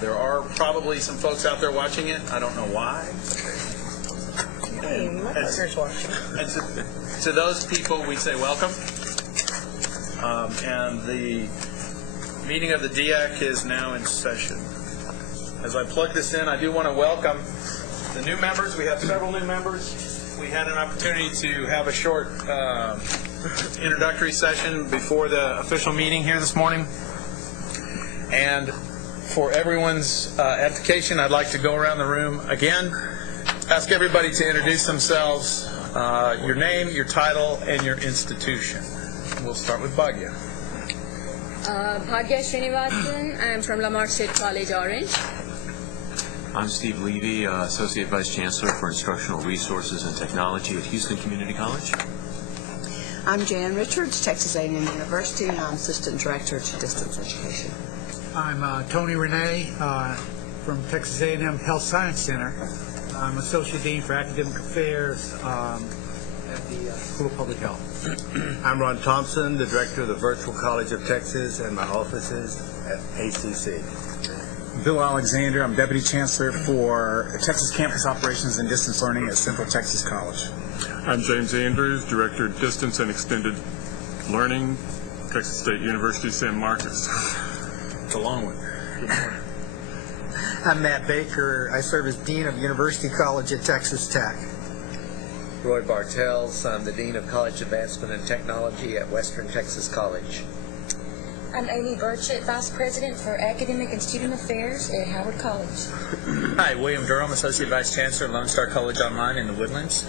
There are probably some folks out there watching it. I don't know why. Hey, my partner's watching. And to those people, we say welcome. And the meeting of the DEAC is now in session. As I plug this in, I do want to welcome the new members. We have several new members. We had an opportunity to have a short introductory session before the official meeting here this morning. And for everyone's edification, I'd like to go around the room again. Ask everybody to introduce themselves, your name, your title, and your institution. We'll start with Bhagya. Bhagya Srinivasan. I'm from Lamar State College, Orange. I'm Steve Levy, Associate Vice Chancellor for Instructional Resources and Technology at Houston Community College. I'm Jan Richards, Texas A&M University, and I'm Assistant Director to Distance Education. I'm Tony Renee from Texas A&M Health Science Center. I'm Associate Dean for Academic Affairs at the School of Public Health. I'm Ron Thompson, the Director of the Virtual College of Texas, and my office is at ACC. Bill Alexander, I'm Deputy Chancellor for Texas Campus Operations and Distance Learning at Central Texas College. I'm James Andrews, Director of Distance and Extended Learning, Texas State University, San Marcos. It's a long one. Good morning. I'm Matt Baker. I serve as Dean of University College at Texas Tech. Roy Bartels. I'm the Dean of College Advancement and Technology at Western Texas College. I'm Amy Burchett, Vice President for Academic and Student Affairs at Howard College. Hi, William Durham, Associate Vice Chancellor at Lone Star College Online in the Woodlands.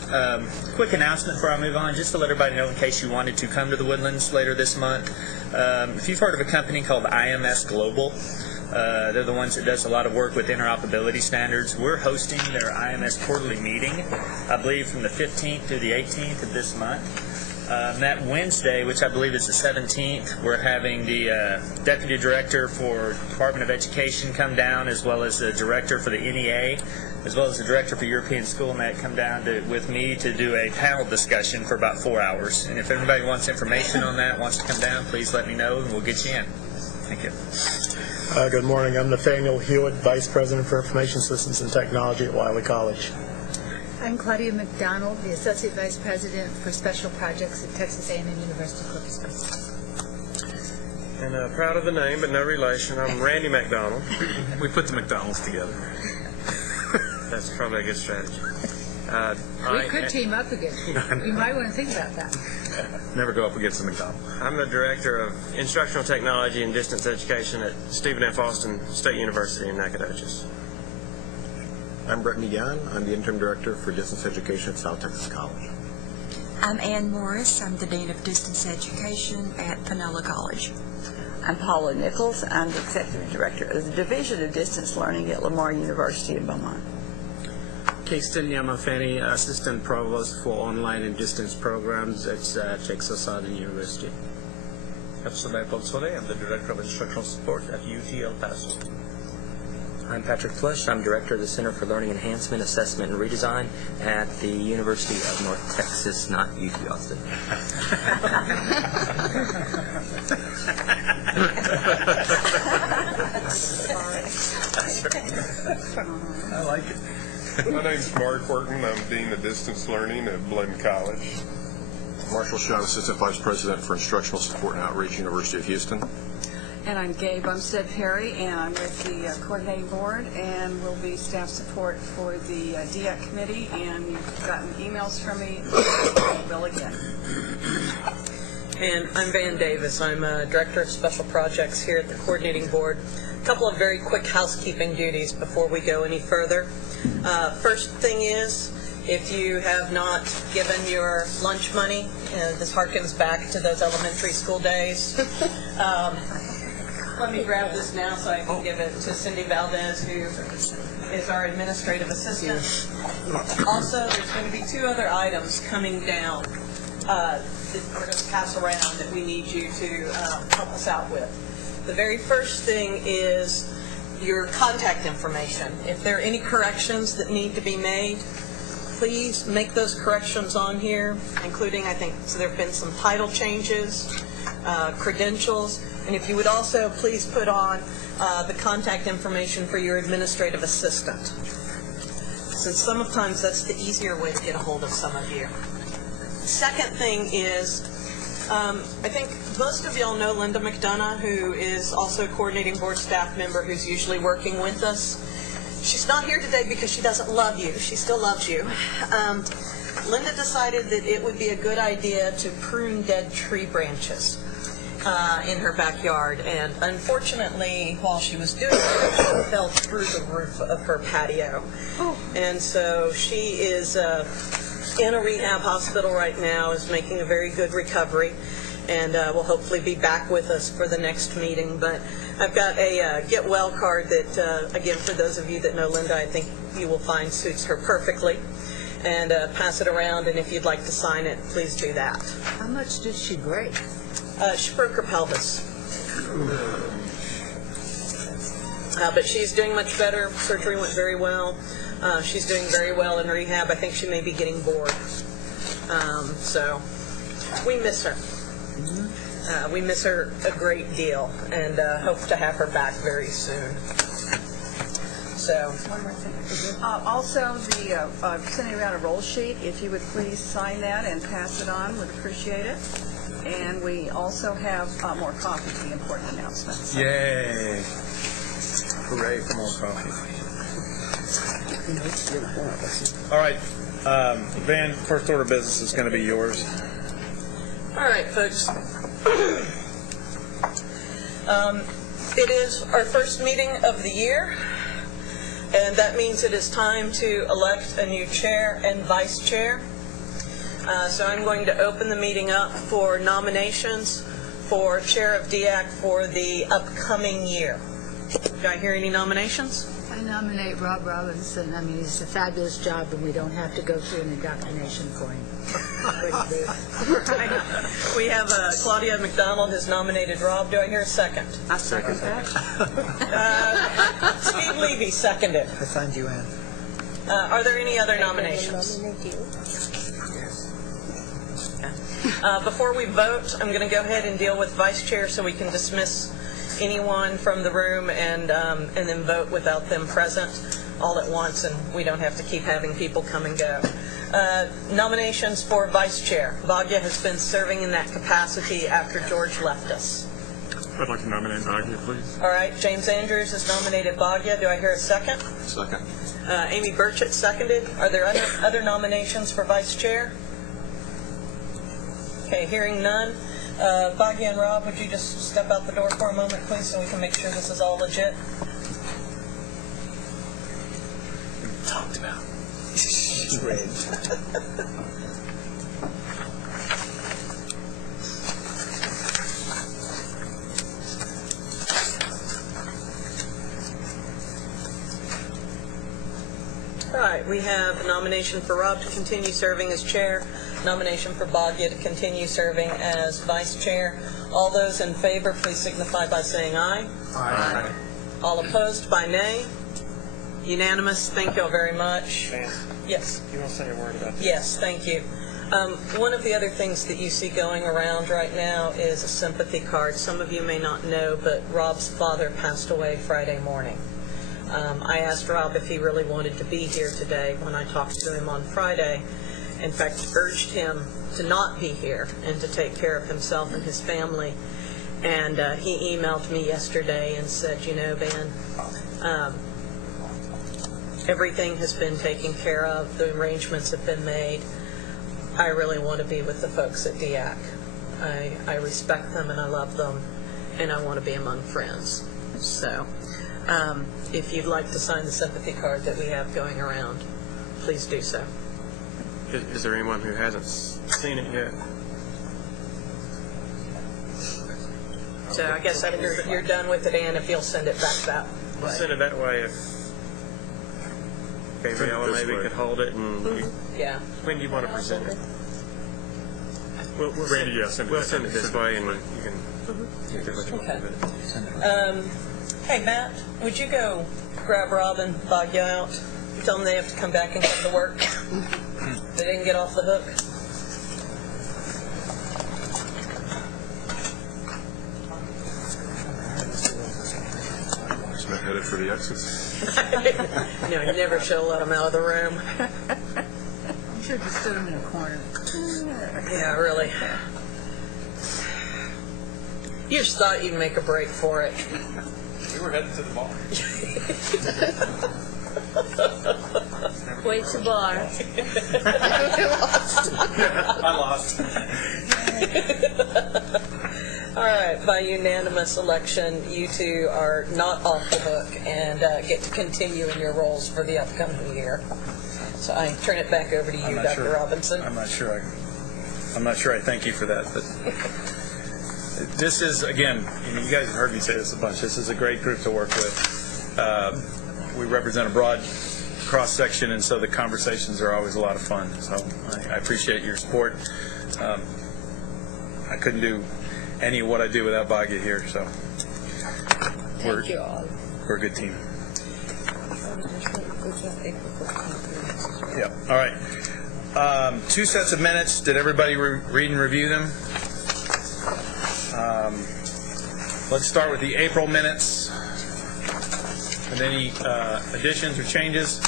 Quick announcement before I move on, just to let everybody know in case you wanted to come to the Woodlands later this month. If you've heard of a company called IMS Global, they're the ones that does a lot of work with interoperability standards. We're hosting their IMS quarterly meeting, I believe from the 15th to the 18th of this month. That Wednesday, which I believe is the 17th, we're having the Deputy Director for Department of Education come down, as well as the Director for the NEA, as well as the Director for European Schoolnet come down with me to do a panel discussion for about 4 hours. And if anybody wants information on that, wants to come down, please let me know and we'll get you in. Thank you. Good morning. I'm Nathaniel Hewitt, Vice President for Information Systems and Technology at Wiley College. I'm Claudia McDonald, the Associate Vice President for Special Projects at Texas A&M University Corpus Christi. And proud of the name, but no relation, I'm Randy McDonald. We put the McDonald's together. That's probably a good strategy. We could team up again. You might want to think about that. Never go up against a McDonald's. I'm the Director of Instructional Technology and Distance Education at Stephen F. Austin State University in Nacogdoches. I'm Brittany Young. I'm the Interim Director for Distance Education at South Texas College. I'm Ann Morris. I'm the Dean of Distance Education at Pinella College. I'm Paula Nichols. I'm the Executive Director of the Division of Distance Learning at Lamar University in Beaumont. Keiston Yamafeni, Assistant Provost for Online and Distance Programs at Texas Southern University. Epsilon Polsole, I'm the Director of Instructional Support at UT El Paso. I'm Patrick Flush. I'm Director of the Center for Learning Enhancement, Assessment, and Redesign at the University of North Texas, not UT Austin. I like it. My name's Mark Horton. I'm Dean of Distance Learning at Blinn College. Marshall Shaw, Assistant Vice President for Instructional Support and Outreach, University of Houston. And I'm Gabe Umstead Perry, and I'm with the Coordinating Board, and will be staff support for the DEAC Committee, and you've gotten emails from me, and will again. And I'm Van Davis. I'm Director of Special Projects here at the Coordinating Board. A couple of very quick housekeeping duties before we go any further. First thing is, if you have not given your lunch money, this harkens back to those elementary school days. Let me grab this now so I can give it to Cindy Valdez, who is our administrative assistant. Also, there's going to be two other items coming down that we're going to pass around that we need you to help us out with. The very first thing is your contact information. If there are any corrections that need to be made, please make those corrections on here, including, I think, so there have been some title changes. credentials, and if you would also please put on the contact information for your administrative assistant, since sometimes that's the easier way to get a hold of some of you. Second thing is, I think most of y'all know Linda McDonough, who is also a coordinating board staff member who's usually working with us. She's not here today because she doesn't love you. She still loves you. Linda decided that it would be a good idea to prune dead tree branches in her backyard, and unfortunately, while she was doing it, she fell through the roof of her patio. And so she is in a rehab hospital right now, is making a very good recovery, and will hopefully be back with us for the next meeting. But I've got a get well card that, again, for those of you that know Linda, I think you will find suits her perfectly, and pass it around, and if you'd like to sign it, please do that. How much did she break? She broke her pelvis. But she's doing much better. Surgery went very well. She's doing very well in rehab. I think she may be getting bored. So we miss her. We miss her a great deal, and hope to have her back very soon. So, also, sending around a roll sheet. If you would please sign that and pass it on, would appreciate it. And we also have more coffee for the important announcements. Yay! Hooray for more coffee. All right, Van, first order of business is going to be yours. all right, folks. It is our first meeting of the year, and that means it is time to elect a new chair and vice chair. So I'm going to open the meeting up for nominations for chair of DEAC for the upcoming year. Do I hear any nominations? I nominate Rob Robinson. I mean, it's a fabulous job, and we don't have to go through an indoctrination for him. We have Claudia McDonald has nominated Rob. Do I hear a second? I second that. Steve Levy seconded. I signed you in. Are there any other nominations? Before we vote, I'm going to go ahead and deal with vice chair so we can dismiss anyone from the room and then vote without them present all at once, and we don't have to keep having people come and go. Nominations for vice chair. Bhagya has been serving in that capacity after George left us. I'd like to nominate Bhagya, please. All right, James Andrews has nominated Bhagya. Do I hear a second? Second. Amy Burchett seconded. Are there other nominations for vice chair? Okay, hearing none. Bhagya and Rob, would you just step out the door for a moment, please, so we can make sure this is all legit? Talked about. All right, we have a nomination for Rob to continue serving as chair, nomination for Bhagya to continue serving as vice chair. All those in favor, please signify by saying aye. Aye. All opposed by nay. Unanimous. Thank you all very much. Dan, Yes. you want to say a word about this? Yes, thank you. One of the other things that you see going around right now is a sympathy card. Some of you may not know, but Rob's father passed away Friday morning. I asked Rob if he really wanted to be here today when I talked to him on Friday. In fact, urged him to not be here and to take care of himself and his family. And he emailed me yesterday and said, you know, Van, everything has been taken care of. The arrangements have been made. I really want to be with the folks at DEAC. I respect them and I love them, and I want to be among friends. So if you'd like to sign the sympathy card that we have going around, please do so. Is there anyone who hasn't seen it yet? So I guess after you're done with it, Ann, if you'll send it back that We'll way. send it that way if Gabriella maybe could hold it and Yeah. when do you want to present it? We'll Randy, yeah, send it. We'll send it this way and you can do what you want with it. Hey, Matt, would you go grab Rob and Bhagya out? Tell them they have to come back and come to work. They didn't get off the hook. headed for the exits. No, you never should have let them out of the room. You should have just stood them in a corner. Yeah, really. You just thought you'd make a break for it. We were heading to the bar. Wait to bar. I lost. All right, by unanimous election, you two are not off the hook and get to continue in your roles for the upcoming year. So I turn it back over to you, Dr. Robinson. I'm not sure I thank you for that, but this is, again, you guys have heard me say this a bunch. This is a great group to work with. We represent a broad cross-section, and so the conversations are always a lot of fun. So I appreciate your support. I couldn't do any of what I do without Bhagya here, so we're a good team. Yeah. All right. 2 sets of minutes. Did everybody read and review them? Let's start with the April minutes. Are there any additions or changes?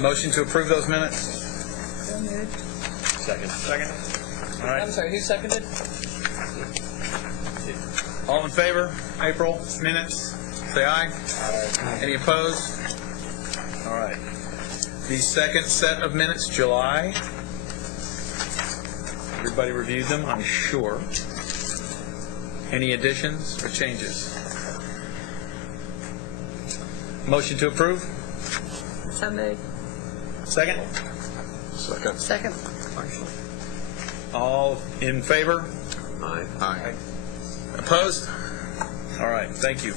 Motion to approve those minutes? Second. All right. I'm sorry, who seconded? All in favor? April minutes? Say aye. Aye. Any opposed? All right. The second set of minutes, July. Everybody reviewed them, I'm sure. Any additions or changes? Motion to approve? So moved. Second? Second. All in favor? Aye. Aye. Opposed? All right, thank you.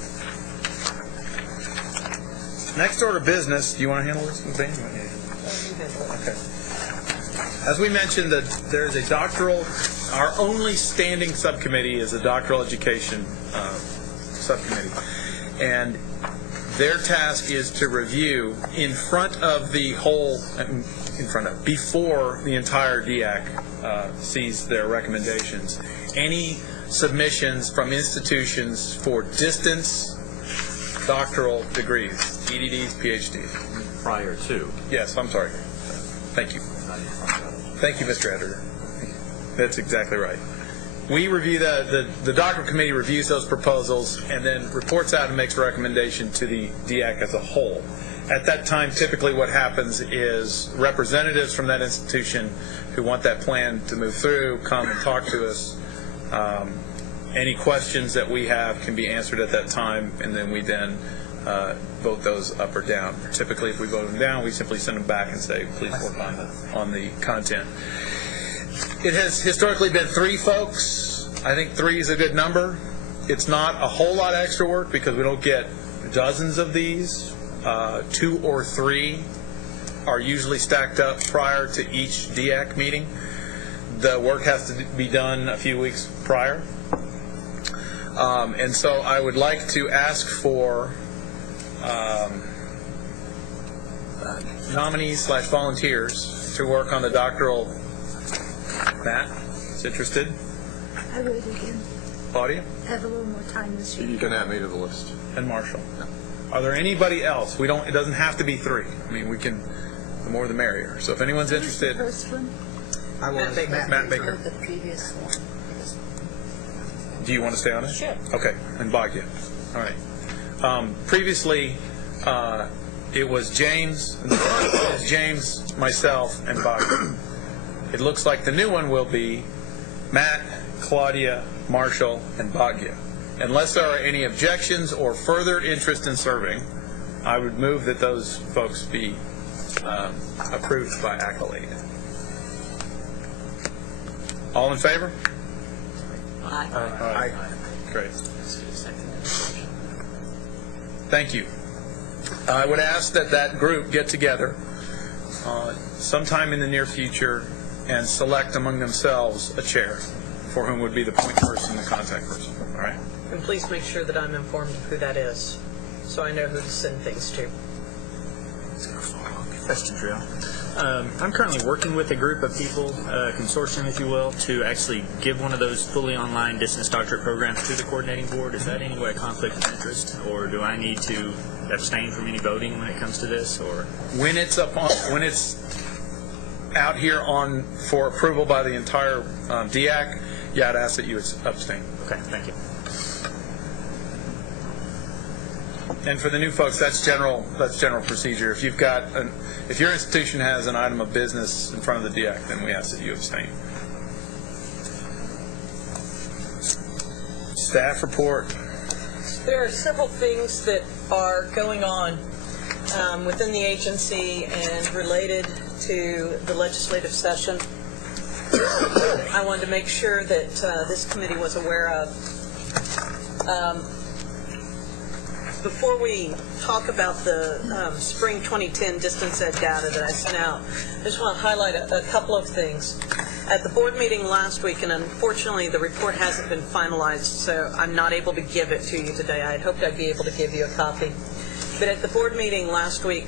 Next order of business, do you want to handle this? Okay. As we mentioned, that there is a doctoral, our only standing subcommittee is a doctoral education subcommittee. And their task is to review in front of the whole, before the entire DEAC sees their recommendations, any submissions from institutions for distance doctoral degrees, EDDs, PhDs. Prior to. Yes, I'm sorry. Thank you. Thank you, Mr. Editor. That's exactly right. We review the doctoral committee reviews those proposals and then reports out and makes a recommendation to the DEAC as a whole. At that time, typically what happens is representatives from that institution who want that plan to move through come and talk to us. Any questions that we have can be answered at that time, and then we then vote those up or down. Typically, if we vote them down, we simply send them back and say, please work on the content. It has historically been 3 folks. I think 3 is a good number. It's not a whole lot of extra work because we don't get dozens of these. 2 or 3 are usually stacked up prior to each DEAC meeting. The work has to be done a few weeks prior. And so I would like to ask for nominees / volunteers to work on the doctoral. Matt is interested. I would again. Claudia? Have a little more time this year. You can add me to the list. And Marshall. Are there anybody else? We don't. It doesn't have to be 3. I mean, we can. The more, the merrier. So if anyone's interested. Who's the first one? I was Matt Baker. The previous one. Do you want to stay on it? Sure. Okay. And Bhagya. All right. Previously, it was James. And the front is James, myself, and Bhagya. It looks like the new one will be Matt, Claudia, Marshall, and Bhagya. Unless there are any objections or further interest in serving, I would move that those folks be approved by accolade. All in favor? Aye. Aye. Great. Thank you. I would ask that group get together sometime in the near future and select among themselves a chair for whom would be the point person, the contact person. All right? And please make sure that I'm informed of who that is, so I know who to send things to. That's the drill. I'm currently working with a group of people, consortium, if you will, to actually give one of those fully online distance doctorate programs to the coordinating board. Is that any way a conflict of interest, or do I need to abstain from any voting when it comes to this? Or when it's out here for approval by the entire DEAC, yeah, I'd ask that you abstain. Okay, thank you. And for the new folks, that's general procedure. If if your institution has an item of business in front of the DEAC, then we ask that you abstain. Staff report. There are several things that are going on within the agency and related to the legislative session. I wanted to make sure that this committee was aware of. Before we talk about the spring 2010 distance ed data that I sent out, I just want to highlight a couple of things. At the board meeting last week, and unfortunately the report hasn't been finalized, so I'm not able to give it to you today. I had hoped I'd be able to give you a copy. But at the board meeting last week,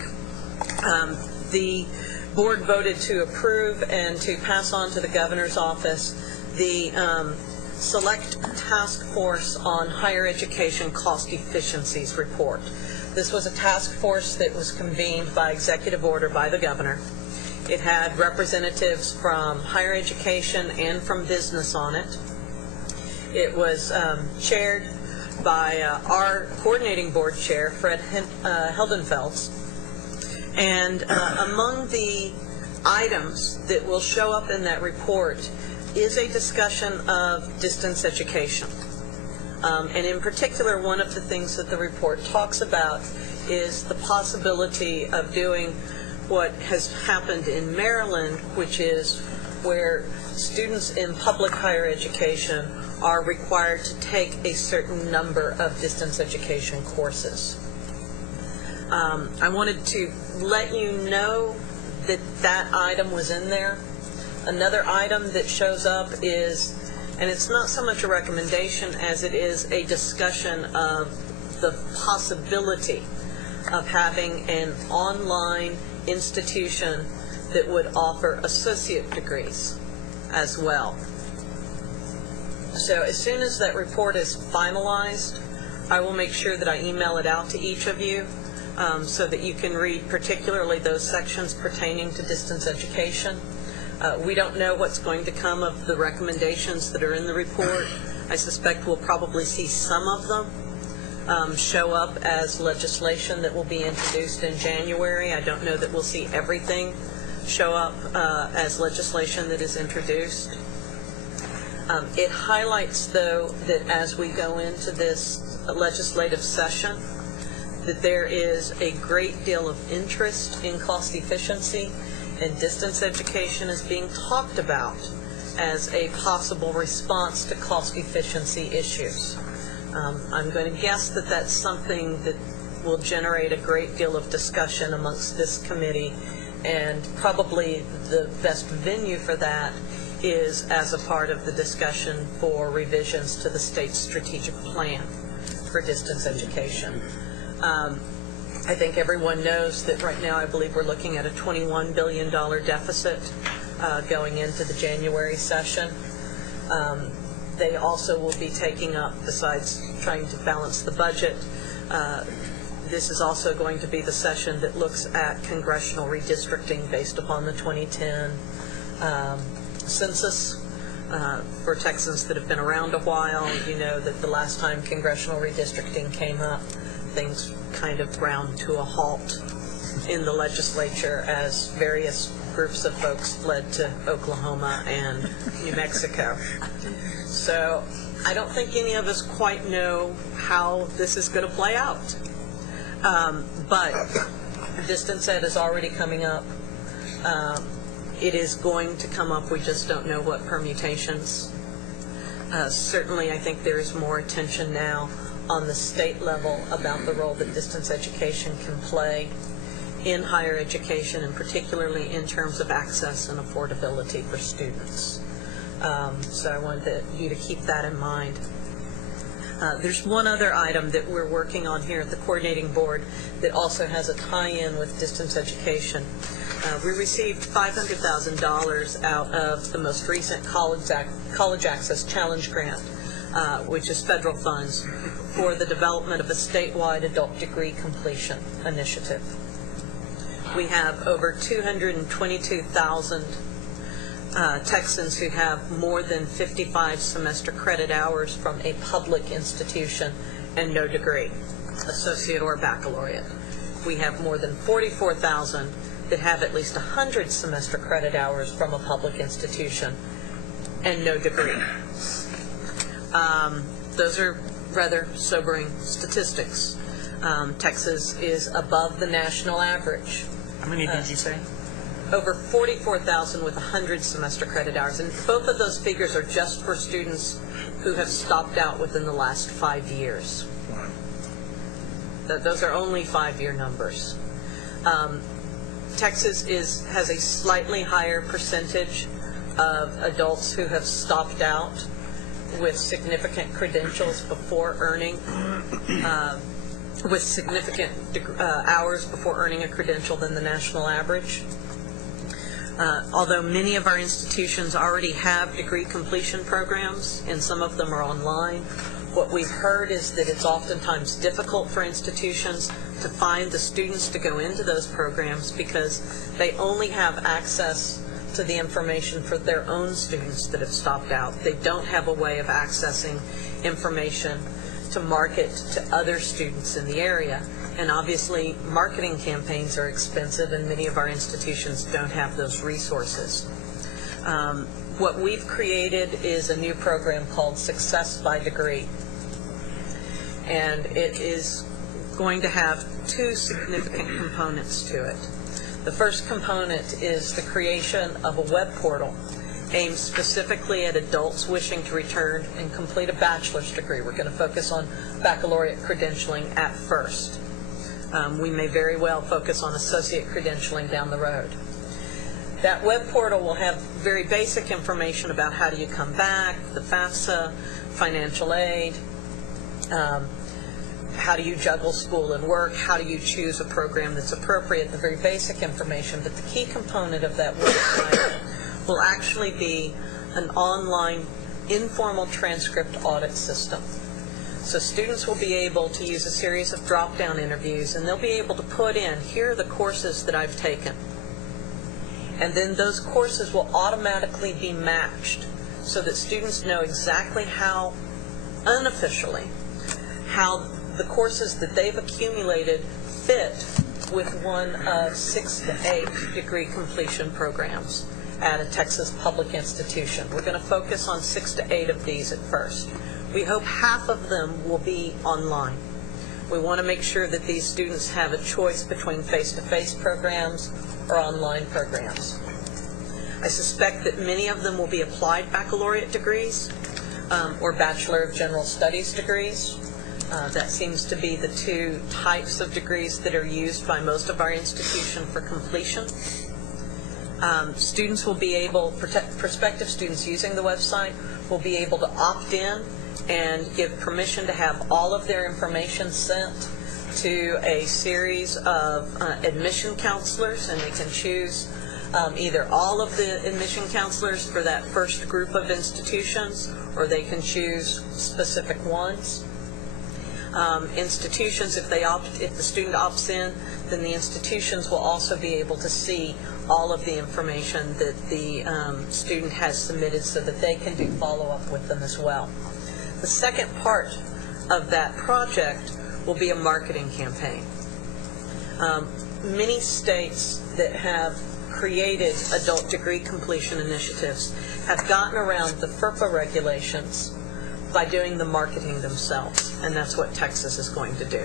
the board voted to approve and to pass on to the governor's office the Select Task Force on Higher Education Cost Efficiencies report. This was a task force that was convened by executive order by the governor. It had representatives from higher education and from business on it. It was chaired by our coordinating board chair, Fred Heldenfels. And among the items that will show up in that report is a discussion of distance education. And in particular, one of the things that the report talks about is the possibility of doing what has happened in Maryland, which is where students in public higher education are required to take a certain number of distance education courses. I wanted to let you know that that item was in there. Another item that shows up is, and it's not so much a recommendation as it is a discussion of the possibility of having an online institution that would offer associate degrees as well. So as soon as that report is finalized, I will make sure that I email it out to each of you so that you can read particularly those sections pertaining to distance education. We don't know what's going to come of the recommendations that are in the report. I suspect we'll probably see some of them show up as legislation that will be introduced in January. I don't know that we'll see everything show up as legislation that is introduced. It highlights, though, that as we go into this legislative session, that there is a great deal of interest in cost efficiency, and distance education is being talked about as a possible response to cost efficiency issues. I'm going to guess that that's something that will generate a great deal of discussion amongst this committee, and probably the best venue for that is as a part of the discussion for revisions to the state's strategic plan for distance education. I think everyone knows that right now I believe we're looking at a $21 billion deficit going into the January session. They also will be taking up, besides trying to balance the budget, this is also going to be the session that looks at congressional redistricting based upon the 2010 census. For Texans that have been around a while, you know that the last time congressional redistricting came up, things kind of ground to a halt in the legislature as various groups of folks fled to Oklahoma and New Mexico. So I don't think any of us quite know how this is going to play out. But distance ed is already coming up. It is going to come up. We just don't know what permutations. Certainly, I think there is more attention now on the state level about the role that distance education can play in higher education, and particularly in terms of access and affordability for students. So I wanted you to keep that in mind. There's one other item that we're working on here at the coordinating board that also has a tie-in with distance education. We received $500,000 out of the most recent College Access Challenge Grant, which is federal funds, for the development of a statewide adult degree completion initiative. We have over 222,000 Texans who have more than 55 semester credit hours from a public institution and no degree, associate or baccalaureate. We have more than 44,000 that have at least 100 semester credit hours from a public institution and no degree. Those are rather sobering statistics. Texas is above the national average. How many did you say? Over 44,000 with 100 semester credit hours. And both of those figures are just for students who have stopped out within the last 5 years. Those are only 5-year numbers. Texas has a slightly higher percentage of adults who have stopped out with significant credentials before earning, with significant hours before earning a credential than the national average. Although many of our institutions already have degree completion programs, and some of them are online, what we've heard is that it's oftentimes difficult for institutions to find the students to go into those programs because they only have access to the information for their own students that have stopped out. They don't have a way of accessing information to market to other students in the area. And obviously, marketing campaigns are expensive, and many of our institutions don't have those resources. What we've created is a new program called Success by Degree. And it is going to have two significant components to it. The first component is the creation of a web portal aimed specifically at adults wishing to return and complete a bachelor's degree. We're going to focus on baccalaureate credentialing at first. We may very well focus on associate credentialing down the road. That web portal will have very basic information about how do you come back, the FAFSA, financial aid, how do you juggle school and work, how do you choose a program that's appropriate, the very basic information. But the key component of that website will actually be an online informal transcript audit system. So students will be able to use a series of drop-down interviews, and they'll be able to put in, here are the courses that I've taken. And then those courses will automatically be matched so that students know exactly how, unofficially, how the courses that they've accumulated fit with one of 6 to 8 degree completion programs at a Texas public institution. We're going to focus on 6 to 8 of these at first. We hope half of them will be online. We want to make sure that these students have a choice between face-to-face programs or online programs. I suspect that many of them will be applied baccalaureate degrees or Bachelor of General Studies degrees. That seems to be the two types of degrees that are used by most of our institution for completion. Students will be able, prospective students using the website will be able to opt in and give permission to have all of their information sent to a series of admission counselors, and they can choose either all of the admission counselors for that first group of institutions, or they can choose specific ones. Institutions, if the student opts in, then the institutions will also be able to see all of the information that the student has submitted so that they can do follow-up with them as well. The second part of that project will be a marketing campaign. Many states that have created adult degree completion initiatives have gotten around the FERPA regulations by doing the marketing themselves, and that's what Texas is going to do.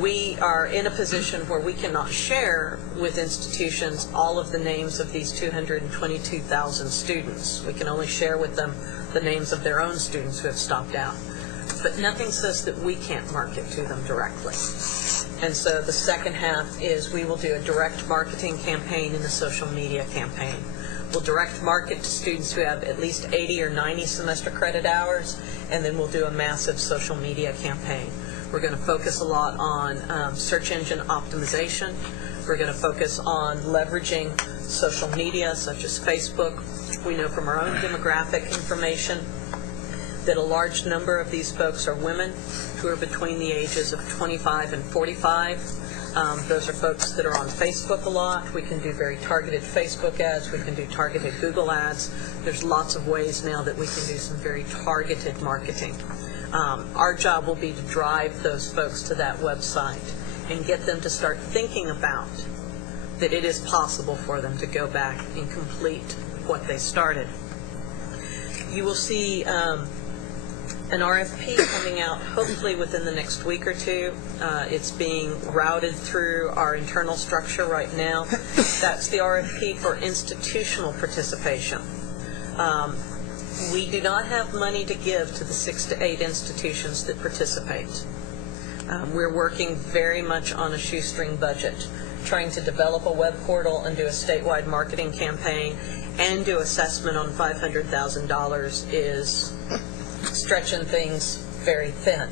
We are in a position where we cannot share with institutions all of the names of these 222,000 students. We can only share with them the names of their own students who have stopped out. But nothing says that we can't market to them directly. And so the second half is we will do a direct marketing campaign and a social media campaign. We'll direct market to students who have at least 80 or 90 semester credit hours, and then we'll do a massive social media campaign. We're going to focus a lot on search engine optimization. We're going to focus on leveraging social media such as Facebook. We know from our own demographic information that a large number of these folks are women who are between the ages of 25 and 45. Those are folks that are on Facebook a lot. We can do very targeted Facebook ads. We can do targeted Google ads. There's lots of ways now that we can do some very targeted marketing. Our job will be to drive those folks to that website and get them to start thinking about that it is possible for them to go back and complete what they started. You will see an RFP coming out hopefully within the next week or two. It's being routed through our internal structure right now. That's the RFP for institutional participation. We do not have money to give to the 6 to 8 institutions that participate. We're working very much on a shoestring budget, trying to develop a web portal and do a statewide marketing campaign and do assessment on $500,000 is stretching things very thin,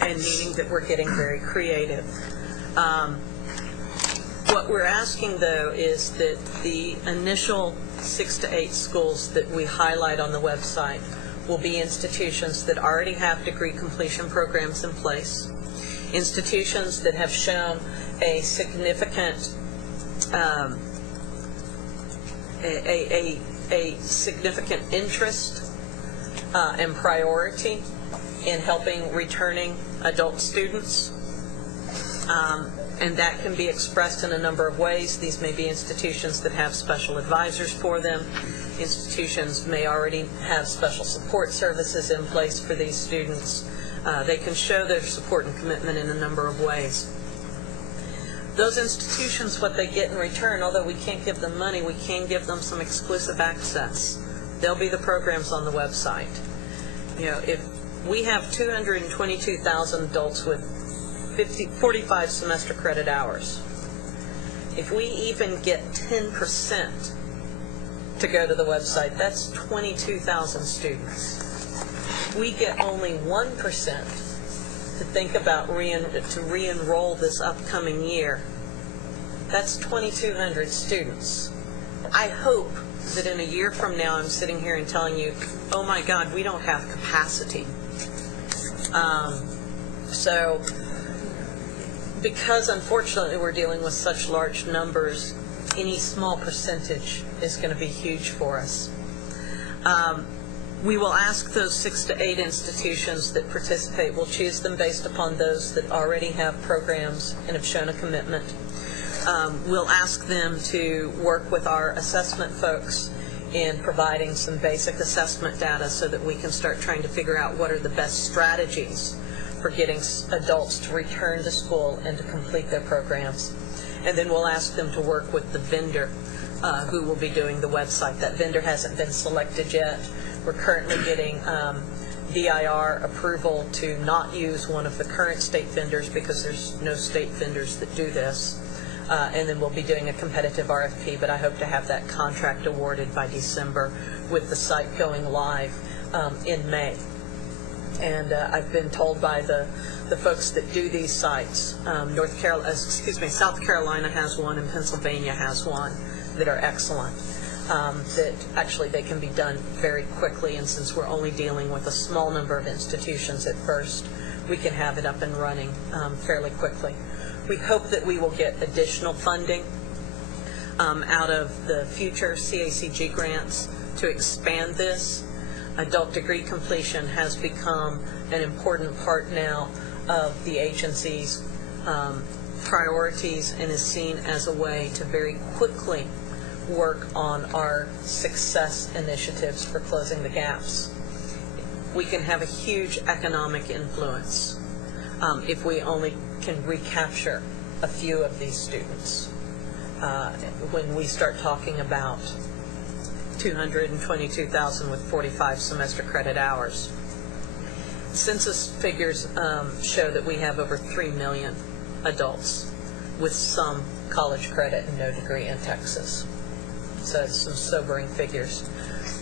and meaning that we're getting very creative. What we're asking, though, is that the initial 6 to 8 schools that we highlight on the website will be institutions that already have degree completion programs in place, institutions that have shown a significant a significant interest and priority in helping returning adult students. And that can be expressed in a number of ways. These may be institutions that have special advisors for them. Institutions may already have special support services in place for these students. They can show their support and commitment in a number of ways. Those institutions, what they get in return, although we can't give them money, we can give them some exclusive access. There'll be the programs on the website. You know, if we have 222,000 adults with 45 semester credit hours, if we even get 10% to go to the website, that's 22,000 students. We get only 1% to think about to re-enroll this upcoming year. That's 2,200 students. I hope that in a year from now I'm sitting here and telling you, oh my God, we don't have capacity. So because unfortunately we're dealing with such large numbers, any small percentage is going to be huge for us. We will ask those 6 to 8 institutions that participate, we'll choose them based upon those that already have programs and have shown a commitment. We'll ask them to work with our assessment folks in providing some basic assessment data so that we can start trying to figure out what are the best strategies for getting adults to return to school and to complete their programs. And then we'll ask them to work with the vendor who will be doing the website. That vendor hasn't been selected yet. We're currently getting DIR approval to not use one of the current state vendors because there's no state vendors that do this. And then we'll be doing a competitive RFP, but I hope to have that contract awarded by December with the site going live in May. And I've been told by the folks that do these sites, South Carolina has one and Pennsylvania has one that are excellent, that actually they can be done very quickly, and since we're only dealing with a small number of institutions at first, we can have it up and running fairly quickly. We hope that we will get additional funding out of the future CACG grants to expand this. Adult degree completion has become an important part now of the agency's priorities and is seen as a way to very quickly work on our success initiatives for closing the gaps. We can have a huge economic influence if we only can recapture a few of these students. When we start talking about 222,000 with 45 semester credit hours. Census figures show that we have over 3 million adults with some college credit and no degree in Texas. So some sobering figures.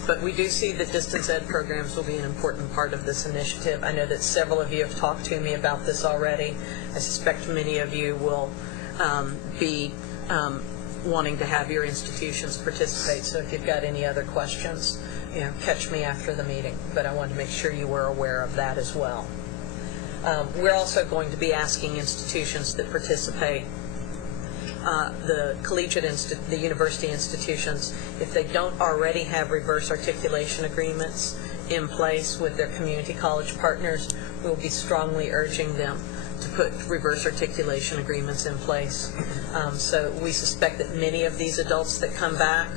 But we do see that distance ed programs will be an important part of this initiative. I know that several of you have talked to me about this already. I suspect many of you will be wanting to have your institutions participate. So if you've got any other questions, catch me after the meeting. But I wanted to make sure you were aware of that as well. We're also going to be asking institutions that participate, the university institutions, if they don't already have reverse articulation agreements in place with their community college partners, we'll be strongly urging them to put reverse articulation agreements in place. So we suspect that many of these adults that come back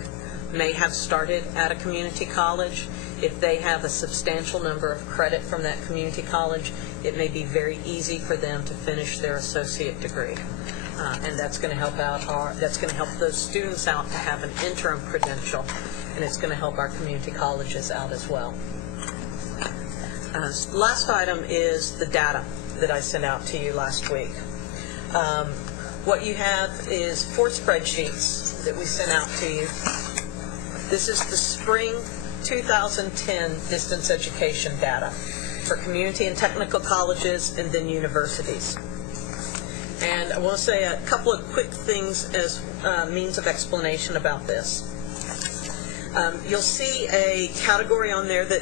may have started at a community college. If they have a substantial number of credit from that community college, it may be very easy for them to finish their associate degree. And that's going to help those students out to have an interim credential, and it's going to help our community colleges out as well. Last item is the data that I sent out to you last week. What you have is 4 spreadsheets that we sent out to you. This is the spring 2010 distance education data for community and technical colleges and then universities. And I want to say a couple of quick things as means of explanation about this. You'll see a category on there that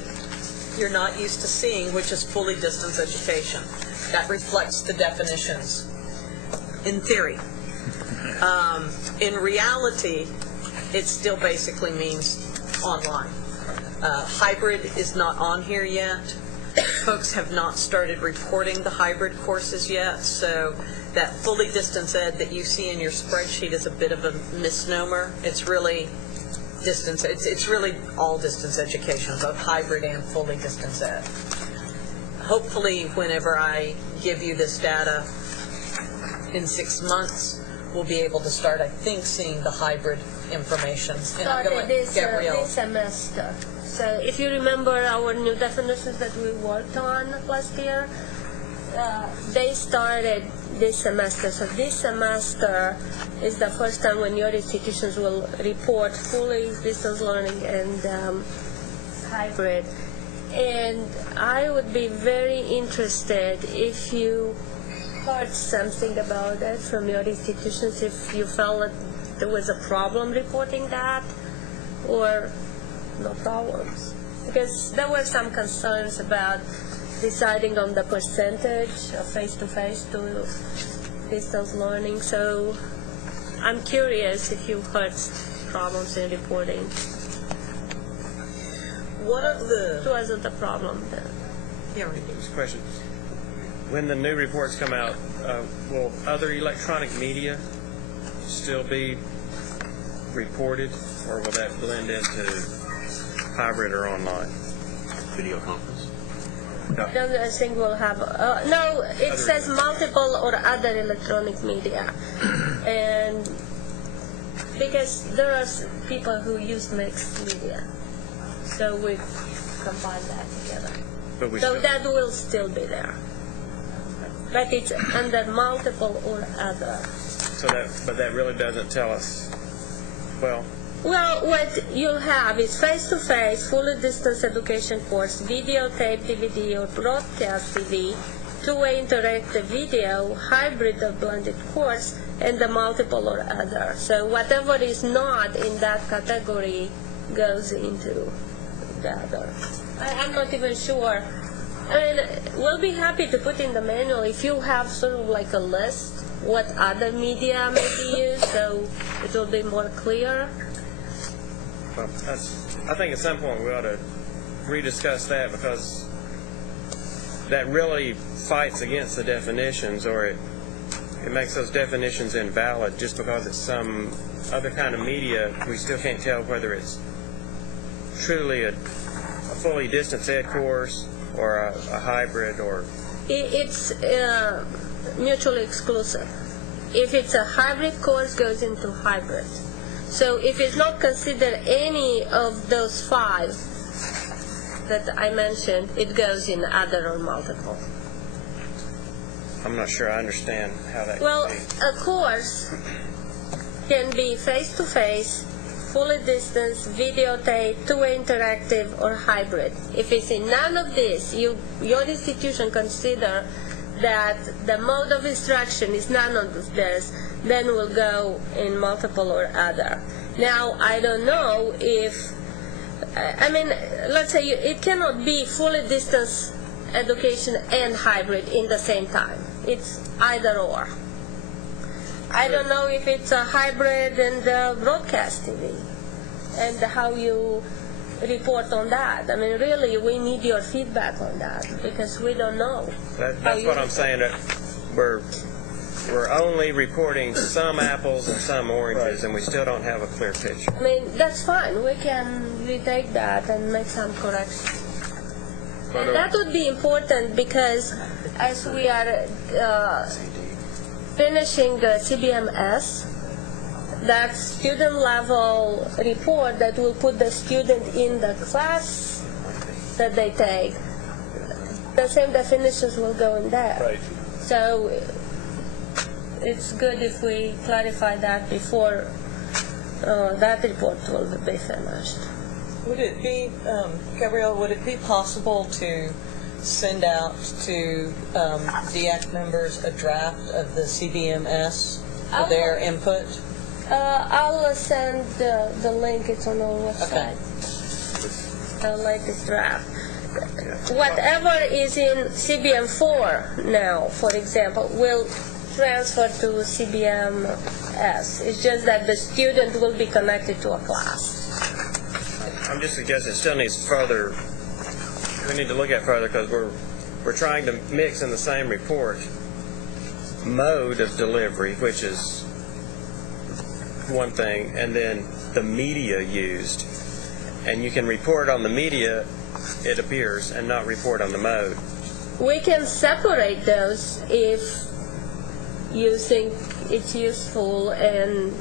you're not used to seeing, which is fully distance education. That reflects the definitions in theory. In reality, it still basically means online. Hybrid is not on here yet. Folks have not started reporting the hybrid courses yet, so that fully distance ed that you see in your spreadsheet is a bit of a misnomer. It's really distance. It's really all distance education, both hybrid and fully distance ed. Hopefully, whenever I give you this data in 6 months, we'll be able to start, I think, seeing the hybrid information. And I'm going to let Gabrielle. This semester. So if you remember our new definitions that we worked on last year, they started this semester. So this semester is the first time when your institutions will report fully distance learning and hybrid. And I would be very interested if you heard something about it from your institutions, if you felt that there was a problem reporting that, or no problems. Because there were some concerns about deciding on the percentage of face-to-face to distance learning. So I'm curious if you heard problems in reporting. What of the... It wasn't a problem then. Yeah, right. Question. When the new reports come out, will other electronic media still be reported, or will that blend into hybrid or online? Video conference? No. I don't think we'll have... no, it says multiple or other electronic media. And because there are people who use mixed media. So we combine that together. But so that will still be there. But it's under multiple or other. So but that really doesn't tell us, well, what you'll have is face-to-face, fully distance education course, videotape, DVD, or broadcast TV, two-way interactive video, hybrid or blended course, and the multiple or other. So whatever is not in that category goes into the other. I'm not even sure. I mean, we'll be happy to put in the manual if you have sort of like a list what other media may be used, so it will be more clear. Well, I think at some point we ought to rediscuss that, because that really fights against the definitions, or it makes those definitions invalid just because it's some other kind of media. We still can't tell whether it's truly a fully distance ed course or a hybrid, or... It's mutually exclusive. If it's a hybrid course, goes into hybrid. So if it's not considered any of those 5 that I mentioned, it goes in other or multiple. I'm not sure I understand how that Well, can be. a course can be face-to-face, fully distance, videotape, two-way interactive, or hybrid. If it's in none of this, your institution consider that the mode of instruction is none of this, then we'll go in multiple or other. Now, I don't know if, let's say it cannot be fully distance education and hybrid in the same time. It's either or. I don't know if it's a hybrid and broadcast TV and how you report on that. I mean, really, we need your feedback on that because we don't know. That's what I'm saying, that we're only reporting some apples and some oranges, and we still don't have a clear picture. I mean, that's fine. We can retake that and make some corrections. And that would be important because as we are finishing the CBMS, that student level report that will put the student in the class that they take, the same definitions will go in there. Right. So it's good if we clarify that before that report will be finished. Would it be, Gabrielle, would it be possible to send out to DEAC members a draft of the CBMS for their input? I'll send the link. It's on our website. The latest draft. Whatever is in CBM4 now, for example, will transfer to CBMS. It's just that the student will be connected to a class. I'm just suggesting it still needs further, we need to look at further because we're trying to mix in the same report mode of delivery, which is one thing, and then the media used. And you can report on the media, it appears, and not report on the mode. We can separate those if you think it's useful, and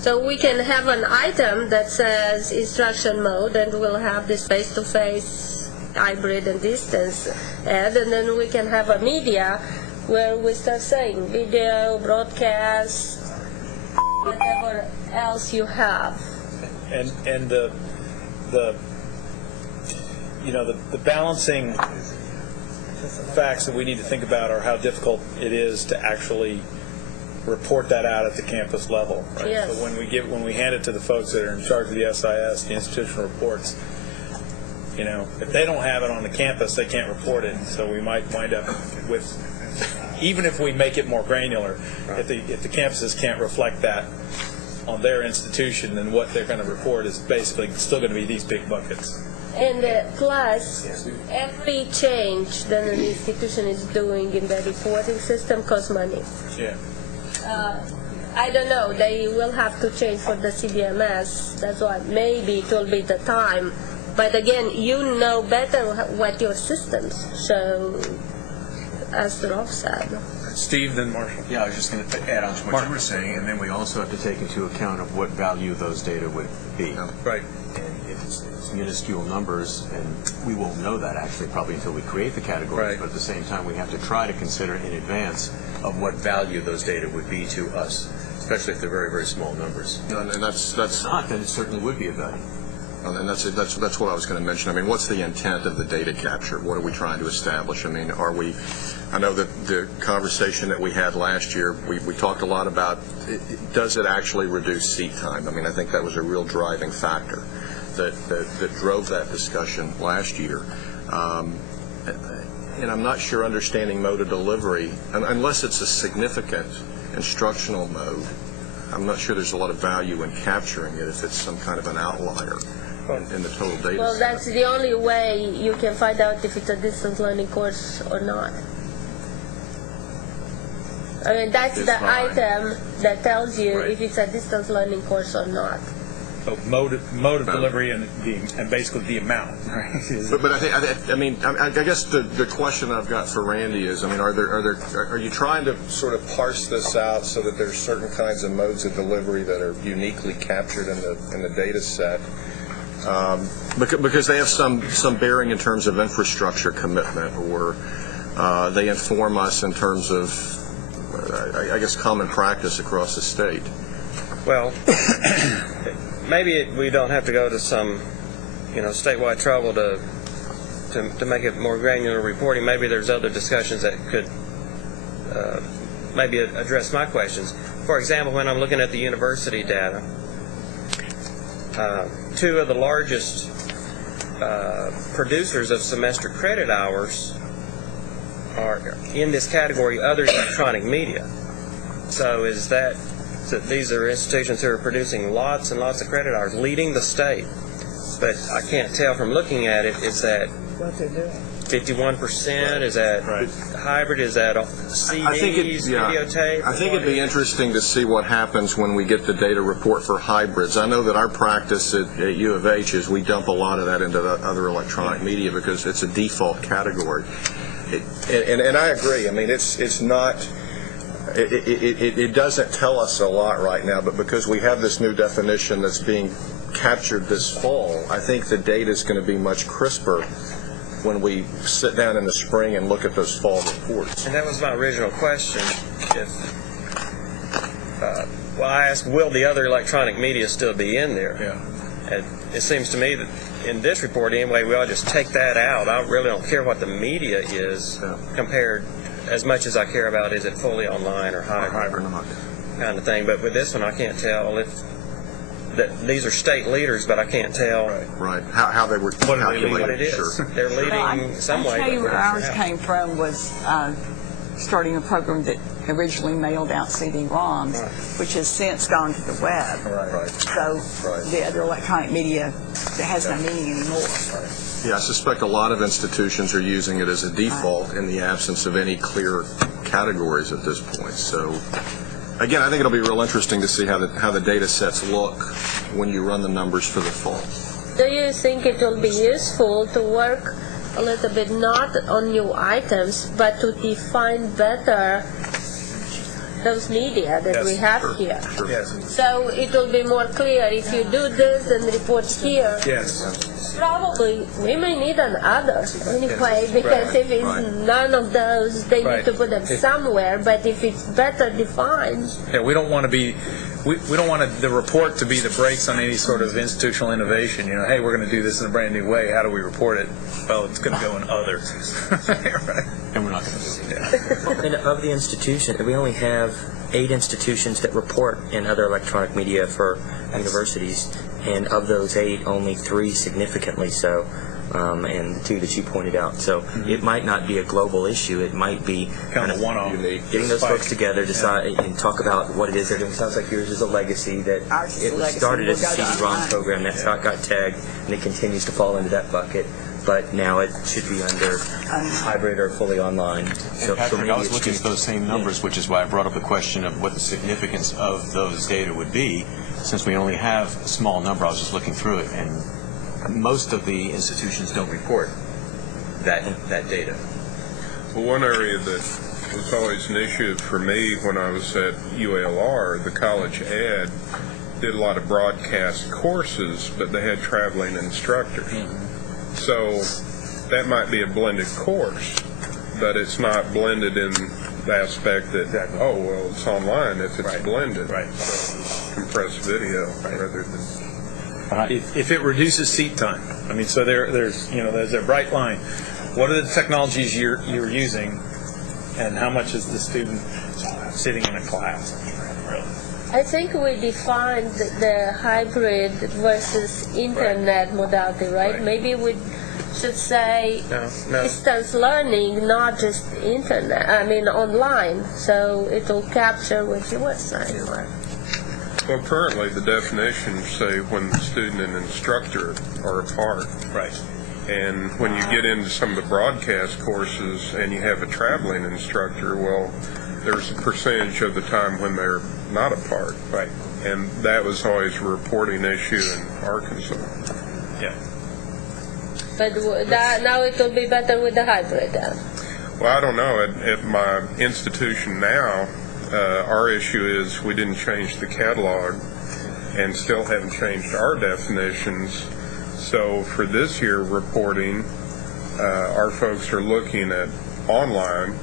so we can have an item that says instruction mode, and we'll have this face-to-face, hybrid, and distance ad, and then we can have a media where we start saying video, broadcast, whatever else you have. And the balancing facts that we need to think about are how difficult it is to actually report that out at the campus level. Right? Yes. So when we hand it to the folks that are in charge of the SIS, the institutional reports, if they don't have it on the campus, they can't report it. So we might wind up with, even if we make it more granular, if the campuses can't reflect that on their institution, then what they're going to report is basically still going to be these big buckets. And plus, every change that an institution is doing in the reporting system costs money. Yeah. I don't know, they will have to change for the CBMS. That's why maybe it will be the time. But again, you know better what your systems show, as Rob said. Steve, then Marshall. Yeah, I was just going to add on to what you were saying, and then we also have to take into account of what value those data would be. Right. And if it's minuscule numbers, and we won't know that actually probably until we create the categories, Right. but at the same time we have to try to consider in advance of what value those data would be to us, especially if they're very, very small numbers. And that's If not, then it certainly would be a value. And that's what I was going to mention. I mean, what's the intent of the data capture? What are we trying to establish? I mean, I know that the conversation that we had last year, we talked a lot about, does it actually reduce seat time? I mean, I think that was a real driving factor that drove that discussion last year. And I'm not sure understanding mode of delivery, unless it's a significant instructional mode, I'm not sure there's a lot of value in capturing it if it's some kind of an outlier in the total data Well, set. that's the only way you can find out if it's a distance learning course or not. I mean, that's the item that tells you if it's a distance learning course or not. So mode of delivery and basically the amount, right? But I guess the question I've got for Randy is, I mean, are you trying to sort of parse this out so that there's certain kinds of modes of delivery that are uniquely captured in the data set? Because they have some bearing in terms of infrastructure commitment, or they inform us in terms of, I guess, common practice across the state. Well, maybe we don't have to go to some, statewide trouble to make it more granular reporting. Maybe there's other discussions that could maybe address my questions. For example, when I'm looking at the university data, two of the largest producers of semester credit hours are in this category, other electronic media. So these are institutions who are producing lots and lots of credit hours, leading the state. But I can't tell from looking at it, is that What they're doing. 51%? Is that hybrid? Is that CDs, videotape? I think it'd be interesting to see what happens when we get the data report for hybrids. I know that our practice at U of H is we dump a lot of that into the other electronic media because it's a default category. And I agree. I mean, it's not. It doesn't tell us a lot right now, but because we have this new definition that's being captured this fall, I think the data is going to be much crisper when we sit down in the spring and look at those fall reports. And that was my original question. I asked, will the other electronic media still be in there? Yeah. And it seems to me that in this report anyway, we ought to just take that out. I really don't care what the media is compared, as much as I care about is it fully online or hybrid kind of thing. But with this one, I can't tell if these are state leaders, but I can't tell right how they were calculated. What it is. Sure. They're leading some way. I'll tell you where ours came from was starting a program that originally mailed out CD-ROMs, which has since gone to the web. So the other electronic media has no meaning anymore. Yeah, I suspect a lot of institutions are using it as a default in the absence of any clear categories at this point. So, again, I think it'll be real interesting to see how the data sets look when you run the numbers for the fall. Do you think it will be useful to work a little bit not on new items, but to define better those media that we have here? Sure. Yes. So it will be more clear if you do this and report here. Yes. Probably we may need an others anyway, because if it's none of those, they need to put them somewhere. But if it's better defined, we don't want to be. We don't want the report to be the brakes on any sort of institutional innovation. Hey, we're going to do this in a brand new way. How do we report it? Well, it's going to go in others. And we're not going to do it. And of the institution, we only have 8 institutions that report in other electronic media for universities, and of those 8, only 3 significantly so, and the 2 that you pointed out. So it might not be a global issue. It might be kind of one-off. Getting those folks together, decide and talk about what it is they're doing. Sounds like yours is a legacy that it was started as a CD-ROM program. That's how it got tagged, and it continues to fall into that bucket. But now it should be under hybrid or fully online. So Patrick, I was looking at those same numbers, which is why I brought up the question of what the significance of those data would be. Since we only have a small number, I was just looking through it, and most of the institutions don't report that data. Well, one area that was always an issue for me when I was at UALR, the college ed did a lot of broadcast courses, but they had traveling instructors. So that might be a blended course, but it's not blended in the aspect that, it's online if it's blended. So compressed video rather than... If it reduces seat time, so there's a bright line. What are the technologies you're using, and how much is the student sitting in a class? Really? I think we defined the hybrid versus internet modality, right? Maybe we should say distance learning, not just online. So it will capture what you were saying. Well, currently the definitions say when the student and instructor are apart. Right. And when you get into some of the broadcast courses and you have a traveling instructor, well, there's a percentage of the time when they're not apart. Right. And that was always a reporting issue in Arkansas. Yeah. But now it will be better with the hybrid then. Well, I don't know. At my institution now, our issue is we didn't change the catalog and still haven't changed our definitions. So for this year reporting, our folks are looking at online,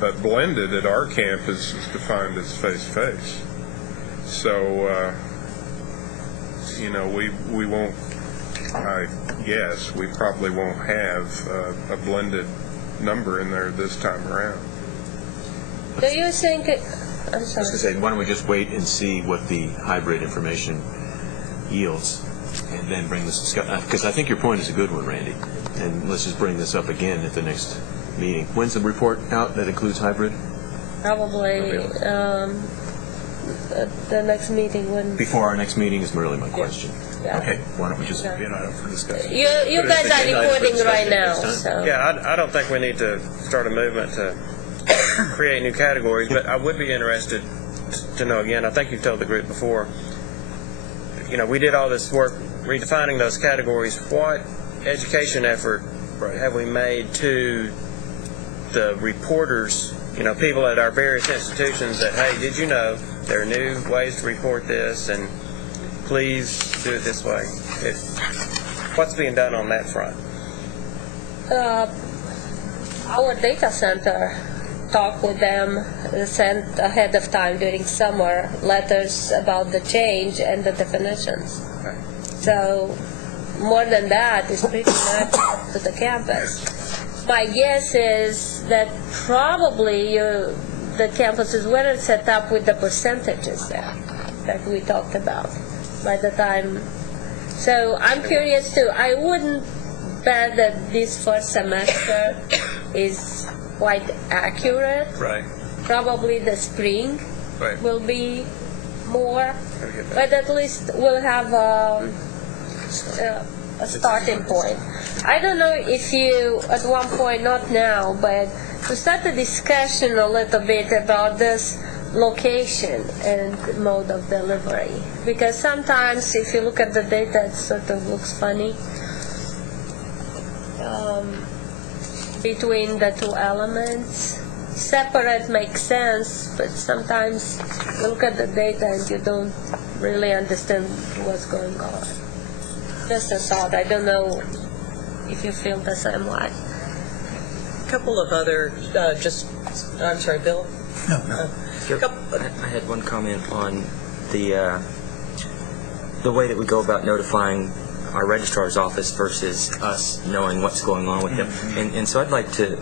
but blended at our campus is defined as face-to-face. So, we won't, I guess, we probably won't have a blended number in there this time around. Do you think I'm I was sorry. going to say, why don't we just wait and see what the hybrid information yields, and then bring this discussion, because I think your point is a good one, Randy, and let's just bring this up again at the next meeting. When's the report out that includes hybrid? Probably the next meeting when Before our next meeting is really my question. Yeah. Okay, why don't we just Yeah. be an item for discussion? you guys are recording right now, so Yeah, I don't think we need to start a movement to create new categories, but I would be interested to know, again, I think you've told the group before, we did all this work redefining those categories. What education effort have we made to the reporters, people at our various institutions that, hey, did you know there are new ways to report this, and please do it this way? What's being done on that front? our data center talked with them, sent ahead of time during summer letters about the change and the definitions. So more than that is pretty much up to the campus. My guess is that probably the campuses were set up with the percentages there that we talked about by the time. So I'm curious too. I wouldn't bet that this first semester is quite accurate. Right. Probably the spring Right. will be more, but at least we'll have a starting point. I don't know if you, at one point, not now, but to start a discussion a little bit about this location and mode of delivery. Because sometimes if you look at the data, it sort of looks funny between the two elements. Separate makes sense, but sometimes you look at the data and you don't really understand what's going on. Just a thought. I don't know if you feel the same way. A couple of other, I'm sorry, Bill? No. I had one comment on the way that we go about notifying our registrar's office versus us knowing what's going on with them. And so I'd like to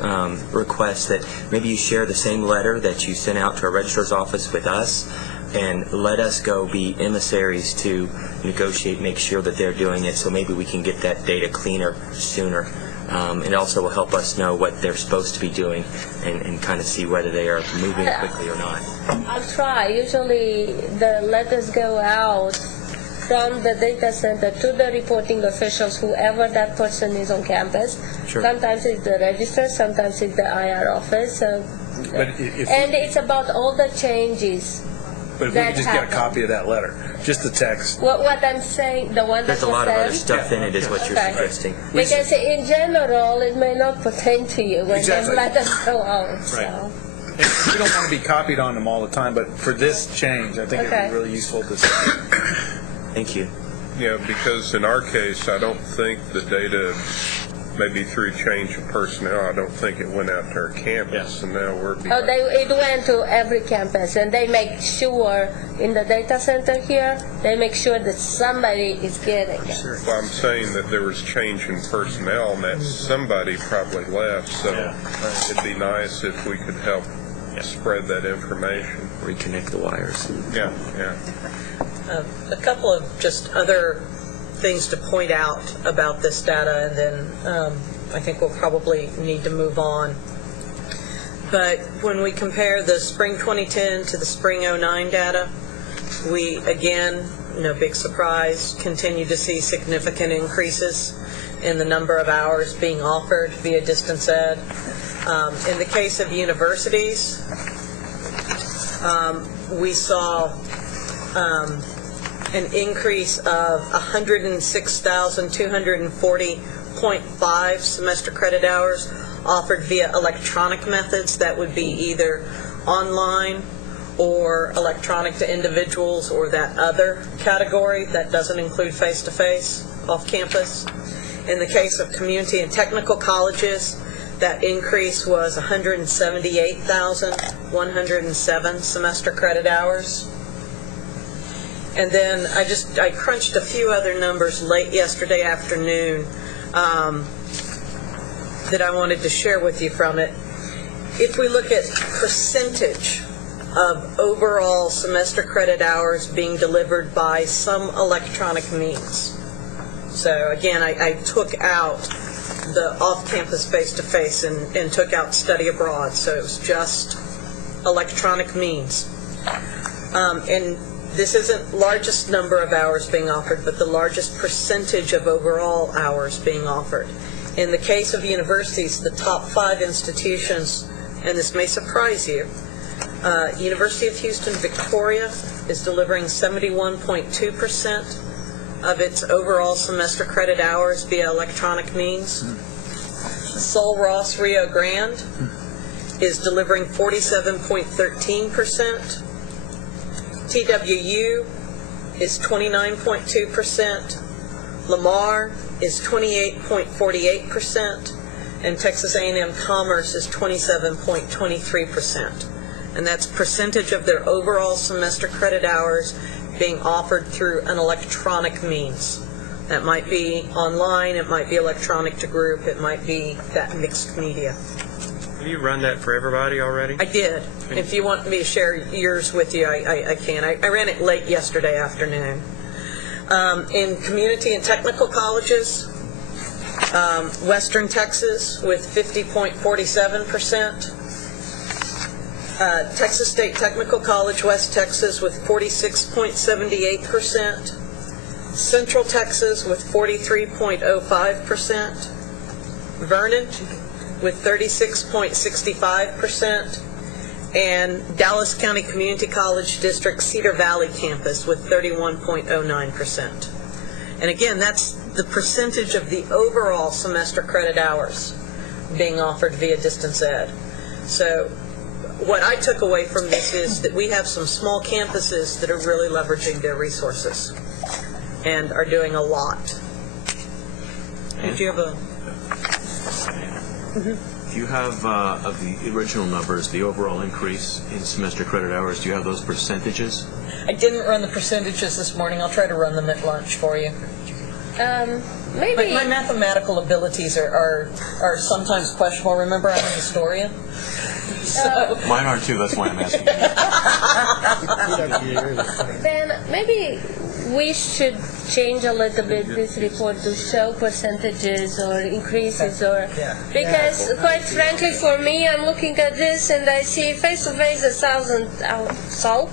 request that maybe you share the same letter that you sent out to our registrar's office with us, and let us go be emissaries to negotiate, make sure that they're doing it, so maybe we can get that data cleaner sooner. It also will help us know what they're supposed to be doing and kind of see whether they are moving quickly or not. I'll try. Usually the letters go out from the data center to the reporting officials, whoever that person is on campus. Sure. Sometimes it's the registrar, sometimes it's the IR office. So, But if and it's about all the changes. But if we that could just get a happen. copy of that letter, just the text. What I'm saying, the one There's that a lot of you other sent. stuff in it is what you're Okay. suggesting. Because in general, it may not pertain to you when Exactly. the letters go out. Right. So. And we don't want to be copied on them all the time, but for this change, I think it'd Okay. be really useful to see. Thank you. Yeah, because in our case, I don't think the data, maybe through change of personnel, I don't think it went out to our campus, and now we're Oh, behind. it went to every campus, and they make sure in the data center here, they make sure that somebody is getting it. Well, I'm saying that there was change in personnel, and that somebody probably left, so it'd be nice if we could help spread that information. Reconnect the wires. Yeah, yeah. A couple of just other things to point out about this data, and then I think we'll probably need to move on. But when we compare the spring 2010 to the spring 09 data, we, again, no big surprise, continue to see significant increases in the number of hours being offered via distance ed. In the case of universities, we saw an increase of 106,240.5 semester credit hours offered via electronic methods. That would be either online or electronic to individuals, or that other category that doesn't include face-to-face off campus. In the case of community and technical colleges, that increase was 178,107 semester credit hours. And then I crunched a few other numbers late yesterday afternoon that I wanted to share with you from it. If we look at percentage of overall semester credit hours being delivered by some electronic means. So again, I took out the off-campus face-to-face and took out study abroad, so it was just electronic means. And this isn't largest number of hours being offered, but the largest percentage of overall hours being offered. In the case of universities, the top 5 institutions, and this may surprise you, University of Houston Victoria is delivering 71.2% of its overall semester credit hours via electronic means. Sol Ross Rio Grande is delivering 47.13%. TWU is 29.2%. Lamar is 28.48%. And Texas A&M Commerce is 27.23%. And that's percentage of their overall semester credit hours being offered through an electronic means. That might be online, it might be electronic to group, it might be that mixed media. Have you run that for everybody already? I did. If you want me to share yours with you, I can. I ran it late yesterday afternoon. In community and technical colleges, Western Texas with 50.47%. Texas State Technical College, West Texas with 46.78%. Central Texas with 43.05%. Vernon with 36.65%. And Dallas County Community College District Cedar Valley Campus with 31.09%. And again, that's the percentage of the overall semester credit hours being offered via distance ed. So what I took away from this is that we have some small campuses that are really leveraging their resources and are doing a lot. Did you have a... Do you have, of the original numbers, the overall increase in semester credit hours, do you have those percentages? I didn't run the percentages this morning. I'll try to run them at lunch for you. Maybe... My mathematical abilities are sometimes questionable. Remember, I'm a historian. So. Mine are too, that's why I'm asking. Then maybe we should change a little bit this report to show percentages or increases, or because quite frankly for me, I'm looking at this and I see face-to-face 1,000 so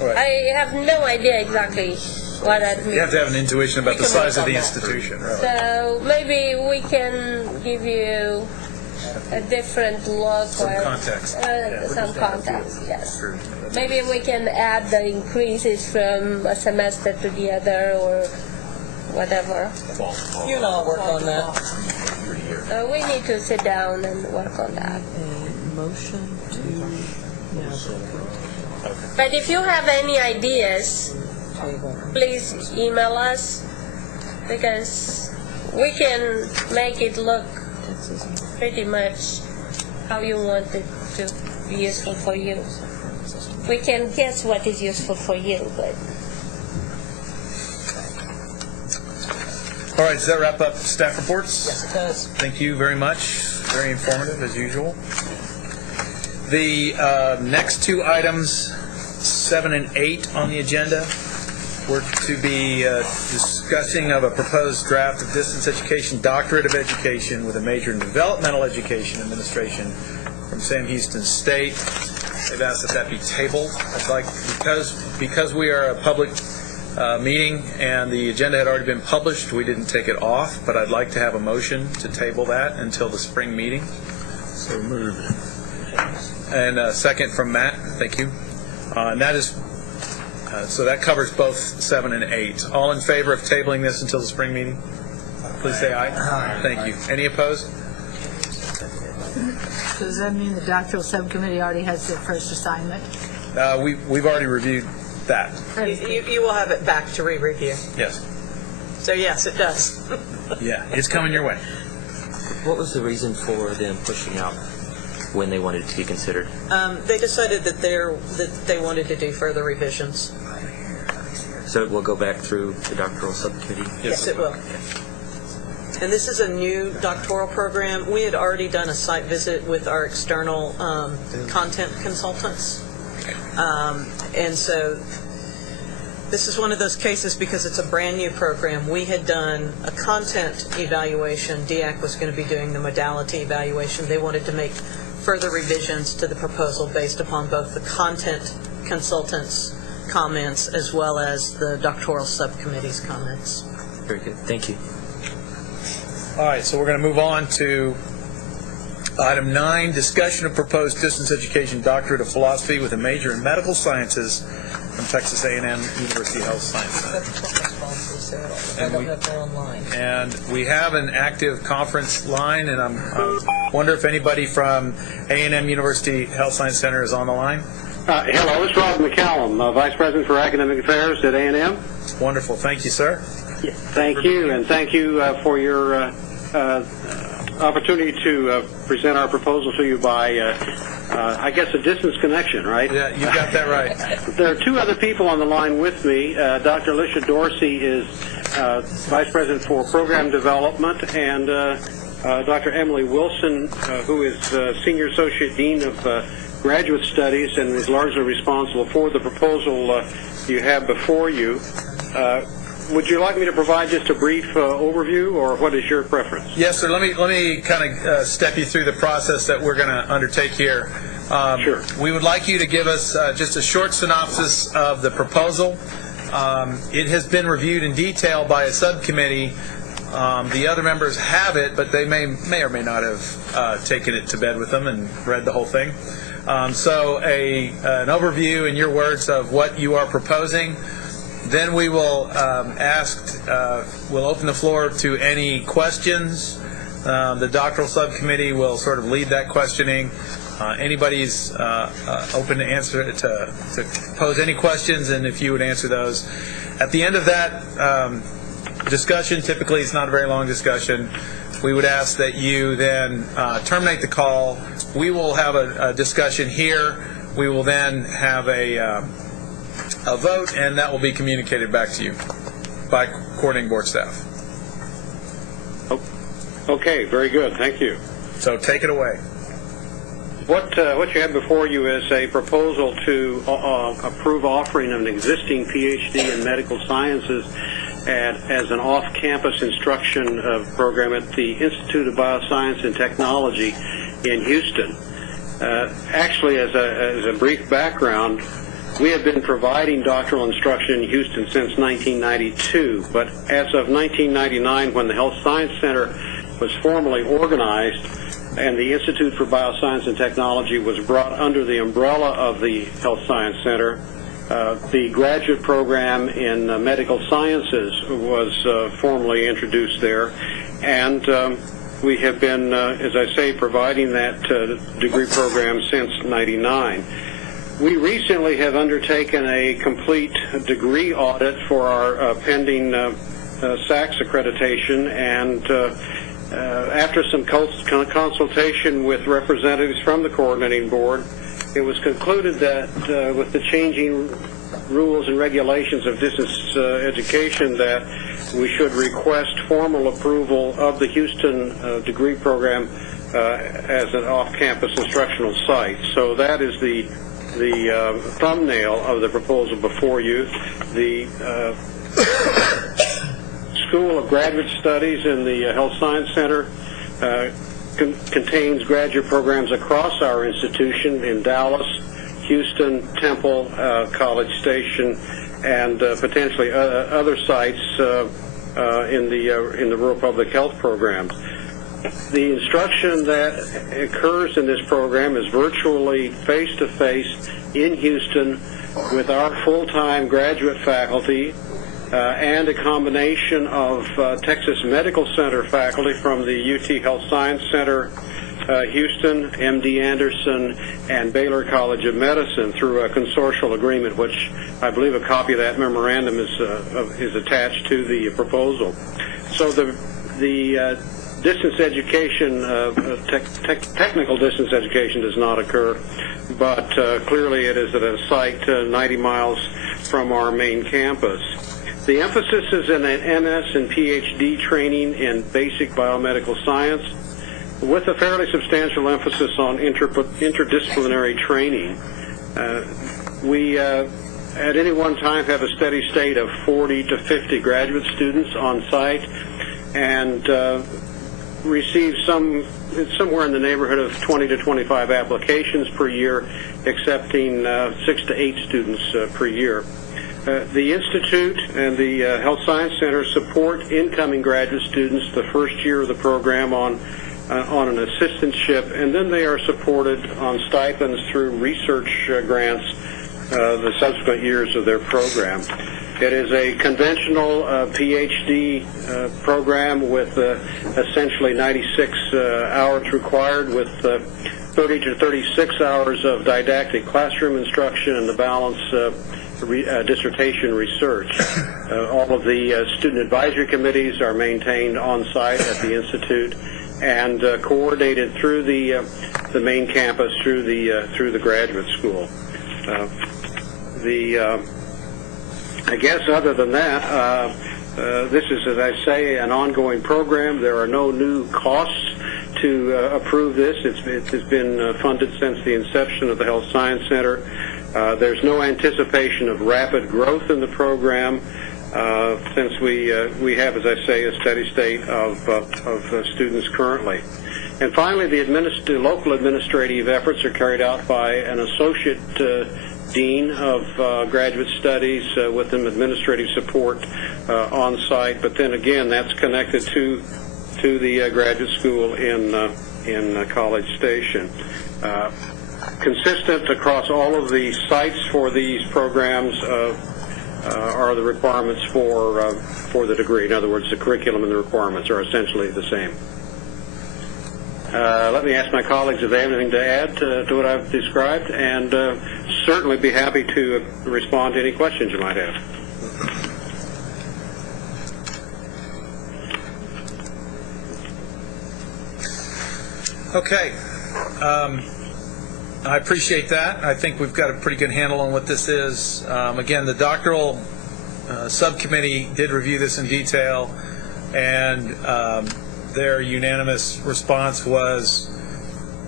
I have no idea exactly what that means. You have to have an intuition about the size of the institution. Really. So maybe we can give you a different look. Some context. Some context, yes. Maybe we can add the increases from a semester to the other or whatever. You and I'll work on that. We need to sit down and work on that. Motion to... But if you have any ideas, please email us, because we can make it look pretty much how you want it to be useful for you. We can guess what is useful for you, but... All right, does that wrap up staff reports? Yes, it does. Thank you very much. Very informative, as usual. The next 2 items, 7 and 8 on the agenda, we're to be discussing of a proposed draft of distance education doctorate of education with a major in developmental education administration from Sam Houston State. They've asked that be tabled. I'd like, because we are a public meeting and the agenda had already been published, we didn't take it off, but I'd like to have a motion to table that until the spring meeting. So moved. And a second from Matt. Thank you. And that is, so that covers both 7 and 8. All in favor of tabling this until the spring meeting? Please say aye. Aye. Thank you. Any opposed? So does that mean the doctoral subcommittee already has their first assignment? We've already reviewed that. You will have it back to re-review. Yes. So yes, it does. Yeah, it's coming your way. What was the reason for them pushing out when they wanted it to be considered? They decided that they wanted to do further revisions. So it will go back through the doctoral subcommittee? Yes, it will. And this is a new doctoral program. We had already done a site visit with our external content consultants. And so this is one of those cases because it's a brand new program. We had done a content evaluation. DEAC was going to be doing the modality evaluation. They wanted to make further revisions to the proposal based upon both the content consultants' comments as well as the doctoral subcommittee's comments. Very good. Thank you. All right, so we're going to move on to item 9, discussion of proposed distance education doctorate of philosophy with a major in medical sciences from Texas A&M University Health Science Center. And we have an active conference line, and I wonder if anybody from A&M University Health Science Center is on the line. Hello, this is Rob McCallum, Vice President for Academic Affairs at A&M. Wonderful. Thank you, sir. Thank you, and thank you for your opportunity to present our proposal to you by, I guess, a distance connection, right? Yeah, you got that right. There are two other people on the line with me. Dr. Alicia Dorsey is Vice President for Program Development, and Dr. Emily Wilson, who is Senior Associate Dean of Graduate Studies and is largely responsible for the proposal you have before you. Would you like me to provide just a brief overview, or what is your preference? Yes, sir. Let me kind of step you through the process that we're going to undertake here. Sure. We would like you to give us just a short synopsis of the proposal. It has been reviewed in detail by a subcommittee. The other members have it, but they may or may not have taken it to bed with them and read the whole thing. So an overview in your words of what you are proposing. Then we will we'll open the floor to any questions. The doctoral subcommittee will sort of lead that questioning. Anybody's open to answer to pose any questions, and if you would answer those. At the end of that discussion, typically it's not a very long discussion, we would ask that you then terminate the call. We will have a discussion here. We will then have a vote, and that will be communicated back to you by coordinating board staff. Okay, very good. Thank you. So take it away. What you have before you is a proposal to approve offering of an existing PhD in medical sciences as an off-campus instruction program at the Institute of Bioscience and Technology in Houston. Actually, as a brief background, we have been providing doctoral instruction in Houston since 1992, but as of 1999, when the Health Science Center was formally organized and the Institute for Bioscience and Technology was brought under the umbrella of the Health Science Center, the graduate program in medical sciences was formally introduced there, and we have been, as I say, providing that degree program since '99. We recently have undertaken a complete degree audit for our pending SACS accreditation, and after some consultation with representatives from the coordinating board, it was concluded that with the changing rules and regulations of distance education, that we should request formal approval of the Houston degree program as an off-campus instructional site. So that is the thumbnail of the proposal before you. The School of Graduate Studies in the Health Science Center contains graduate programs across our institution in Dallas, Houston, Temple, College Station, and potentially other sites in the rural public health programs. The instruction that occurs in this program is virtually face-to-face in Houston with our full-time graduate faculty and a combination of Texas Medical Center faculty from the UT Health Science Center, Houston, MD Anderson, and Baylor College of Medicine through a consortial agreement, which I believe a copy of that memorandum is attached to the proposal. So the Distance education, technical distance education does not occur, but clearly it is at a site 90 miles from our main campus. The emphasis is in an MS and PhD training in basic biomedical science, with a fairly substantial emphasis on interdisciplinary training. We at any one time have a steady state of 40 to 50 graduate students on site, and receive somewhere in the neighborhood of 20 to 25 applications per year, accepting 6 to 8 students per year. The Institute and the Health Science Center support incoming graduate students the first year of the program on an assistantship, and then they are supported on stipends through research grants the subsequent years of their program. It is a conventional PhD program with essentially 96 hours required, with 30 to 36 hours of didactic classroom instruction and the balance dissertation research. All of the student advisory committees are maintained on site at the Institute and coordinated through the main campus through the graduate school. I guess other than that, this is, as I say, an ongoing program. There are no new costs to approve this. It has been funded since the inception of the Health Science Center. There's no anticipation of rapid growth in the program since we have, as I say, a steady state of students currently. And finally, the local administrative efforts are carried out by an associate dean of graduate studies with some administrative support on site. But then again, that's connected to the graduate school in College Station. Consistent across all of the sites for these programs are the requirements for the degree. In other words, the curriculum and the requirements are essentially the same. Let me ask my colleagues if they have anything to add to what I've described, and certainly be happy to respond to any questions you might have. Okay. I appreciate that. I think we've got a pretty good handle on what this is. Again, the doctoral subcommittee did review this in detail, and their unanimous response was,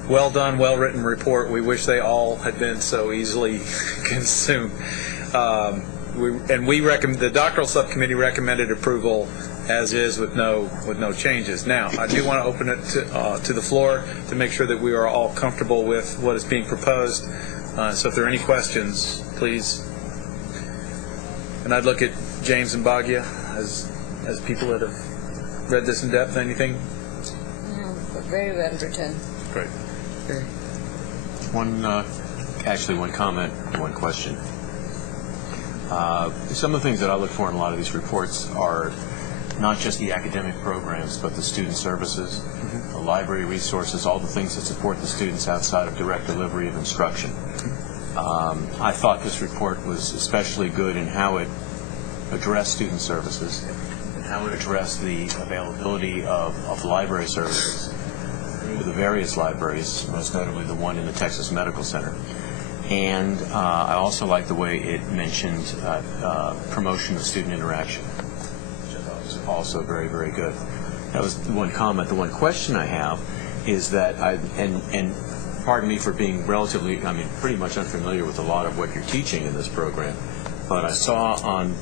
well done, well-written report. We wish they all had been so easily consumed. The doctoral subcommittee recommended approval as is with no changes. Now, I do want to open it to the floor to make sure that we are all comfortable with what is being proposed. So if there are any questions, please. And I'd look at James and Bhagya as people that have read this in depth. Anything? No, very well written. Great. One comment, one question. Some of the things that I look for in a lot of these reports are not just the academic programs, but the student services, the library resources, all the things that support the students outside of direct delivery of instruction. I thought this report was especially good in how it addressed student services and how it addressed the availability of library services through the various libraries, most notably the one in the Texas Medical Center. And I also like the way it mentioned promotion of student interaction, which I thought was also very, very good. That was the one comment. The one question I have is that and pardon me for being pretty much unfamiliar with a lot of what you're teaching in this program, but I saw on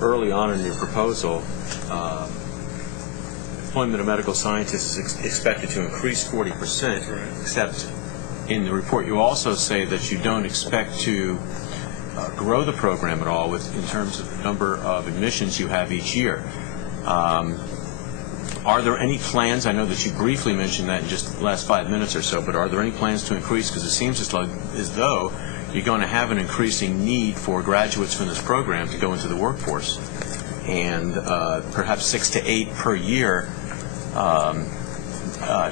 early on in your proposal, employment of medical scientists is expected to increase 40%, except in the report you also say that you don't expect to grow the program at all in terms of the number of admissions you have each year. Are there any plans, I know that you briefly mentioned that in just the last 5 minutes or so, but are there any plans to increase? Because it seems as though you're going to have an increasing need for graduates from this program to go into the workforce. And perhaps 6 to 8 per year,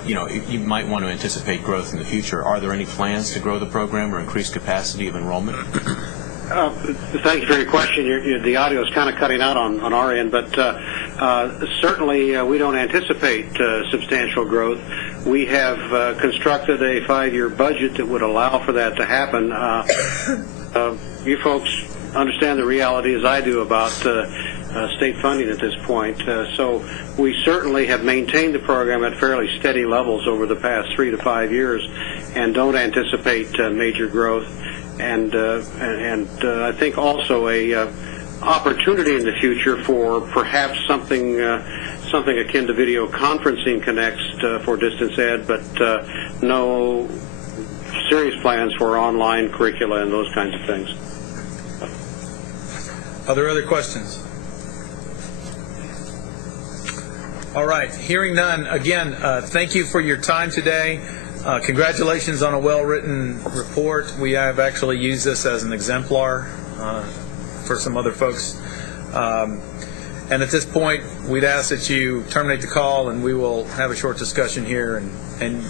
you might want to anticipate growth in the future. Are there any plans to grow the program or increase capacity of enrollment? Thank you for your question. The audio is kind of cutting out on our end, but certainly we don't anticipate substantial growth. We have constructed a 5-year budget that would allow for that to happen. You folks understand the reality as I do about state funding at this point. So we certainly have maintained the program at fairly steady levels over the past 3 to 5 years and don't anticipate major growth. And I think also a opportunity in the future for perhaps something akin to video conferencing connects for distance ed, but no serious plans for online curricula and those kinds of things. Are there other questions? All right, hearing none, again, thank you for your time today. Congratulations on a well-written report. We have actually used this as an exemplar for some other folks. And at this point, we'd ask that you terminate the call, and we will have a short discussion here, and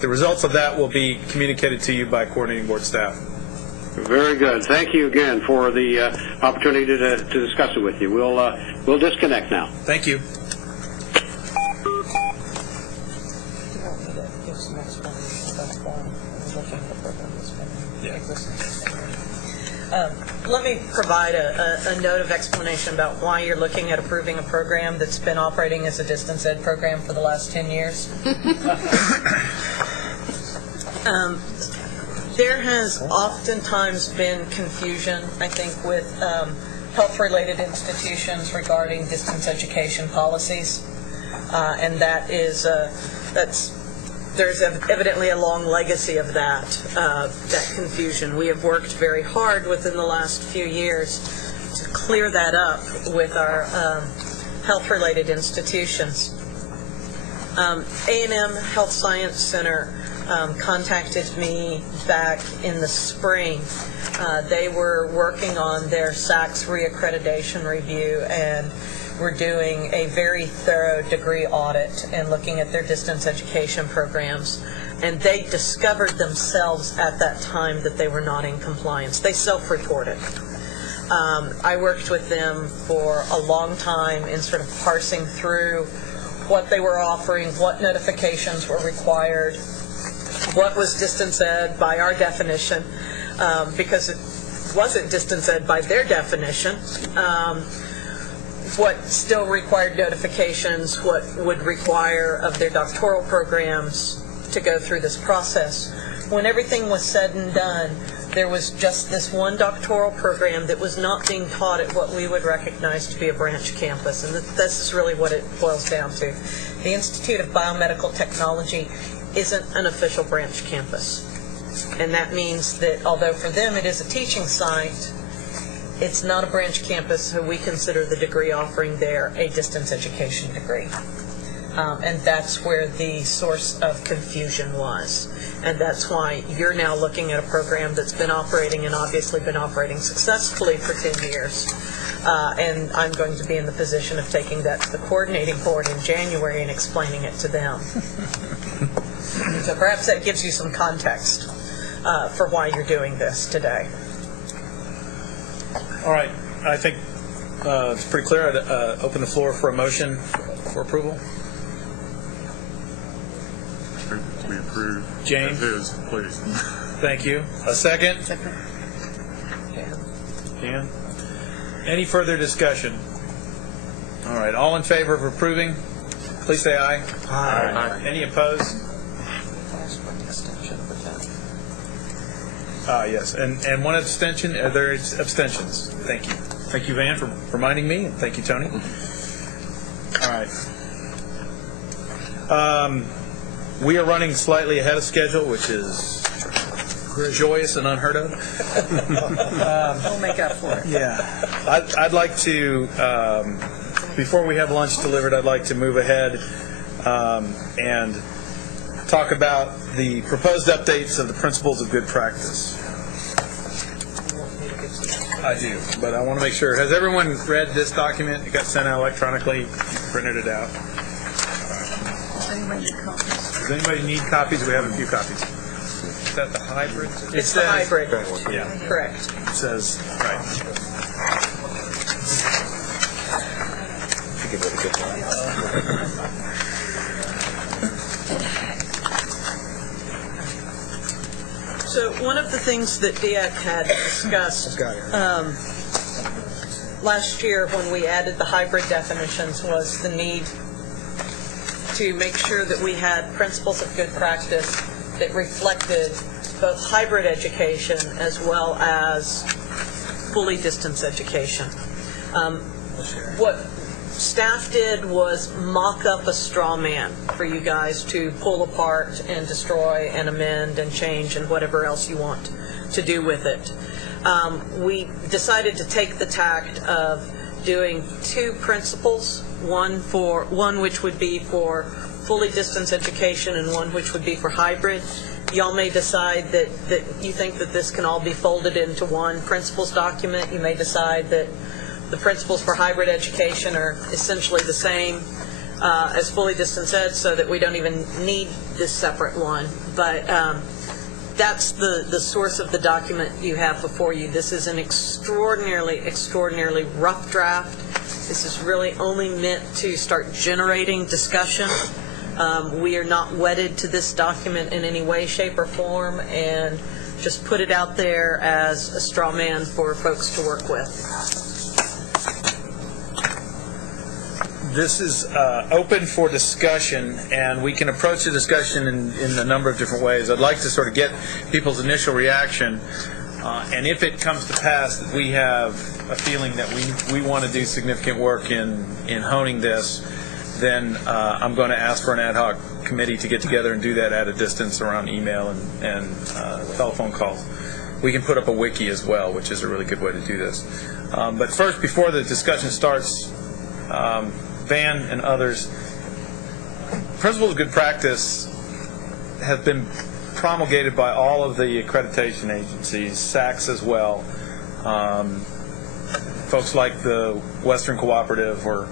the results of that will be communicated to you by coordinating board staff. Very good. Thank you again for the opportunity to discuss it with you. We'll disconnect now. Thank you. Let me provide a note of explanation about why you're looking at approving a program that's been operating as a distance ed program for the last 10 years. There has oftentimes been confusion, I think, with health-related institutions regarding distance education policies, and that is there's evidently a long legacy of that confusion. We have worked very hard within the last few years to clear that up with our health-related institutions. A&M Health Science Center contacted me back in the spring. They were working on their SACS reaccreditation review and were doing a very thorough degree audit and looking at their distance education programs. And they discovered themselves at that time that they were not in compliance. They self-reported. I worked with them for a long time in sort of parsing through what they were offering, what notifications were required, what was distance ed by our definition, because it wasn't distance ed by their definition, what still required notifications, what would require of their doctoral programs to go through this process. When everything was said and done, there was just this one doctoral program that was not being taught at what we would recognize to be a branch campus, and this is really what it boils down to. The Institute of Biomedical Technology isn't an official branch campus, and that means that although for them it is a teaching site, it's not a branch campus, so we consider the degree offering there a distance education degree. And that's where the source of confusion was. And that's why you're now looking at a program that's been operating and obviously been operating successfully for 10 years. And I'm going to be in the position of taking that to the coordinating board in January and explaining it to them. So perhaps that gives you some context for why you're doing this today. All right, I think it's pretty clear. I'd open the floor for a motion for approval. We approve. James? As is, please. Thank you. A second? Dan? Any further discussion? All right, all in favor of approving, please say aye. Aye. Any opposed? Yes, and one abstention. Are there abstentions? Thank you. Thank you, Van, for reminding me, and thank you, Tony. All right. We are running slightly ahead of schedule, which is joyous and unheard of. We'll make up for it. Yeah. I'd like to, before we have lunch delivered, I'd like to move ahead and talk about the proposed updates of the principles of good practice. I do, but I want to make sure. Has everyone read this document? It got sent out electronically. You printed it out. Does anybody need copies? Does anybody need copies? We have a few copies. that the hybrid? It's the hybrid. Yeah. Correct. It says, right. Give it a good one. So one of the things that DEAC had discussed last year when we added the hybrid definitions was the need to make sure that we had principles of good practice that reflected both hybrid education as well as fully distance education. What staff did was mock up a straw man for you guys to pull apart and destroy and amend and change and whatever else you want to do with it. We decided to take the tact of doing two principles, one which would be for fully distance education and one which would be for hybrid. Y'all may decide that you think that this can all be folded into one principles document. You may decide that the principles for hybrid education are essentially the same as fully distance ed, so that we don't even need this separate one. But that's the source of the document you have before you. This is an extraordinarily rough draft. This is really only meant to start generating discussion. We are not wedded to this document in any way, shape, or form, and just put it out there as a straw man for folks to work with. This is open for discussion, and we can approach the discussion in a number of different ways. I'd like to sort of get people's initial reaction, and if it comes to pass that we have a feeling that we want to do significant work in honing this, then I'm going to ask for an ad hoc committee to get together and do that at a distance around email and telephone calls. We can put up a wiki as well, which is a really good way to do this. But first, before the discussion starts, Van and others, principles of good practice have been promulgated by all of the accreditation agencies, SACS as well. Folks like the Western Cooperative or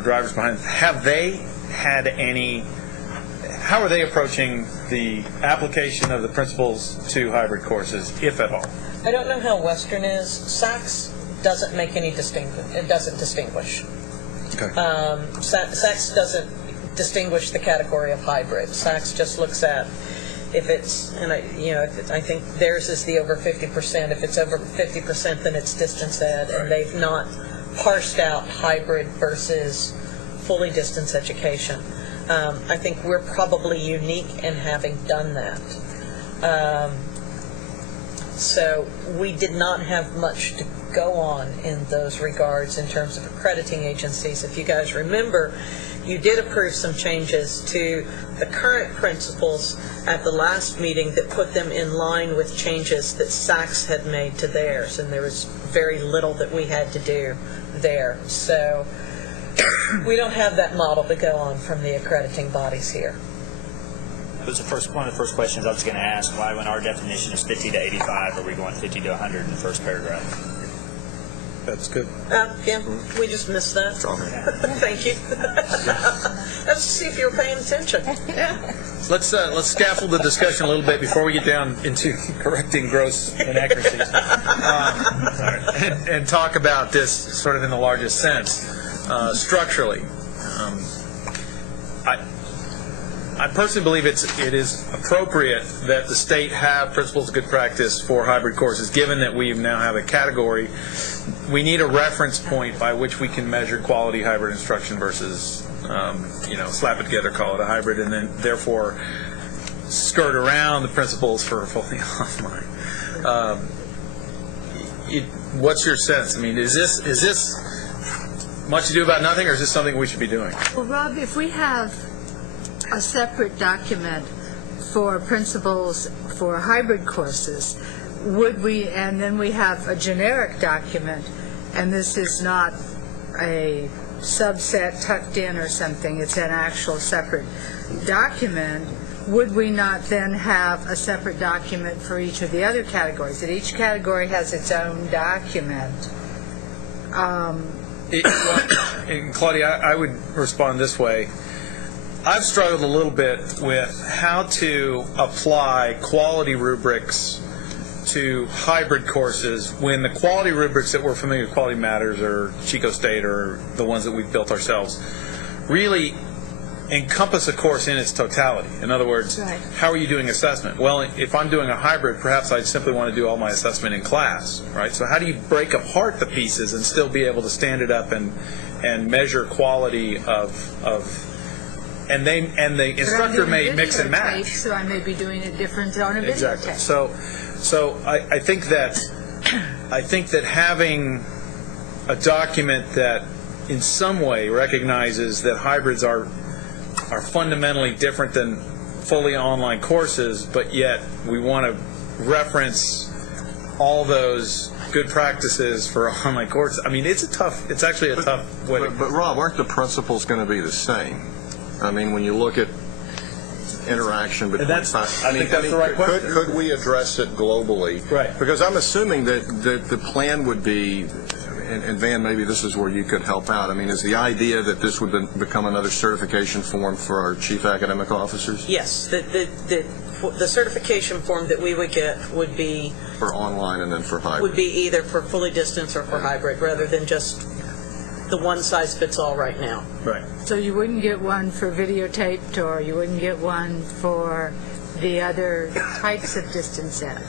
drivers behind. Have they had any? How are they approaching the application of the principles to hybrid courses, if at all? I don't know how Western is. SACS doesn't make any distinction. It doesn't distinguish. Okay. SACS doesn't distinguish the category of hybrid. SACS just looks at if it's, and I think theirs is the over 50%. If it's over 50%, then it's distance ed, and they've not parsed out hybrid versus fully distance education. I think we're probably unique in having done that. So we did not have much to go on in those regards in terms of accrediting agencies. If you guys remember, you did approve some changes to the current principles at the last meeting that put them in line with changes that SACS had made to theirs, and there was very little that we had to do there. So we don't have that model to go on from the accrediting bodies here. It was one of the first questions I was going to ask. Why, when our definition is 50 to 85, are we going 50 to 100 in the first paragraph? That's good. Yeah, we just missed that. Thank you. Let's see if you were paying attention. Yeah. Let's scaffold the discussion a little bit before we get down into correcting gross inaccuracies, and talk about this sort of in the largest sense, structurally. I personally believe it is appropriate that the state have principles of good practice for hybrid courses, given that we now have a category. We need a reference point by which we can measure quality hybrid instruction versus, slap it together, call it a hybrid, and then therefore skirt around the principles for fully online. What's your sense? I mean, is this much ado about nothing, or is this something we should be doing? Well, Rob, if we have a separate document for principles for hybrid courses, would we, and then we have a generic document, and this is not a subset tucked in or something, it's an actual separate document, would we not then have a separate document for each of the other categories, that each category has its own document? Claudia, I would respond this way. I've struggled a little bit with how to apply quality rubrics to hybrid courses when the quality rubrics that we're familiar with, Quality Matters or Chico State or the ones that we've built ourselves, really encompass a course in its totality. In other words, how are you doing assessment? Well, if I'm doing a hybrid, perhaps I simply want to do all my assessment in class, right? So how do you break apart the pieces and still be able to stand it up and measure quality of and the instructor may mix and match. So I may be doing it different on a videotape. Exactly. So I think that having a document that in some way recognizes that hybrids are fundamentally different than fully online courses, but yet we want to reference all those good practices for online courses. I mean, it's actually a tough way. But Rob, aren't the principles going to be the same? I mean, when you look at interaction between I think that's the right question. Could we address it globally? Right. Because I'm assuming that the plan would be, and Van, maybe this is where you could help out. I mean, is the idea that this would become another certification form for our chief academic officers? Yes, the certification form that we would get would be for online and then for hybrid. Would be either for fully distance or for hybrid, rather than just the one size fits all right now. Right. So you wouldn't get one for videotaped, or you wouldn't get one for the other types of distance ed?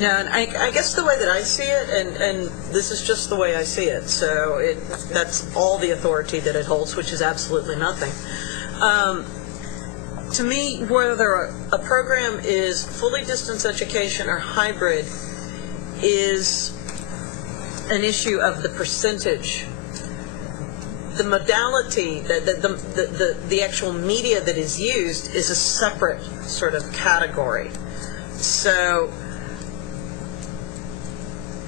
No, and I guess the way that I see it, and this is just the way I see it, so that's all the authority that it holds, which is absolutely nothing. To me, whether a program is fully distance education or hybrid is an issue of the percentage. The modality, the actual media that is used is a separate sort of category. So,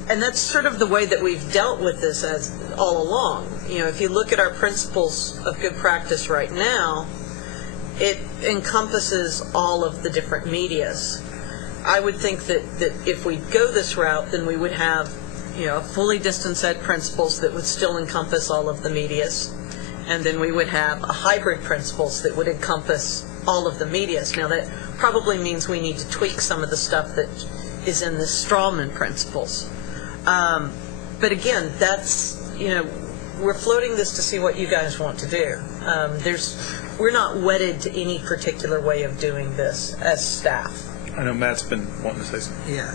and that's sort of the way that we've dealt with this as all along. You know, if you look at our principles of good practice right now, it encompasses all of the different medias. I would think that if we go this route, then we would have, you know, fully distance ed principles that would still encompass all of the medias, and then we would have a hybrid principles that would encompass all of the medias. Now that probably means we need to tweak some of the stuff that is in the Strawman principles. But again, that's, you know, we're floating this to see what you guys want to do. We're not wedded to any particular way of doing this as staff. I know Matt's been wanting to say something. Yeah,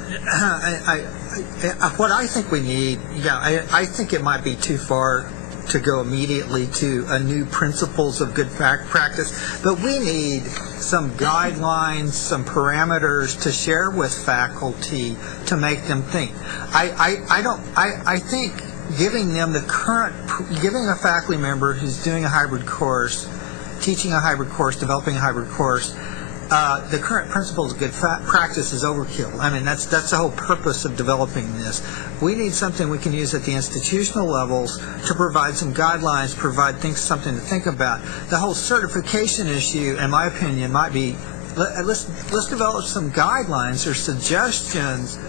what I think we need, I think it might be too far to go immediately to a new principles of good practice, but we need some guidelines, some parameters to share with faculty to make them think. I think giving them giving a faculty member who's doing a hybrid course, teaching a hybrid course, developing a hybrid course, the current principles of good practice is overkill. I mean, that's the whole purpose of developing this. We need something we can use at the institutional levels to provide some guidelines, provide something to think about. The whole certification issue, in my opinion, might be let's develop some guidelines or suggestions,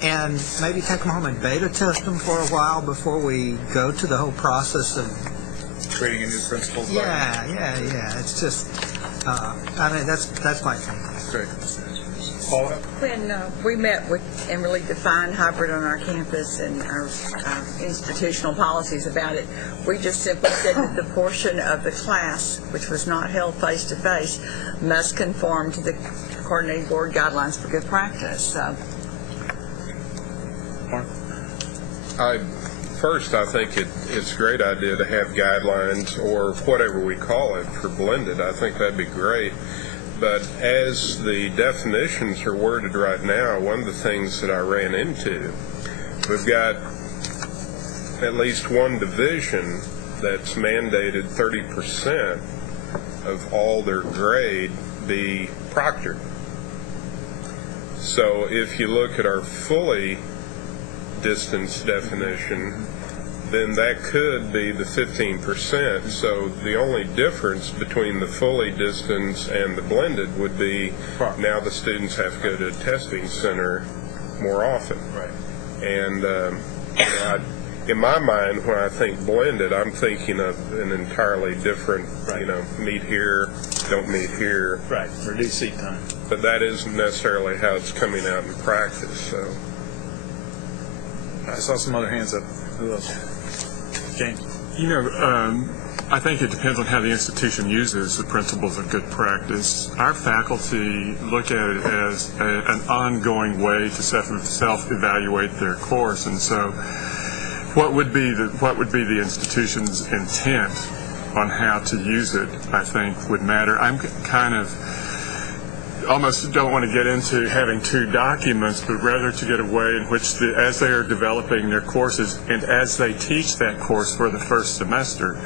and maybe take them home and beta test them for a while before we go to the whole process of creating a new principles. Yeah. It's just, I mean, that's my thing. Great. Paula? When we met and really defined hybrid on our campus and our institutional policies about it, we just simply said that the portion of the class which was not held face-to-face must conform to the coordinating board guidelines for good practice. So. First, I think it's a great idea to have guidelines or whatever we call it for blended. I think that'd be great. But as the definitions are worded right now, one of the things that I ran into, we've got at least one division that's mandated 30% of all their grade be proctored. So if you look at our fully distance definition, then that could be the 15%. So the only difference between the fully distance and the blended would be now the students have to go to a testing center more often. Right. And in my mind, when I think blended, I'm thinking of an entirely different, meet here, don't meet here. Right, reduce seat time. But that isn't necessarily how it's coming out in practice, so. I saw some other hands up. Who else? James? I think it depends on how the institution uses the principles of good practice. Our faculty look at it as an ongoing way to self-evaluate their course, and so what would be the institution's intent on how to use it, I think, would matter. I'm kind of almost don't want to get into having two documents, but rather to get a way in which, as they are developing their courses and as they teach that course for the first semester,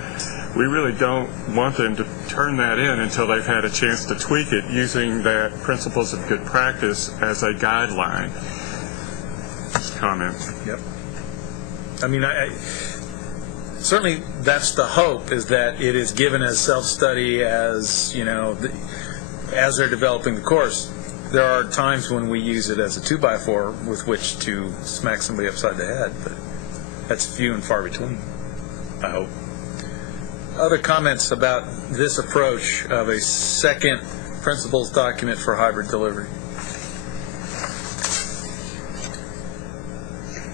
we really don't want them to turn that in until they've had a chance to tweak it using that principles of good practice as a guideline. Just comment. Yep. I mean, certainly that's the hope, is that it is given as self-study as, as they're developing the course. There are times when we use it as a 2x4 with which to smack somebody upside the head, but that's few and far between, I hope. Other comments about this approach of a second principles document for hybrid delivery?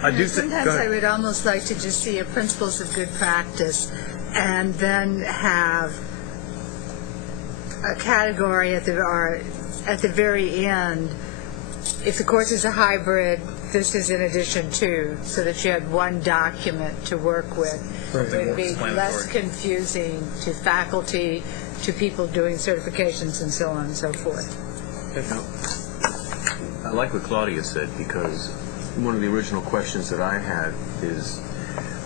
Sometimes I would almost like to just see a principles of good practice and then have a category at the very end. If the course is a hybrid, this is in addition to, so that you had one document to work with. It would be less confusing to faculty, to people doing certifications, and so on and so forth. I like what Claudia said, because one of the original questions that I had is,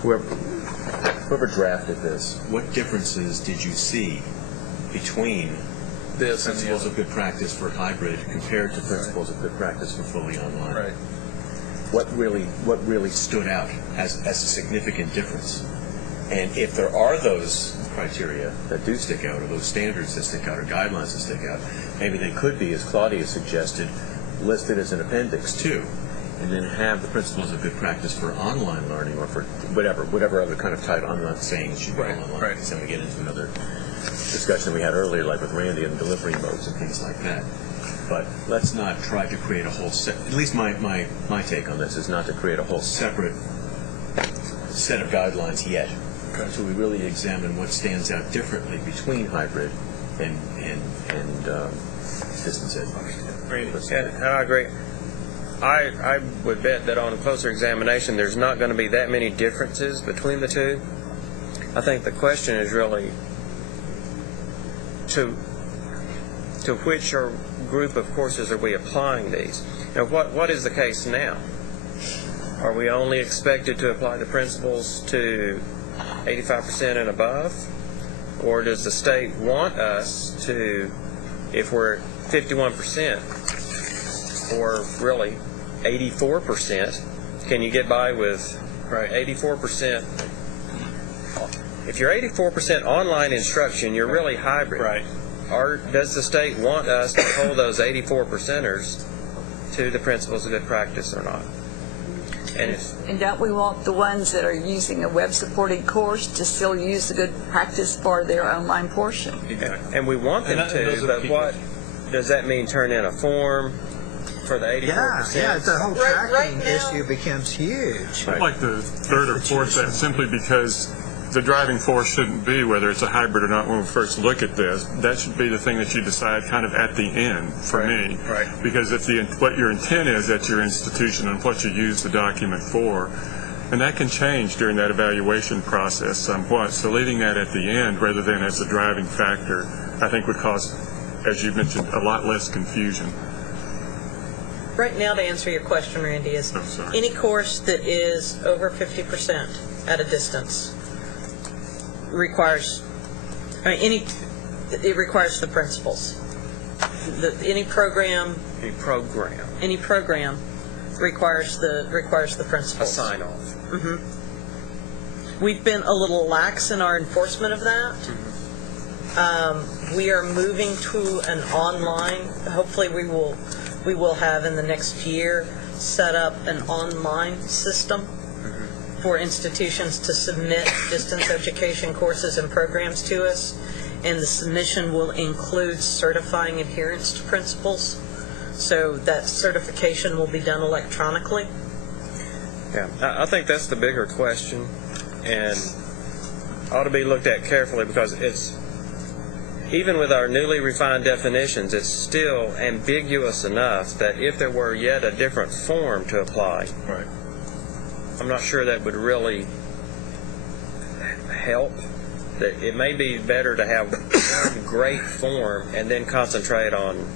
whoever drafted this, what differences did you see between this principles of good practice for hybrid compared to principles of good practice for fully online? Right. What really stood out as a significant difference? And if there are those criteria that do stick out, or those standards that stick out, or guidelines that stick out, maybe they could be, as Claudia suggested, listed as an appendix too, and then have the principles of good practice for online learning, or for whatever other kind of title. I'm not saying it should be online, because then we get into another discussion we had earlier, like with Randy and delivery modes and things like that. But let's not try to create a whole at least my take on this is not to create a whole separate set of guidelines yet. So we really examine what stands out differently between hybrid and distance ed. And I agree. I would bet that on closer examination there's not going to be that many differences between the two. I think the question is really to which group of courses are we applying these? Now, what is the case now? Are we only expected to apply the principles to 85% and above? Or does the state want us to, if we're 51%, or really 84%, can you get by with 84%? If you're 84% online instruction, you're really hybrid. Right. Or does the state want us to hold those 84%ers to the principles of good practice or not? And don't we want the ones that are using a web-supported course to still use the good practice for their online portion? Exactly. And we want them to, but what does that mean? Turn in a form for the 84%? Yeah, the whole tracking issue becomes huge. I'd like the third or fourth that simply because the driving force shouldn't be whether it's a hybrid or not when we first look at this. That should be the thing that you decide kind of at the end for me. Right. Because if what your intent is at your institution and what you use the document for, and that can change during that evaluation process somewhat. So leaving that at the end rather than as a driving factor, I think would cause, as you mentioned, a lot less confusion. Right now, to answer your question, Randy, is any course that is over 50% at a distance requires, it requires the principles. Any program requires the principles. A sign off. Mm-hmm. We've been a little lax in our enforcement of that. We are moving to an online. Hopefully, we will have in the next year set up an online system. for institutions to submit distance education courses and programs to us, and the submission will include certifying adherence to principles. So that certification will be done electronically. Yeah, I think that's the bigger question, and ought to be looked at carefully, because it's, even with our newly refined definitions, it's still ambiguous enough that if there were yet a different form to apply, right, I'm not sure that would really help. That it may be better to have one great form and then concentrate on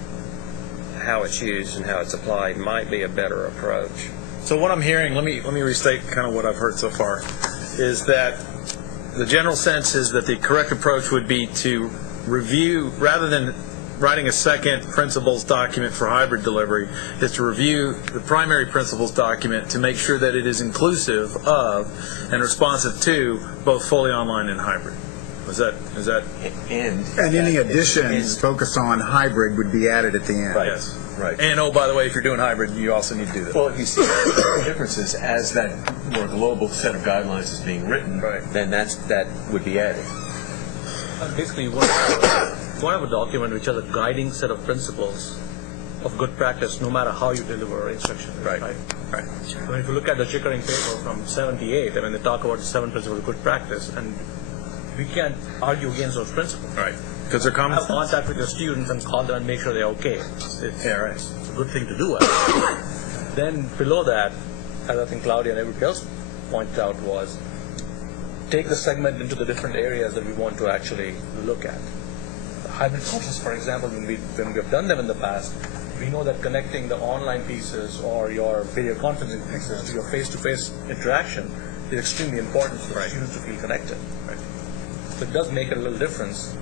how it's used and how it's applied. Might be a better approach. So what I'm hearing, let me restate kind of what I've heard so far, is that the general sense is that the correct approach would be to review, rather than writing a second principles document for hybrid delivery, is to review the primary principles document to make sure that it is inclusive of and responsive to both fully online and hybrid. Is that and any additions focused on hybrid would be added at the end. Right. Yes. Right. And oh, by the way, if you're doing hybrid, you also need to do that. Well, if you see the differences as that more global set of guidelines is being written, then that would be added. Basically, you want to have a document which has a guiding set of principles of good practice, no matter how you deliver instruction. Right. Right. I mean, if you look at the Chickering paper from '78, I mean, they talk about the 7 principles of good practice, and we can't argue against those principles. Right. Because they're common sense. Have contact with your students and call them and make sure they're okay. It's a good thing to do. Then below that, as I think Claudia and everybody else pointed out, was take the segment into the different areas that we want to actually look at. The hybrid courses, for example, when we have done them in the past, we know that connecting the online pieces or your video conferencing pieces to your face-to-face interaction is extremely important for students to feel connected. Right. So it does make a little difference